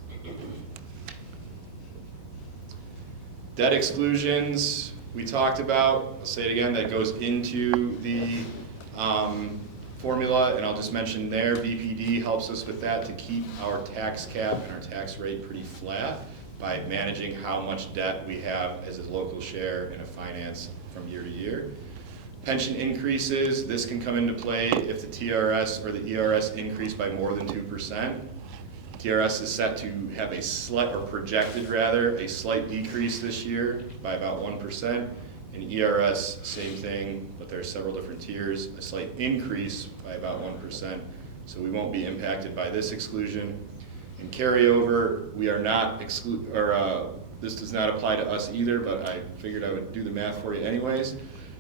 Debt exclusions, we talked about. I'll say it again, that goes into the formula, and I'll just mention there, BPD helps us with that to keep our tax cap and our tax rate pretty flat by managing how much debt we have as a local share in a finance from year to year. Pension increases, this can come into play if the TRS or the ERS increase by more than 2%. TRS is set to have a slight, or projected rather, a slight decrease this year by about 1%. And ERS, same thing, but there are several different tiers, a slight increase by about 1%. So we won't be impacted by this exclusion. And carryover, we are not this does not apply to us either, but I figured I would do the math for you anyways.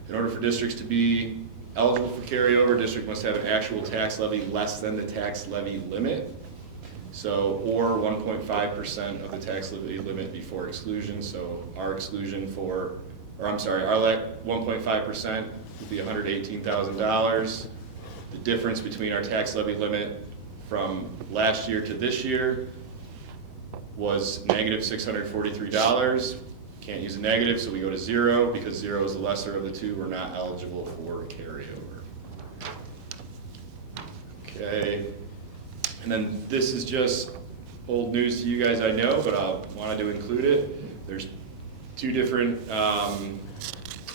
In order for districts to be eligible for carryover, district must have an actual tax levy less than the tax levy limit. So, or 1.5% of the tax levy limit before exclusion. So our exclusion for, or I'm sorry, our 1.5% would be $118,000. The difference between our tax levy limit from last year to this year was negative $643. Can't use a negative, so we go to zero. Because zero is the lesser of the two, we're not eligible for carryover. Okay. And then this is just old news to you guys, I know, but I wanted to include it. There's two different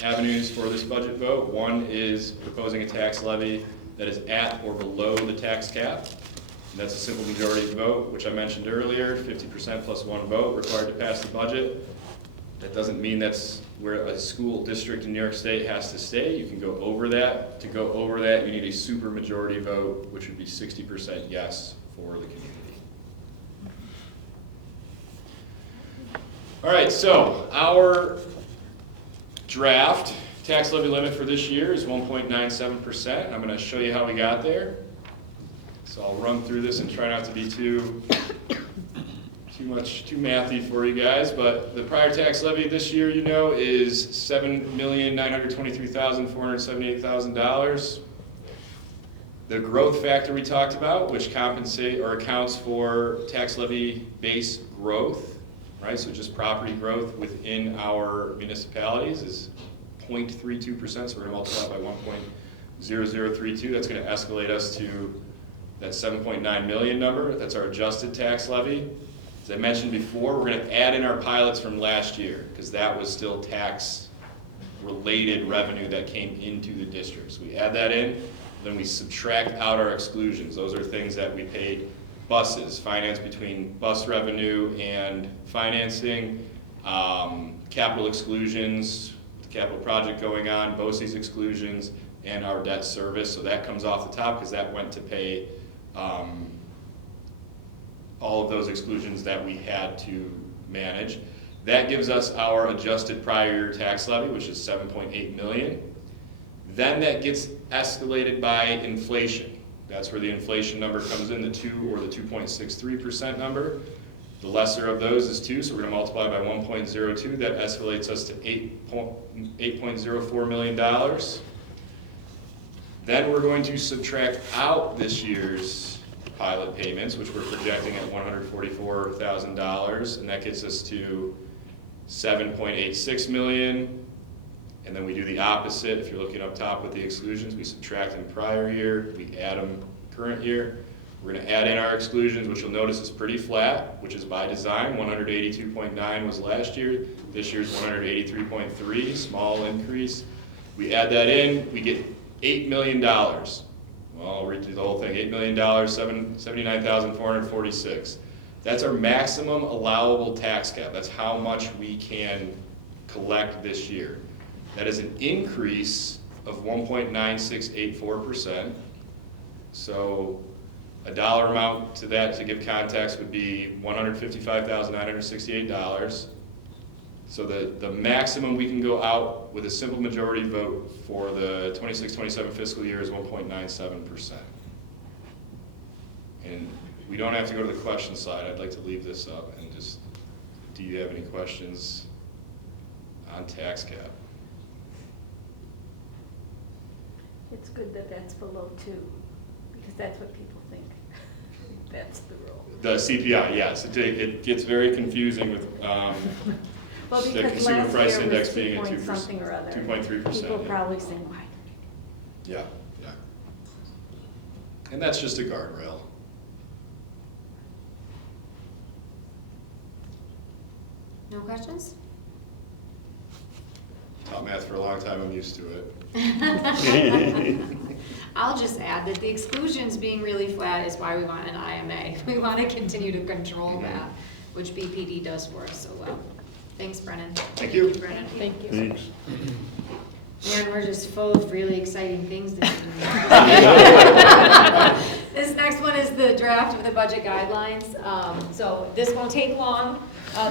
avenues for this budget vote. One is proposing a tax levy that is at or below the tax cap. And that's a simple majority vote, which I mentioned earlier, 50% plus one vote required to pass the budget. That doesn't mean that's where a school district in New York State has to stay. You can go over that. To go over that, you need a super majority vote, which would be 60% yes for the community. All right, so our draft tax levy limit for this year is 1.97%. I'm going to show you how we got there. So I'll run through this and try not to be too mathy for you guys, but the prior tax levy this year, you know, is $7,923,478,000. The growth factor we talked about, which compensate or accounts for tax levy base growth, right? So just property growth within our municipalities is 0.32%. So we're going to multiply by 1.0032. That's going to escalate us to that 7.9 million number. That's our adjusted tax levy. As I mentioned before, we're going to add in our pilots from last year because that was still tax-related revenue that came into the district. So we add that in, then we subtract out our exclusions. Those are things that we paid buses, finance between bus revenue and financing, capital exclusions, the capital project going on, BOCES exclusions, and our debt service. So that comes off the top because that went to pay all of those exclusions that we had to manage. That gives us our adjusted prior year tax levy, which is 7.8 million. Then that gets escalated by inflation. That's where the inflation number comes in, the 2 or the 2.63% number. The lesser of those is 2, so we're going to multiply by 1.02. That escalates us to $8.04 million. Then we're going to subtract out this year's pilot payments, which we're projecting at $144,000, and that gets us to $7.86 million. And then we do the opposite. If you're looking up top with the exclusions, we subtract them prior year, we add them current year. We're gonna add in our exclusions, which you'll notice is pretty flat, which is by design. 182.9 was last year. This year's 183.3, small increase. We add that in, we get $8 million. Well, I'll read through the whole thing. $8 million, 79,446. That's our maximum allowable tax cap. That's how much we can collect this year. That is an increase of 1.9684%. So a dollar amount to that, to give context, would be $155,968. So the maximum we can go out with a simple majority vote for the 26-27 fiscal year is 1.97%. And we don't have to go to the question slide. I'd like to leave this up and just, do you have any questions on tax cap? It's good that that's below 2, because that's what people think. That's the rule. The CPI, yes, it gets very confusing with Well, the because consumer last price year index was being at 2 point something or other. 2.3%. People probably saying, why? Yeah, yeah. And that's just a guardrail. No questions? Taught math for a long time, I'm used to it. I'll just add that the exclusions being really flat is why we want an IMA. We want to continue to control that, which BPD does for us so well. Thanks, Brennan. Thank you. Brennan. Thank you. Thanks. Man, we're just full of really exciting things this year. This next one is the draft of the budget guidelines. So this won't take long.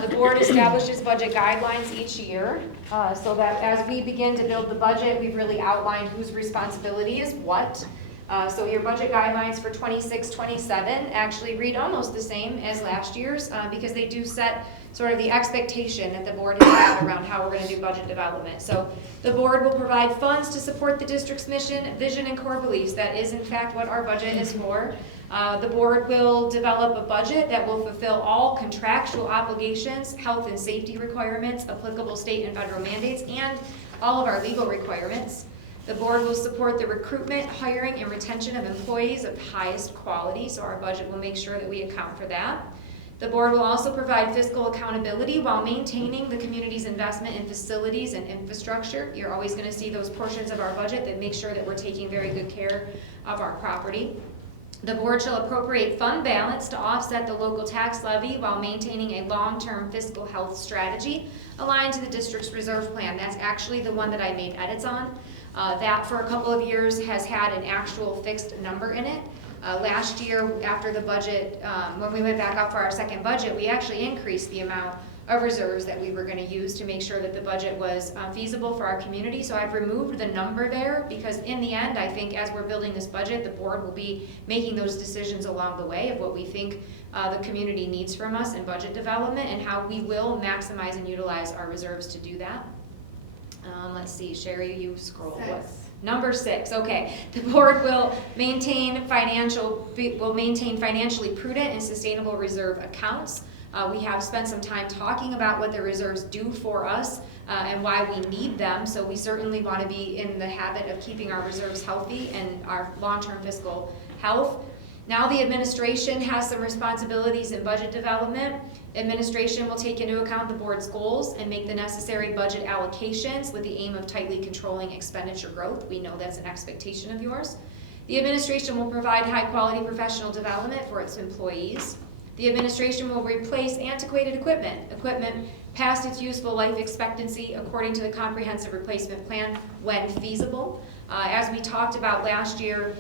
The board establishes budget guidelines each year, so that as we begin to build the budget, we've really outlined whose responsibility is what. So your budget guidelines for 26-27 actually read almost the same as last year's, because they do set sort of the expectation that the board has had around how we're going to do budget development. So the board will provide funds to support the district's mission, vision, and core beliefs. That is in fact what our budget is for. The board will develop a budget that will fulfill all contractual obligations, health and safety requirements, applicable state and federal mandates, and all of our legal requirements. The board will support the recruitment, hiring, and retention of employees of highest quality, so our budget will make sure that we account for that. The board will also provide fiscal accountability while maintaining the community's investment in facilities and infrastructure. You're always going to see those portions of our budget that make sure that we're taking very good care of our property. The board shall appropriate fund balance to offset the local tax levy while maintaining a long-term fiscal health strategy aligned to the district's reserve plan. That's actually the one that I made edits on. That for a couple of years has had an actual fixed number in it. Last year, after the budget, when we went back up for our second budget, we actually increased the amount of reserves that we were going to use to make sure that the budget was feasible for our community. So I've removed the number there because in the end, I think as we're building this budget, the board will be making those decisions along the way of what we think the community needs from us in budget development and how we will maximize and utilize our reserves to do that. Let's see, Sherry, you scrolled. What? Number 6, okay. The board will maintain financially prudent and sustainable reserve accounts. We have spent some time talking about what the reserves do for us and why we need them. So we certainly want to be in the habit of keeping our reserves healthy and our long-term fiscal health. Now the administration has some responsibilities in budget development. Administration will take into account the board's goals and make the necessary budget allocations with the aim of tightly controlling expenditure growth. We know that's an expectation of yours. The administration will provide high-quality professional development for its employees. The administration will replace antiquated equipment past its useful life expectancy according to the comprehensive replacement plan when feasible. As we talked about last year,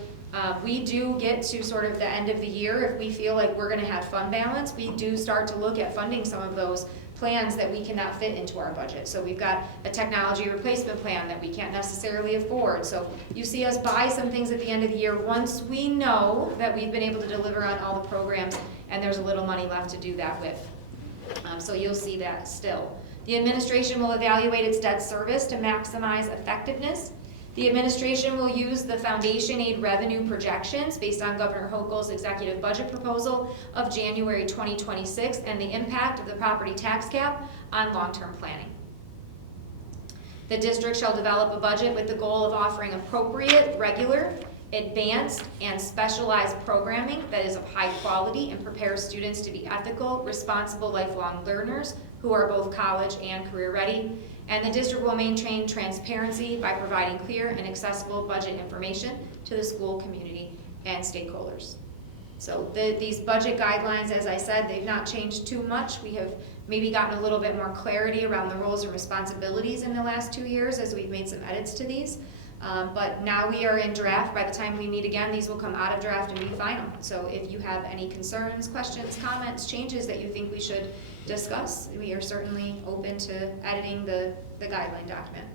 we do get to sort of the end of the year. If we feel like we're going to have fund balance, we do start to look at funding some of those plans that we cannot fit into our budget. So we've got a technology replacement plan that we can't necessarily afford. So you see us buy some things at the end of the year once we know that we've been able to deliver on all the programs and there's a little money left to do that with. So you'll see that still. The administration will evaluate its debt service to maximize effectiveness. The administration will use the foundation aid revenue projections based on Governor Hochul's executive budget proposal of January 2026 and the impact of the property tax cap on long-term planning. The district shall develop a budget with the goal of offering appropriate, regular, advanced and specialized programming that is of high quality and prepares students to be ethical, responsible, lifelong learners who are both college and career ready. And the district will maintain transparency by providing clear and accessible budget information to the school community and stakeholders. So these budget guidelines, as I said, they've not changed too much. We have maybe gotten a little bit more clarity around the roles and responsibilities in the last 2 years as we've made some edits to these. But now we are in draft. By the time we meet again, these will come out of draft and be final. So if you have any concerns, questions, comments, changes that you think we should discuss, we are certainly open to editing the guideline document.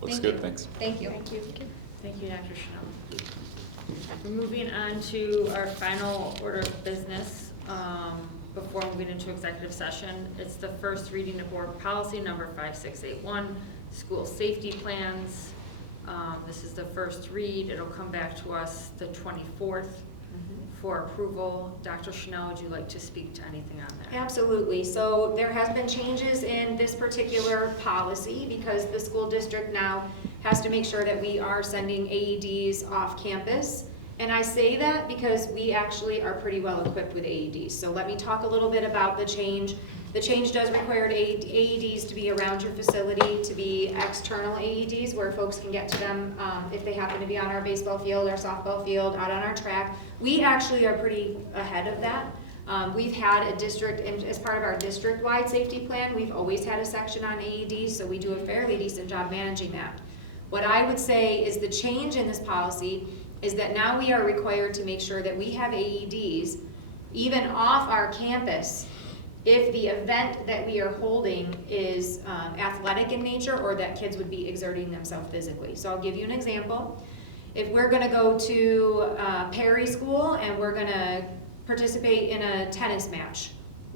Looks Thank good, you. thanks. Thank you. Thank you. Thank you, Dr. Chanel. We're moving on to our final order of business, before moving into executive session. It's the first reading of board policy number 5681, school safety plans. This is the first read. It'll come back to us the 24th for approval. Dr. Chanel, would you like to speak to anything on that? Absolutely. So there has been changes in this particular policy because the school district now has to make sure that we are sending AEDs off campus. And I say that because we actually are pretty well equipped with AEDs. So let me talk a little bit about the change. The change does require AEDs to be around your facility, to be external AEDs where folks can get to them if they happen to be on our baseball field, our softball field, out on our track. We actually are pretty ahead of that. We've had a district, and as part of our district-wide safety plan, we've always had a section on AEDs, so we do a fairly decent job managing that. What I would say is the change in this policy is that now we are required to make sure that we have AEDs even off our campus if the event that we are holding is athletic in nature or that kids would be exerting themselves physically. So I'll give you an example. If we're gonna go to Perry School and we're gonna participate in a tennis match,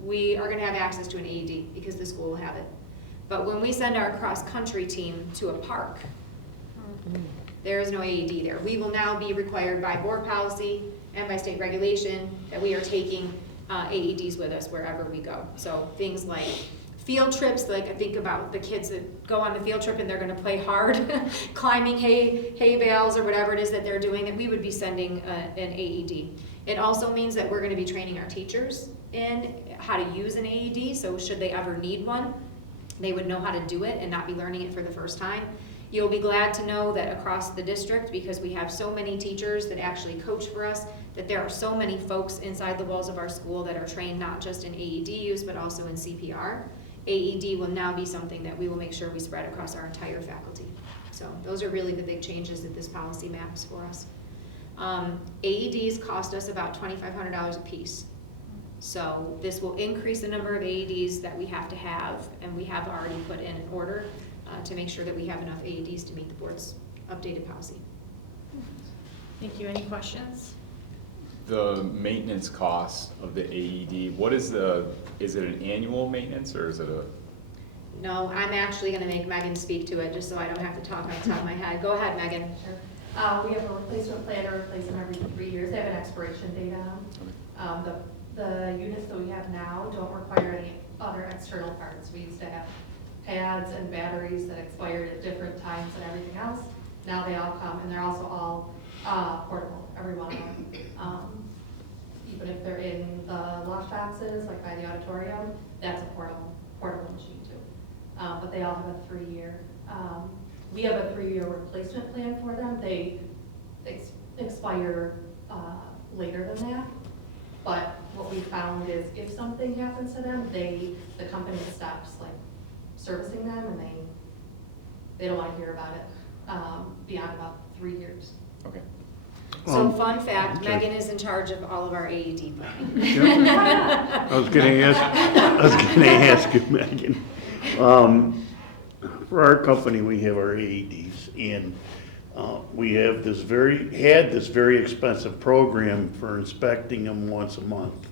we are gonna have access to an AED because the school will have it. But when we send our cross-country team to a park, there is no AED there. We will now be required by board policy and by state regulation that we are taking AEDs with us wherever we go. So things like field trips, like I think about the kids that go on the field trip and they're gonna play hard, climbing hay bales or whatever it is that they're doing, that we would be sending an AED. It also means that we're gonna be training our teachers in how to use an AED, so should they ever need one, they would know how to do it and not be learning it for the first time. You'll be glad to know that across the district, because we have so many teachers that actually coach for us, that there are so many folks inside the walls of our school that are trained not just in AED use, but also in CPR. AED will now be something that we will make sure we spread across our entire faculty. So those are really the big changes that this policy maps for us. AEDs cost us about $2,500 a piece. So this will increase the number of AEDs that we have to have, and we have already put in an order to make sure that we have enough AEDs to meet the board's updated policy. Thank you. Any questions? The maintenance cost of the AED, is it an annual maintenance or is it a? No, I'm actually gonna make Megan speak to it, just so I don't have to talk off the top of my head. Go ahead, Megan. Sure. We have a replacement plan to replace them every 3 years. They have an expiration date on them. The units that we have now don't require any other external parts. We used to have pads and batteries that expired at different times and everything else. Now they all come, and they're also all portable, every one of them. Even if they're in the lock boxes, like by the auditorium, that's a portable machine too. But they all have a 3-year. We have a 3-year replacement plan for them. They expire later than that. But what we found is if something happens to them, the company stops like servicing them, and they don't want to hear about it beyond about 3 years. Okay. So fun fact, okay. Megan is in charge of all of our AED planning. I was gonna ask you, Megan. For our company, we have our AEDs, and we have this very expensive program for inspecting them once a month.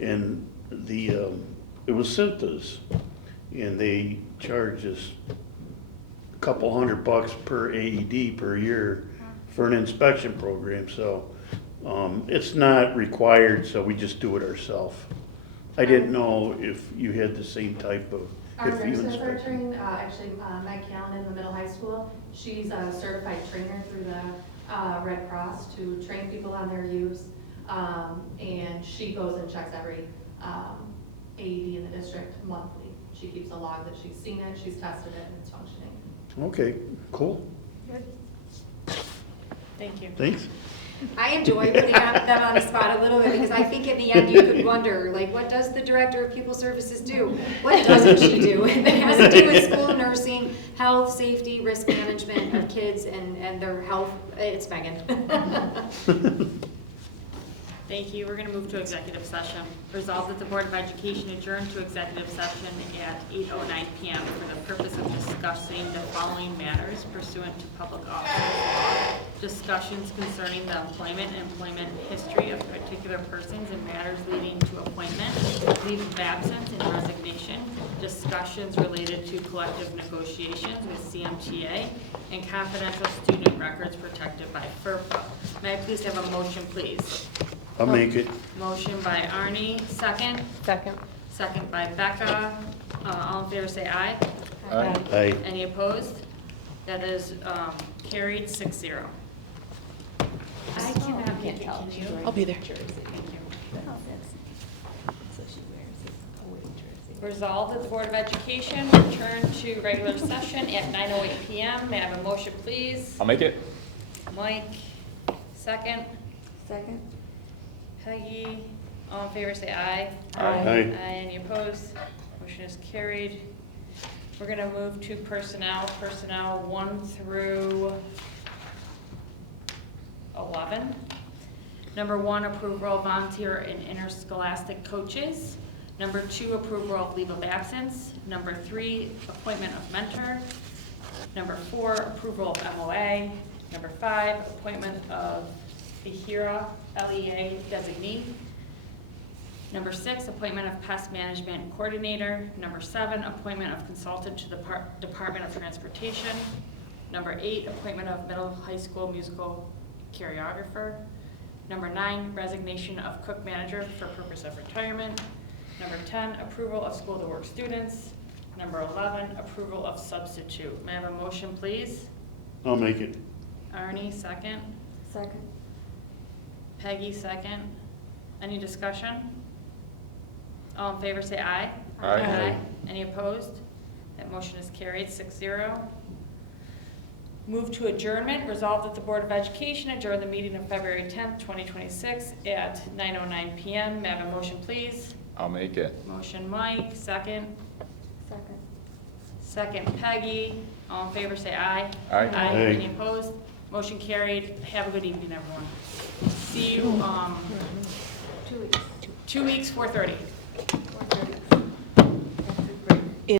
And it was Cintas, and they charge us a couple $100 per AED per year for an inspection program, so it's not required, so we just do it ourselves. I didn't know if you had the same type of Our if you nurses are inspect. trained, actually, Meg Callan in the middle high school, she's a certified trainer through the Red Cross to train people on their use. And she goes and checks every AED in the district monthly. She keeps a log that she's seen it, she's tested it, and it's functioning. Okay, cool, Thank you. thanks. I enjoy putting them on the spot a little bit, because I think in the end you could wonder, like, what does the Director of Pupil Services do? What doesn't she do? And it has to do with school nursing, health, safety, risk management of kids and their health. It's Megan. Thank you. We're going to move to executive session. Resolved that the Board of Education adjourn to executive session at 8:09 PM for the purpose of discussing the following matters pursuant to public office law. Discussions concerning the employment and employment history of particular persons and matters leading to appointment, leave of absence, and resignation. Discussions related to collective negotiations with CMTA and confidential student records protected by FERPA. May I please have a motion, please? I'll make it. Motion by Arnie, second. Second. Second by Becca. All in favor say aye. Aye. Any opposed? That is carried 6-0. I cannot Can't make it, tell. can you? I'll be there. Thank you. Resolved that the Board of Education return to regular session at 9:08 PM. May I have a motion, please? I'll make it. Mike, second. Second? Peggy, all in favor say aye. Aye. Any opposed? Motion is carried. We're gonna move to personnel, 1 through 11. Number 1, approval of volunteer and interscholastic coaches. Number 2, approval of leave of absence. Number 3, appointment of mentor. Number 4, approval of MOA. Number 5, appointment of Behira LEA designee. Number 6, appointment of pest management coordinator. Number 7, appointment of consultant to the Department of Transportation. Number 8, appointment of middle high school musical choreographer. Number 9, resignation of cook manager for purpose of retirement. Number 10, approval of school to work students. Number 11, approval of substitute. May I have a motion, please? I'll make it. Arnie, second. Second? Peggy, second. Any discussion? All in favor say aye. Aye. Any opposed? That motion is carried 6-0. Move to adjournment. Resolved that the Board of Education adjourn the meeting of February 10th, 2026 at 9:09 PM. May I have a motion, please? I'll make it. Motion Mike, second. Second. Second Peggy. All in favor say aye. Aye. Aye. Any opposed? Motion carried. Have a good evening, everyone. See you, 2 weeks. 2 weeks, 4:30.